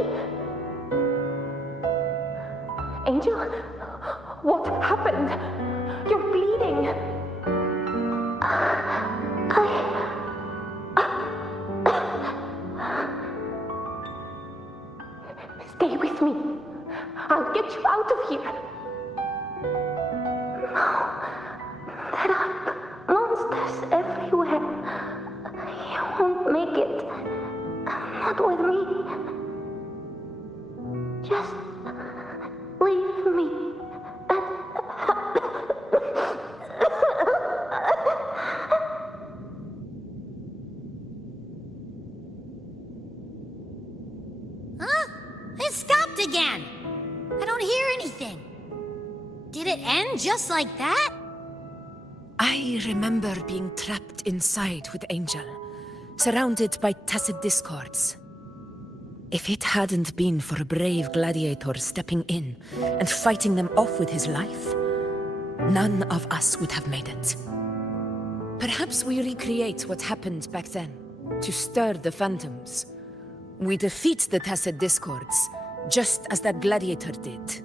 Angel, what happened? You're bleeding. Stay with me. I'll get you out of here. No. There are monsters everywhere. You won't make it. Not with me. Just leave me. Huh? It stopped again. I don't hear anything. Did it end just like that? I remember being trapped inside with Angel, surrounded by tacit discords. If it hadn't been for a brave gladiator stepping in and fighting them off with his life, none of us would have made it. Perhaps we recreate what happened back then, to stir the phantoms. We defeat the tacit discords, just as that gladiator did.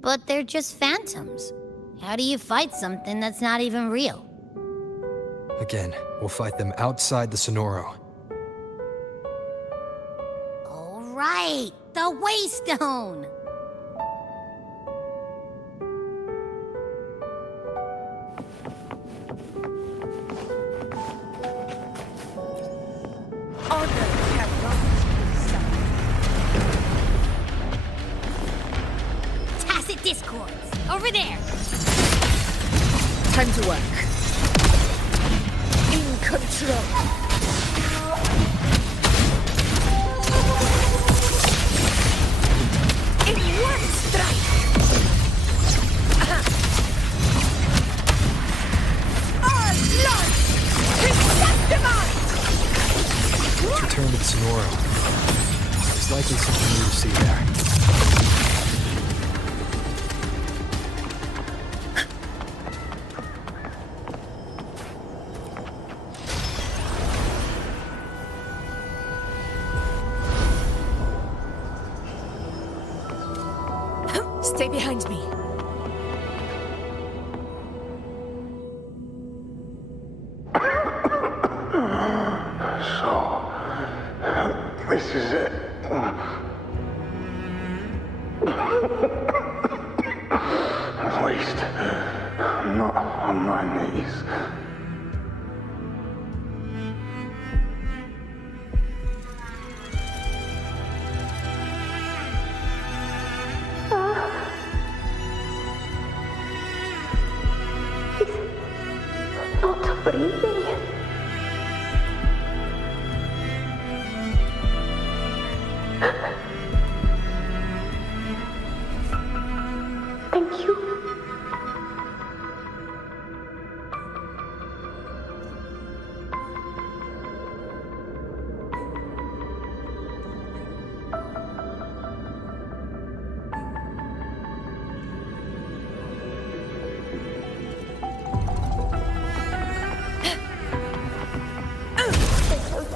But they're just phantoms. How do you fight something that's not even real? Again, we'll fight them outside the Sonoro. All right, the Waystone! Tacit discords, over there! Time to work. In control. likely something new to see there. Stay behind me. So, this is it. At least, I'm not on my knees. Not breathing. Thank you.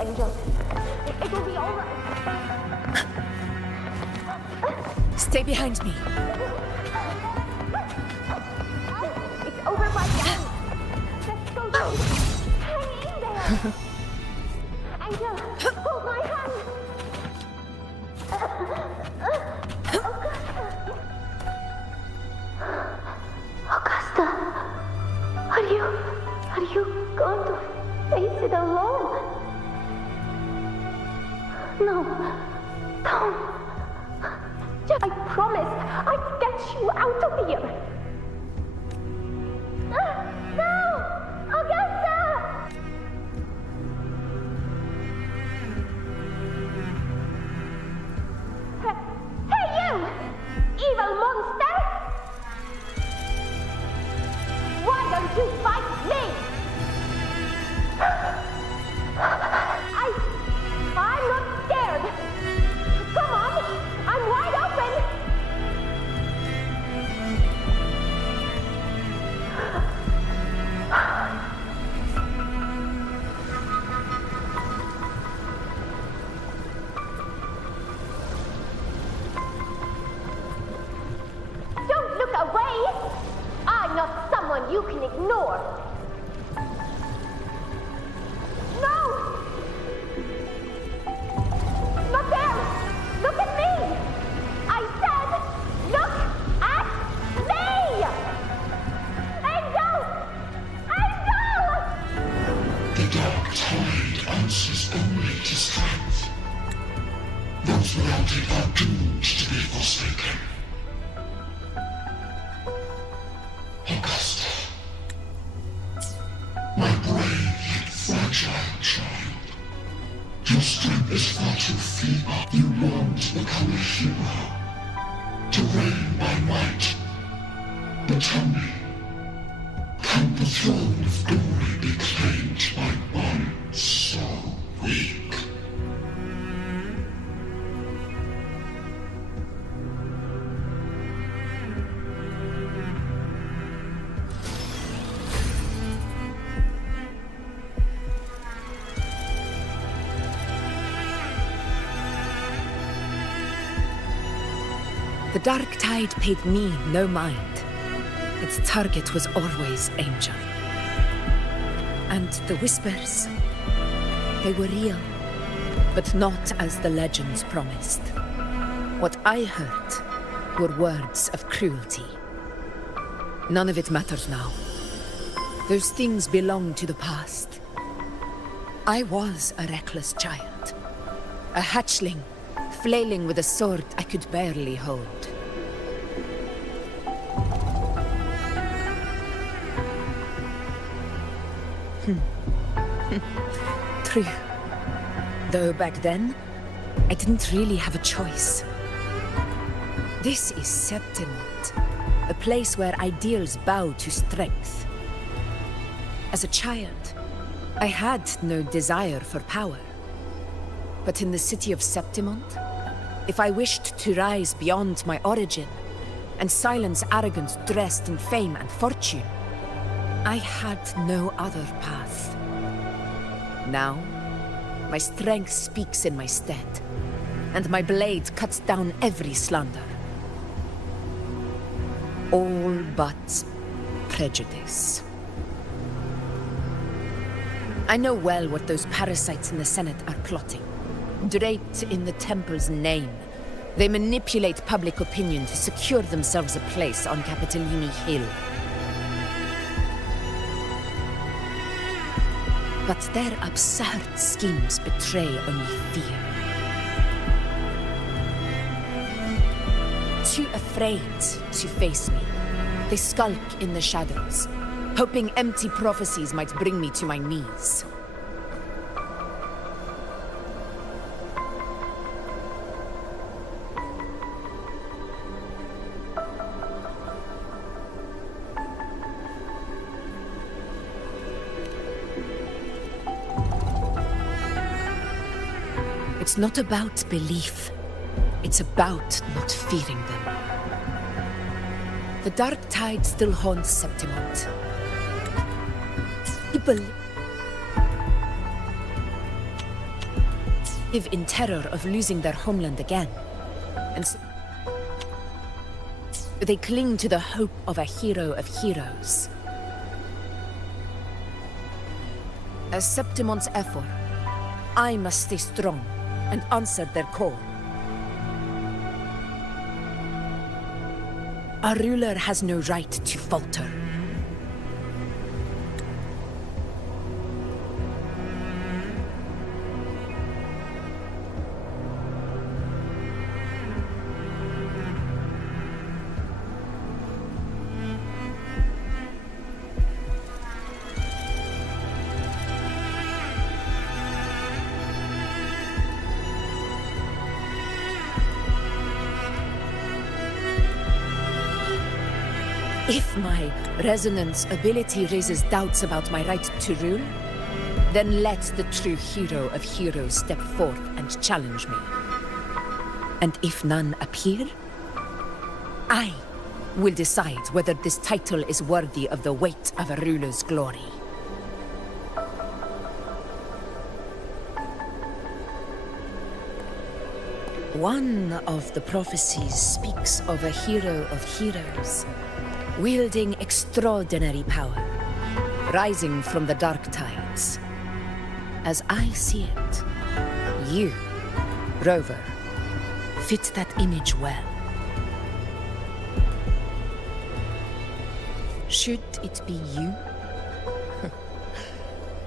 Angel. It will be all right. Stay behind me. It's over by now. Let's go. Hang in there. Angel, hold my hand. Augusta, are you going to face it alone? No, don't. I promised I'd get you out of here. No! Augusta! Hey, you! Evil monster! Why don't you fight me? I'm not scared. Come on, I'm wide open. Don't look away. I'm not someone you can ignore. No! Not there! Look at me! I said, look at me! Angel! Angel! The dark tide answers only to strength. Those without it are doomed to be forsaken. Augusta, my brave yet fragile child, your strength is far too feeble. You long to become a hero, to reign by might. But tell me, can the throne of glory be claimed by one so weak? The dark tide paid me no mind. Its target was always Angel. And the whispers, they were real, but not as the legends promised. What I heard were words of cruelty. None of it matters now. Those things belong to the past. I was a reckless child, a hatchling, flailing with a sword I could barely hold. True. Though back then, I didn't really have a choice. This is Septimont, a place where ideals bow to strength. As a child, I had no desire for power. But in the city of Septimont, If I wished to rise beyond my origin and silence arrogance dressed in fame and fortune, I had no other path. Now, my strength speaks in my stead, and my blade cuts down every slander. All but prejudice. I know well what those parasites in the Senate are plotting. Draped in the Temple's name, they manipulate public opinion to secure themselves a place on Capitolini Hill. But their absurd schemes betray only fear. Too afraid to face me, they skulk in the shadows, hoping empty prophecies might bring me to my knees. It's not about belief. It's about not fearing them. The dark tide still haunts Septimont. People live in terror of losing their homeland again. And so they cling to the hope of a hero of heroes. As Septimont's Ephor, I must stay strong and answer their call. A ruler has no right to falter. If my resonance ability raises doubts about my right to rule, then let the true hero of heroes step forth and challenge me. And if none appear, I will decide whether this title is worthy of the weight of a ruler's glory. One of the prophecies speaks of a hero of heroes, wielding extraordinary power, rising from the dark tides. As I see it, you, Rover, fit that image well. Should it be you,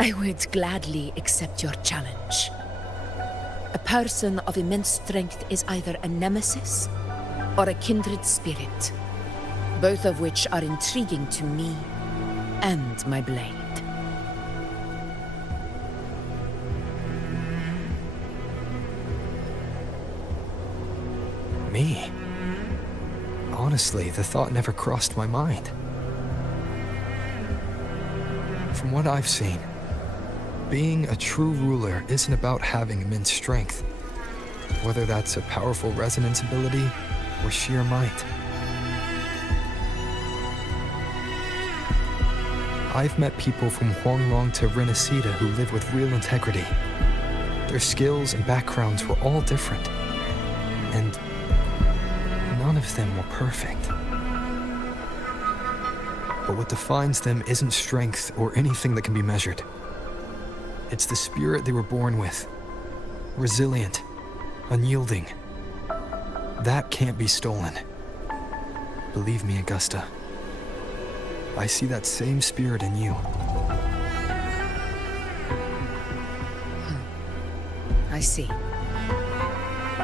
I would gladly accept your challenge. A person of immense strength is either a nemesis or a kindred spirit, both of which are intriguing to me and my blade. Me? Honestly, the thought never crossed my mind. From what I've seen, being a true ruler isn't about having immense strength, whether that's a powerful resonance ability or sheer might. I've met people from Huanglong to Renacida who live with real integrity. Their skills and backgrounds were all different, and none of them were perfect. But what defines them isn't strength or anything that can be measured. It's the spirit they were born with. Resilient, unyielding. That can't be stolen. Believe me, Augusta. I see that same spirit in you. I see.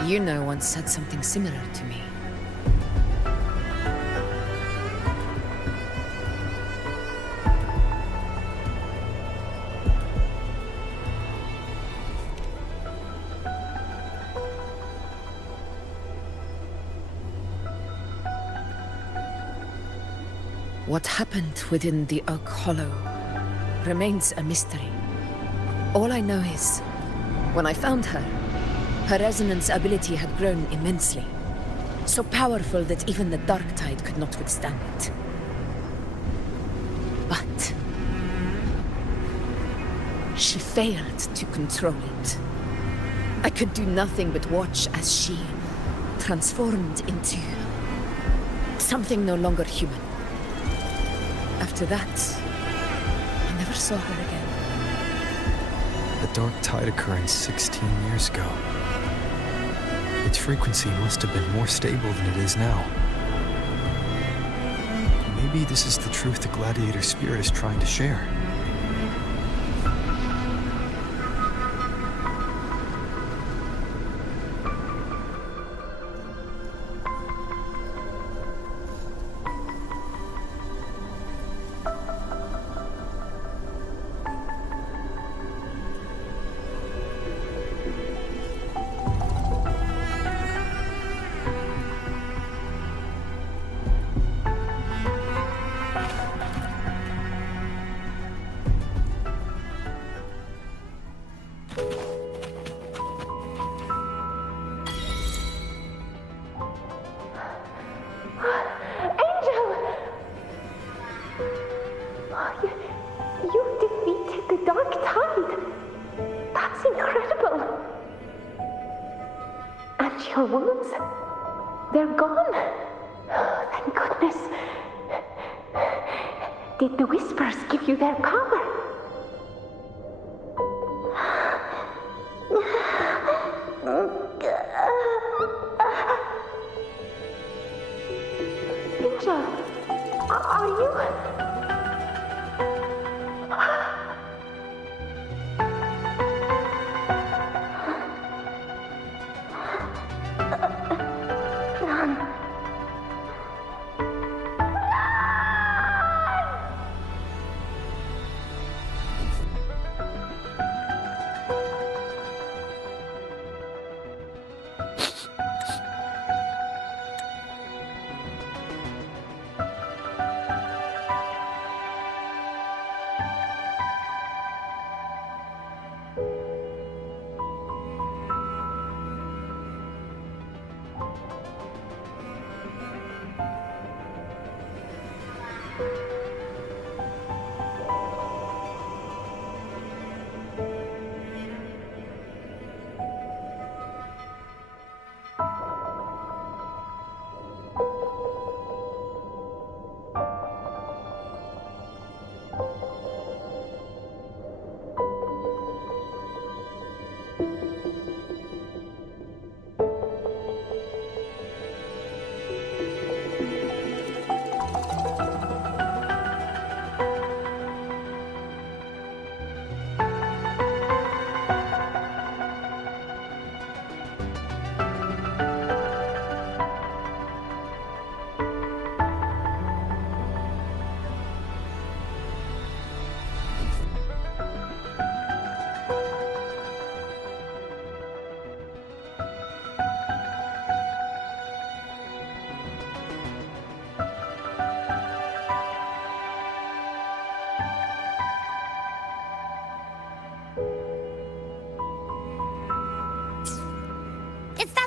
You know once said something similar to me. What happened within the Oak Hollow remains a mystery. All I know is, when I found her, Her resonance ability had grown immensely. So powerful that even the dark tide could not withstand it. But she failed to control it. I could do nothing but watch as she transformed into something no longer human. After that, I never saw her again. The dark tide occurring 16 years ago. Its frequency must have been more stable than it is now. Maybe this is the truth the gladiator spirit is trying to share. Your wounds, they're gone. Oh, thank goodness. Did the whispers give you their power? Angel, are you...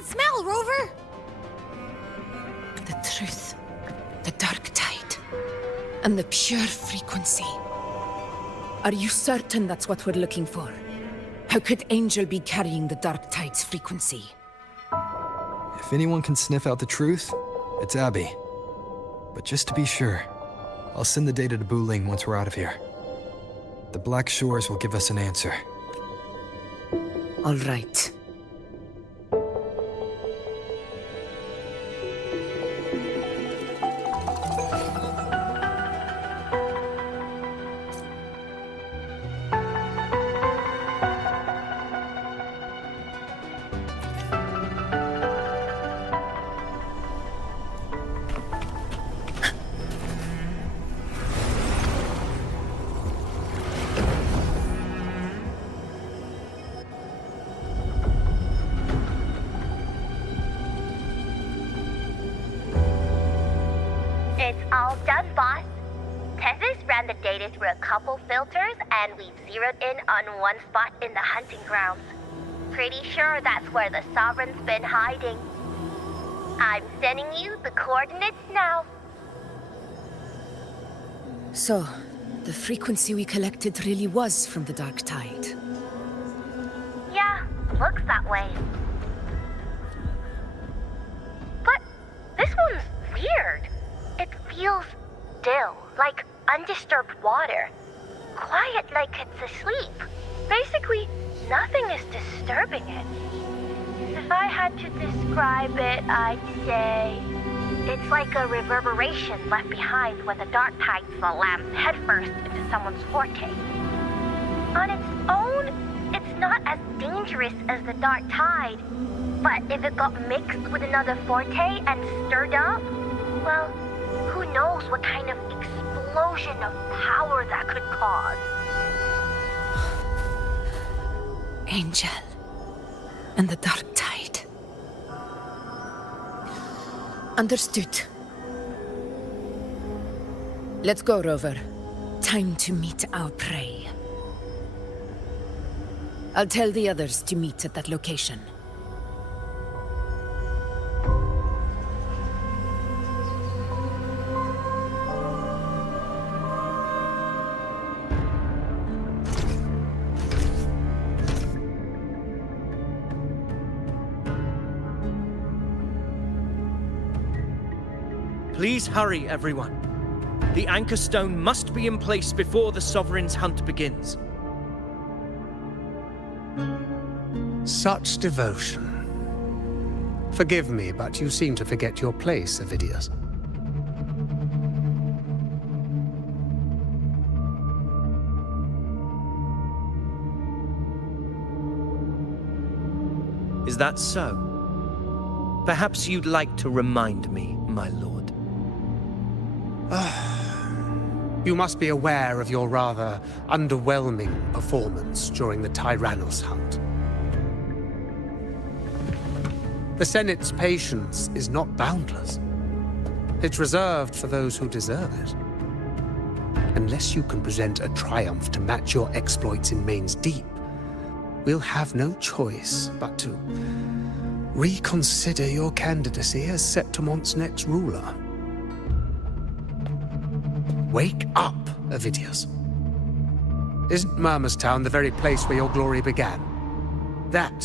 Smell, Rover! The truth, the dark tide, and the pure frequency. Are you certain that's what we're looking for? How could Angel be carrying the dark tide's frequency? If anyone can sniff out the truth, it's Abby. But just to be sure, I'll send the data to Buling once we're out of here. The Black Shores will give us an answer. All right. All done, boss. Tethys ran the data through a couple filters, and we've zeroed in on one spot in the hunting grounds. pretty sure that's where the Sovereign's been hiding. I'm sending you the coordinates now. So, the frequency we collected really was from the Dark Tide. Yeah, looks that way. But this one's weird. It feels still, like undisturbed water. Quiet like it's asleep. Basically, nothing is disturbing it. If I had to describe it, I'd say it's like a reverberation left behind when the dark tide slams headfirst into someone's forte. On its own, it's not as dangerous as the dark tide, but if it got mixed with another forte and stirred up, well, who knows what kind of explosion of power that could cause. Angel and the Dark Tide. Understood. Let's go, Rover. Time to meet our prey. I'll tell the others to meet at that location. Please hurry, everyone. The anchor stone must be in place before the Sovereign's hunt begins. Such devotion. Forgive me, but you seem to forget your place, Avidius. Is that so? Perhaps you'd like to remind me, my lord. You must be aware of your rather underwhelming performance during the Tyrannos hunt. The Senate's patience is not boundless. It's reserved for those who deserve it. Unless you can present a triumph to match your exploits in Main's Deep, we'll have no choice but to reconsider your candidacy as Septimon's next ruler. Wake up, Avidius. Isn't Murmustown the very place where your glory began? That,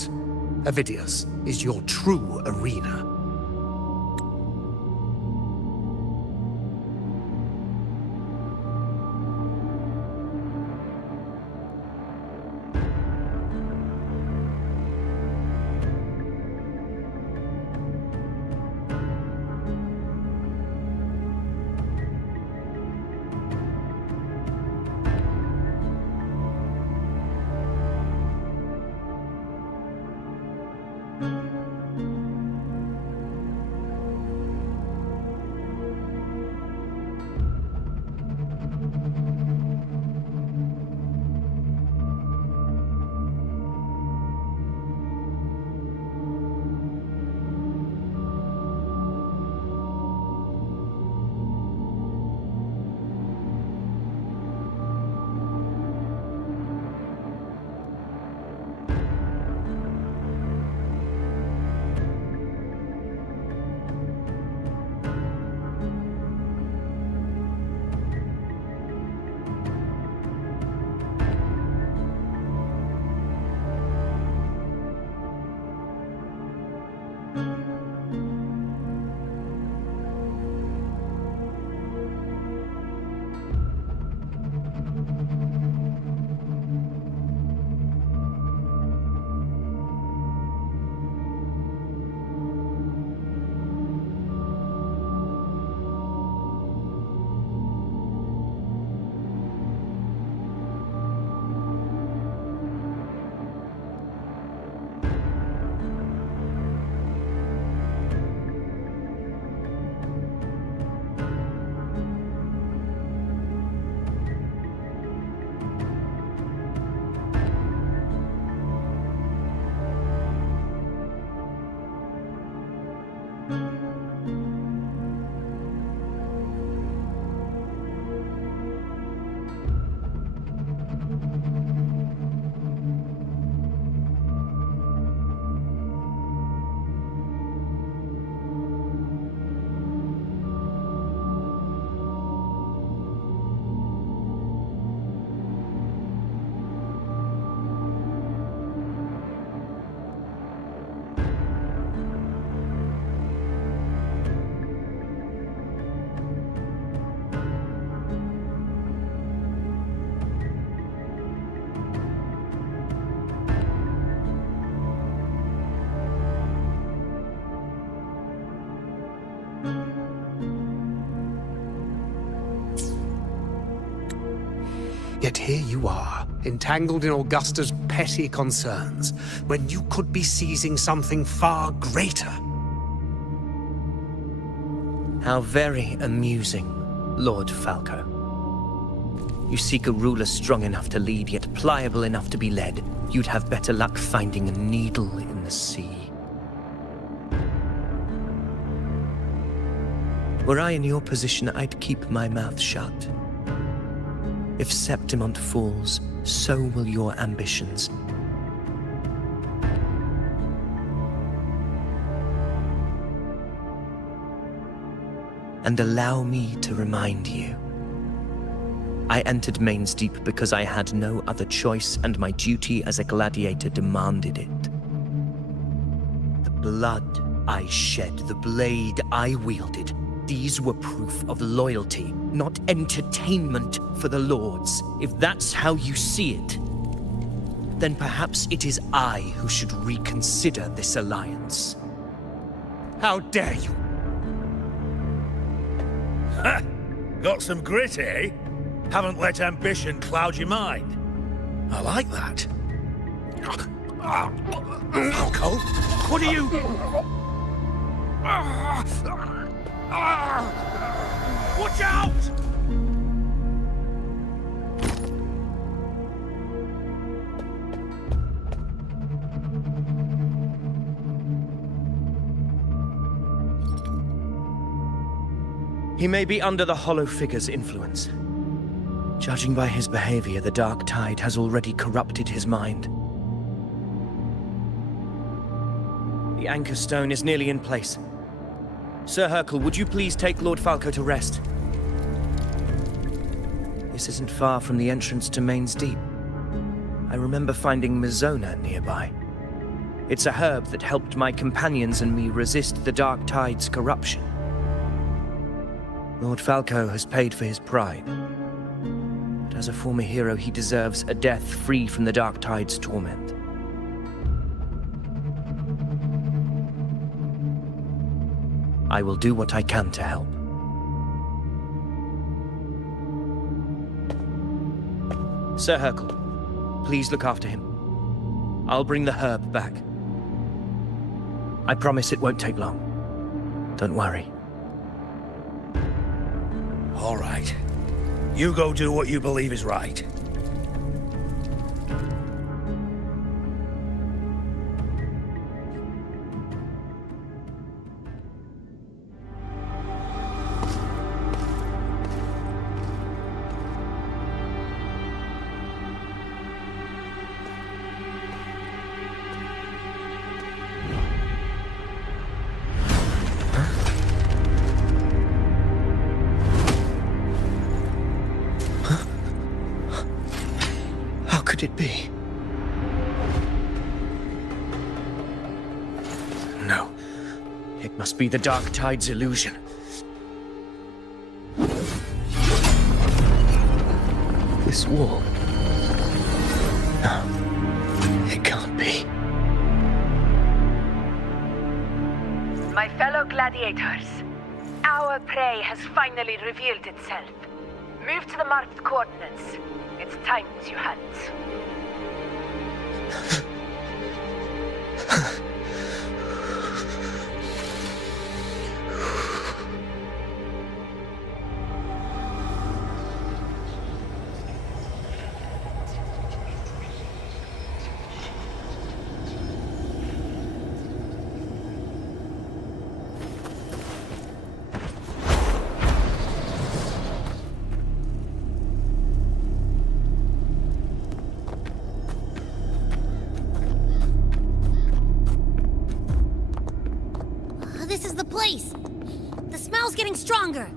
Avidius, is your true arena. Yet here you are, entangled in Augusta's petty concerns, when you could be seizing something far greater. How very amusing, Lord Falco. You seek a ruler strong enough to lead, yet pliable enough to be led. You'd have better luck finding a needle in the sea. Were I in your position, I'd keep my mouth shut. If Septimont falls, so will your ambitions. And allow me to remind you, I entered Main's Deep because I had no other choice, and my duty as a gladiator demanded it. The blood I shed, the blade I wielded, these were proof of loyalty, not entertainment for the Lords. If that's how you see it, then perhaps it is I who should reconsider this alliance. How dare you! Ha! Got some grit, eh? Haven't let ambition cloud your mind. I like that. Falco, what are you... Watch out! He may be under the Hollow Figure's influence. Judging by his behavior, the Dark Tide has already corrupted his mind. The Anchor Stone is nearly in place. Sir Hercule, would you please take Lord Falco to rest? This isn't far from the entrance to Main's Deep. I remember finding Mizona nearby. It's a herb that helped my companions and me resist the Dark Tide's corruption. Lord Falco has paid for his pride. But as a former hero, he deserves a death free from the Dark Tide's torment. I will do what I can to help. Sir Hercule, please look after him. I'll bring the herb back. I promise it won't take long. Don't worry. All right. You go do what you believe is right. Could it be? No. It must be the Dark Tide's illusion. This wall. No. It can't be. My fellow gladiators, our prey has finally revealed itself. Move to the marked coordinates. It's time to hunt. This is the place! The smell's getting stronger!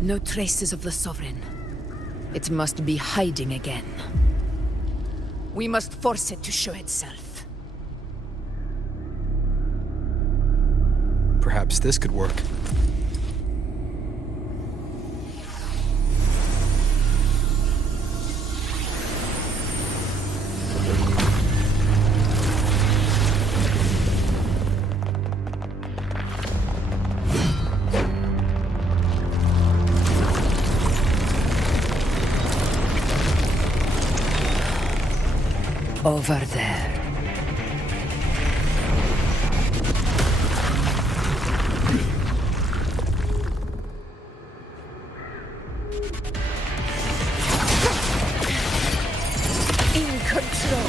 No traces of the Sovereign. It must be hiding again. We must force it to show itself. Perhaps this could work. over there. In control.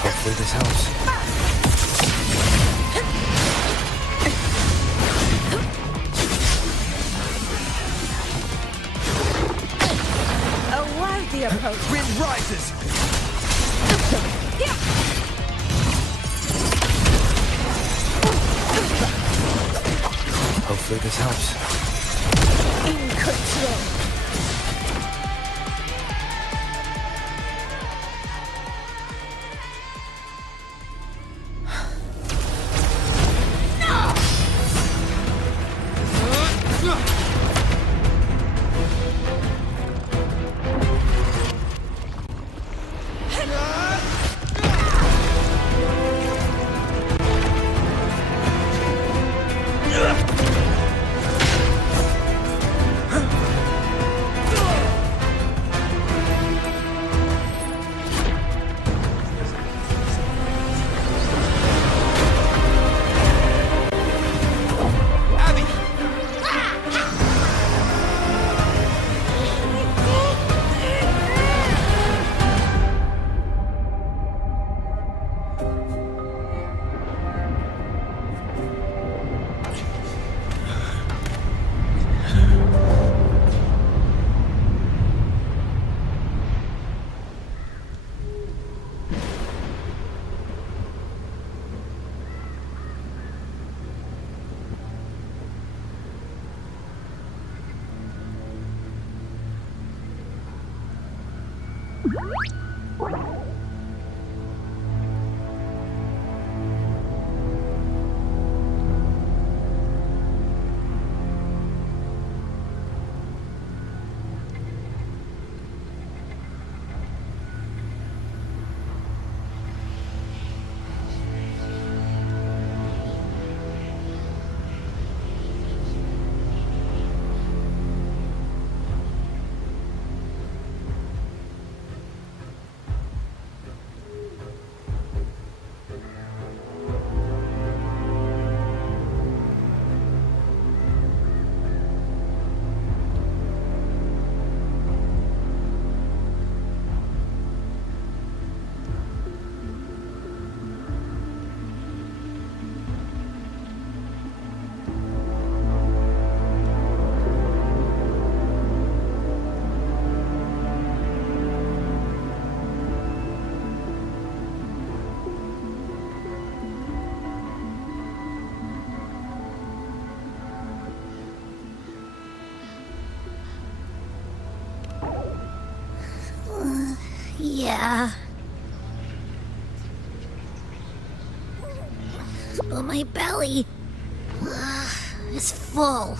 Hopefully this helps. A worthy approach. Wind rises! Hopefully this helps. In control. Yeah. But my belly is full.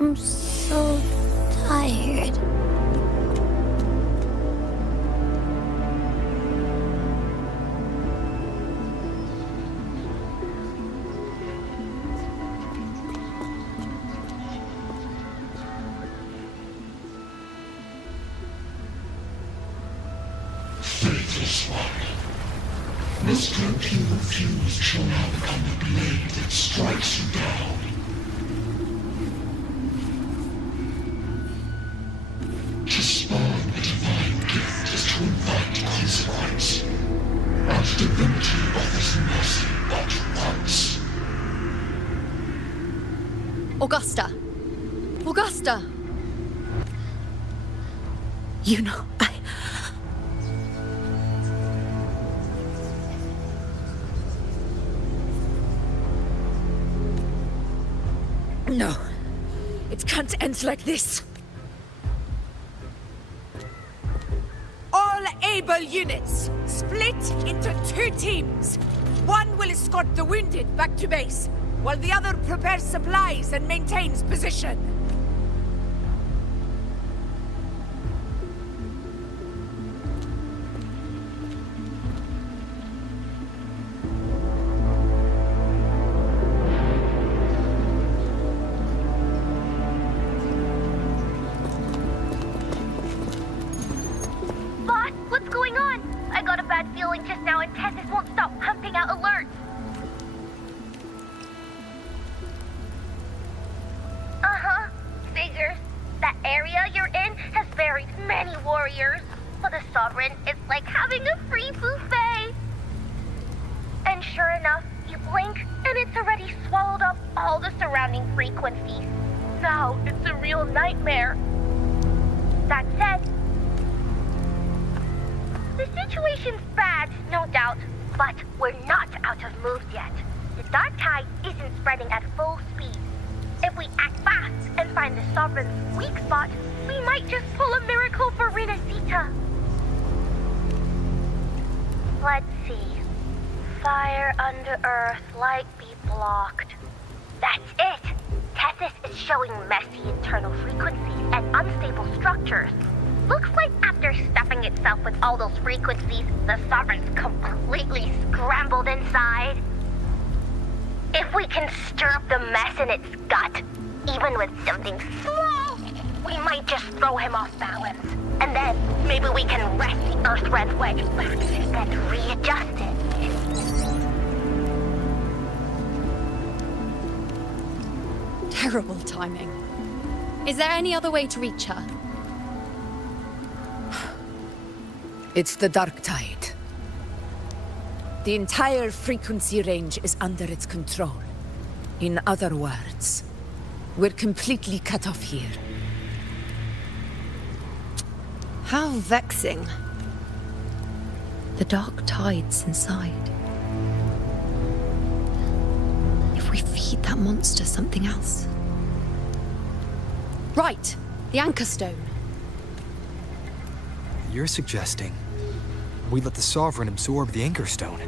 I'm so tired. Faithless one. The stroke you refused shall now become the blade that strikes you down. To spawn a divine gift is to invite consequence. And divinity offers mercy but once. Augusta! Augusta! You know, No. It can't end like this. All able units, split into 2 teams. One will escort the wounded back to base, while the other prepares supplies and maintains position. Boss, what's going on? I got a bad feeling just now and Tessus won't stop pumping out alerts. Uh-huh. Figures. That area you're in has buried many warriors. For the Sovereign, it's like having a free buffet. And sure enough, you blink, and it's already swallowed up all the surrounding frequencies. Now it's a real nightmare. That said, the situation's bad, no doubt, but we're not out of moves yet. The dark tide isn't spreading at full speed. If we act fast and find the Sovereign's weak spot, we might just pull a miracle for Renacita. Let's see. Fire under earth, light be blocked. That's it! Tessus is showing messy internal frequencies and unstable structures. Looks like after stuffing itself with all those frequencies, the Sovereign's completely scrambled inside. If we can stir up the mess in its gut, even with something small, we might just throw him off balance. And then maybe we can wrest the Earthred wedge back and readjust it. Terrible timing. Is there any other way to reach her? It's the dark tide. The entire frequency range is under its control. In other words, we're completely cut off here. How vexing. The dark tide's inside. If we feed that monster something else. Right, the Anchor Stone. You're suggesting we let the Sovereign absorb the Anchor Stone.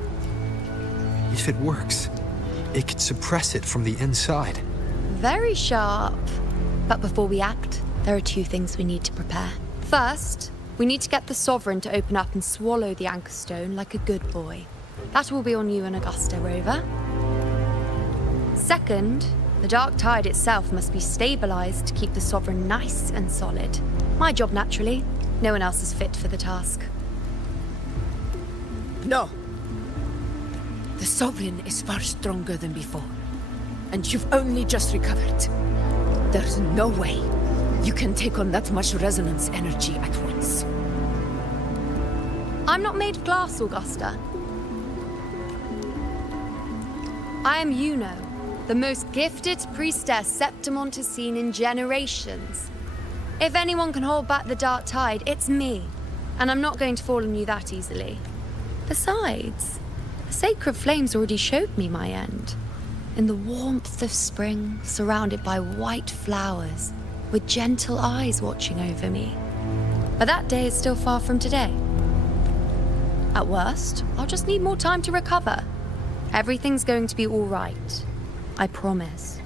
If it works, it could suppress it from the inside. Very sharp. But before we act, there are 2 things we need to prepare. First, we need to get the Sovereign to open up and swallow the Anchor Stone like a good boy. That will be on you and Augusta, Rover. Second, the dark tide itself must be stabilized to keep the Sovereign nice and solid. My job, naturally. No one else is fit for the task. No. The Sovereign is far stronger than before. And you've only just recovered. There's no way you can take on that much resonance energy at once. I'm not made of glass, Augusta. I am Juno, the most gifted priestess Septimont has seen in generations. If anyone can hold back the dark tide, it's me. And I'm not going to fall on you that easily. Besides, the sacred flames already showed me my end. In the warmth of spring, surrounded by white flowers, with gentle eyes watching over me. But that day is still far from today. At worst, I'll just need more time to recover. Everything's going to be all right. I promise.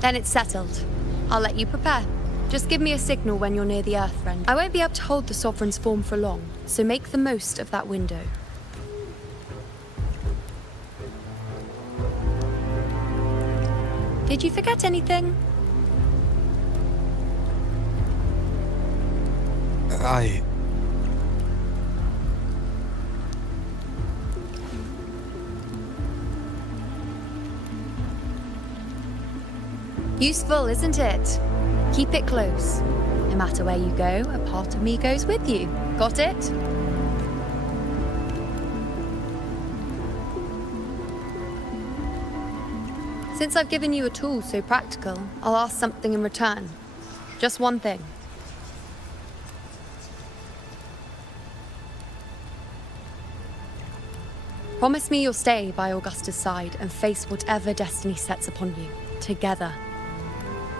Then it's settled. I'll let you prepare. Just give me a signal when you're near the Earthfriend. I won't be able to hold the Sovereign's form for long, so make the most of that window. Did you forget anything? Useful, isn't it? Keep it close. No matter where you go, a part of me goes with you. Got it? Since I've given you a tool so practical, I'll ask something in return. Just one thing. Promise me you'll stay by Augusta's side and face whatever destiny sets upon you, together.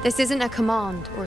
This isn't a command or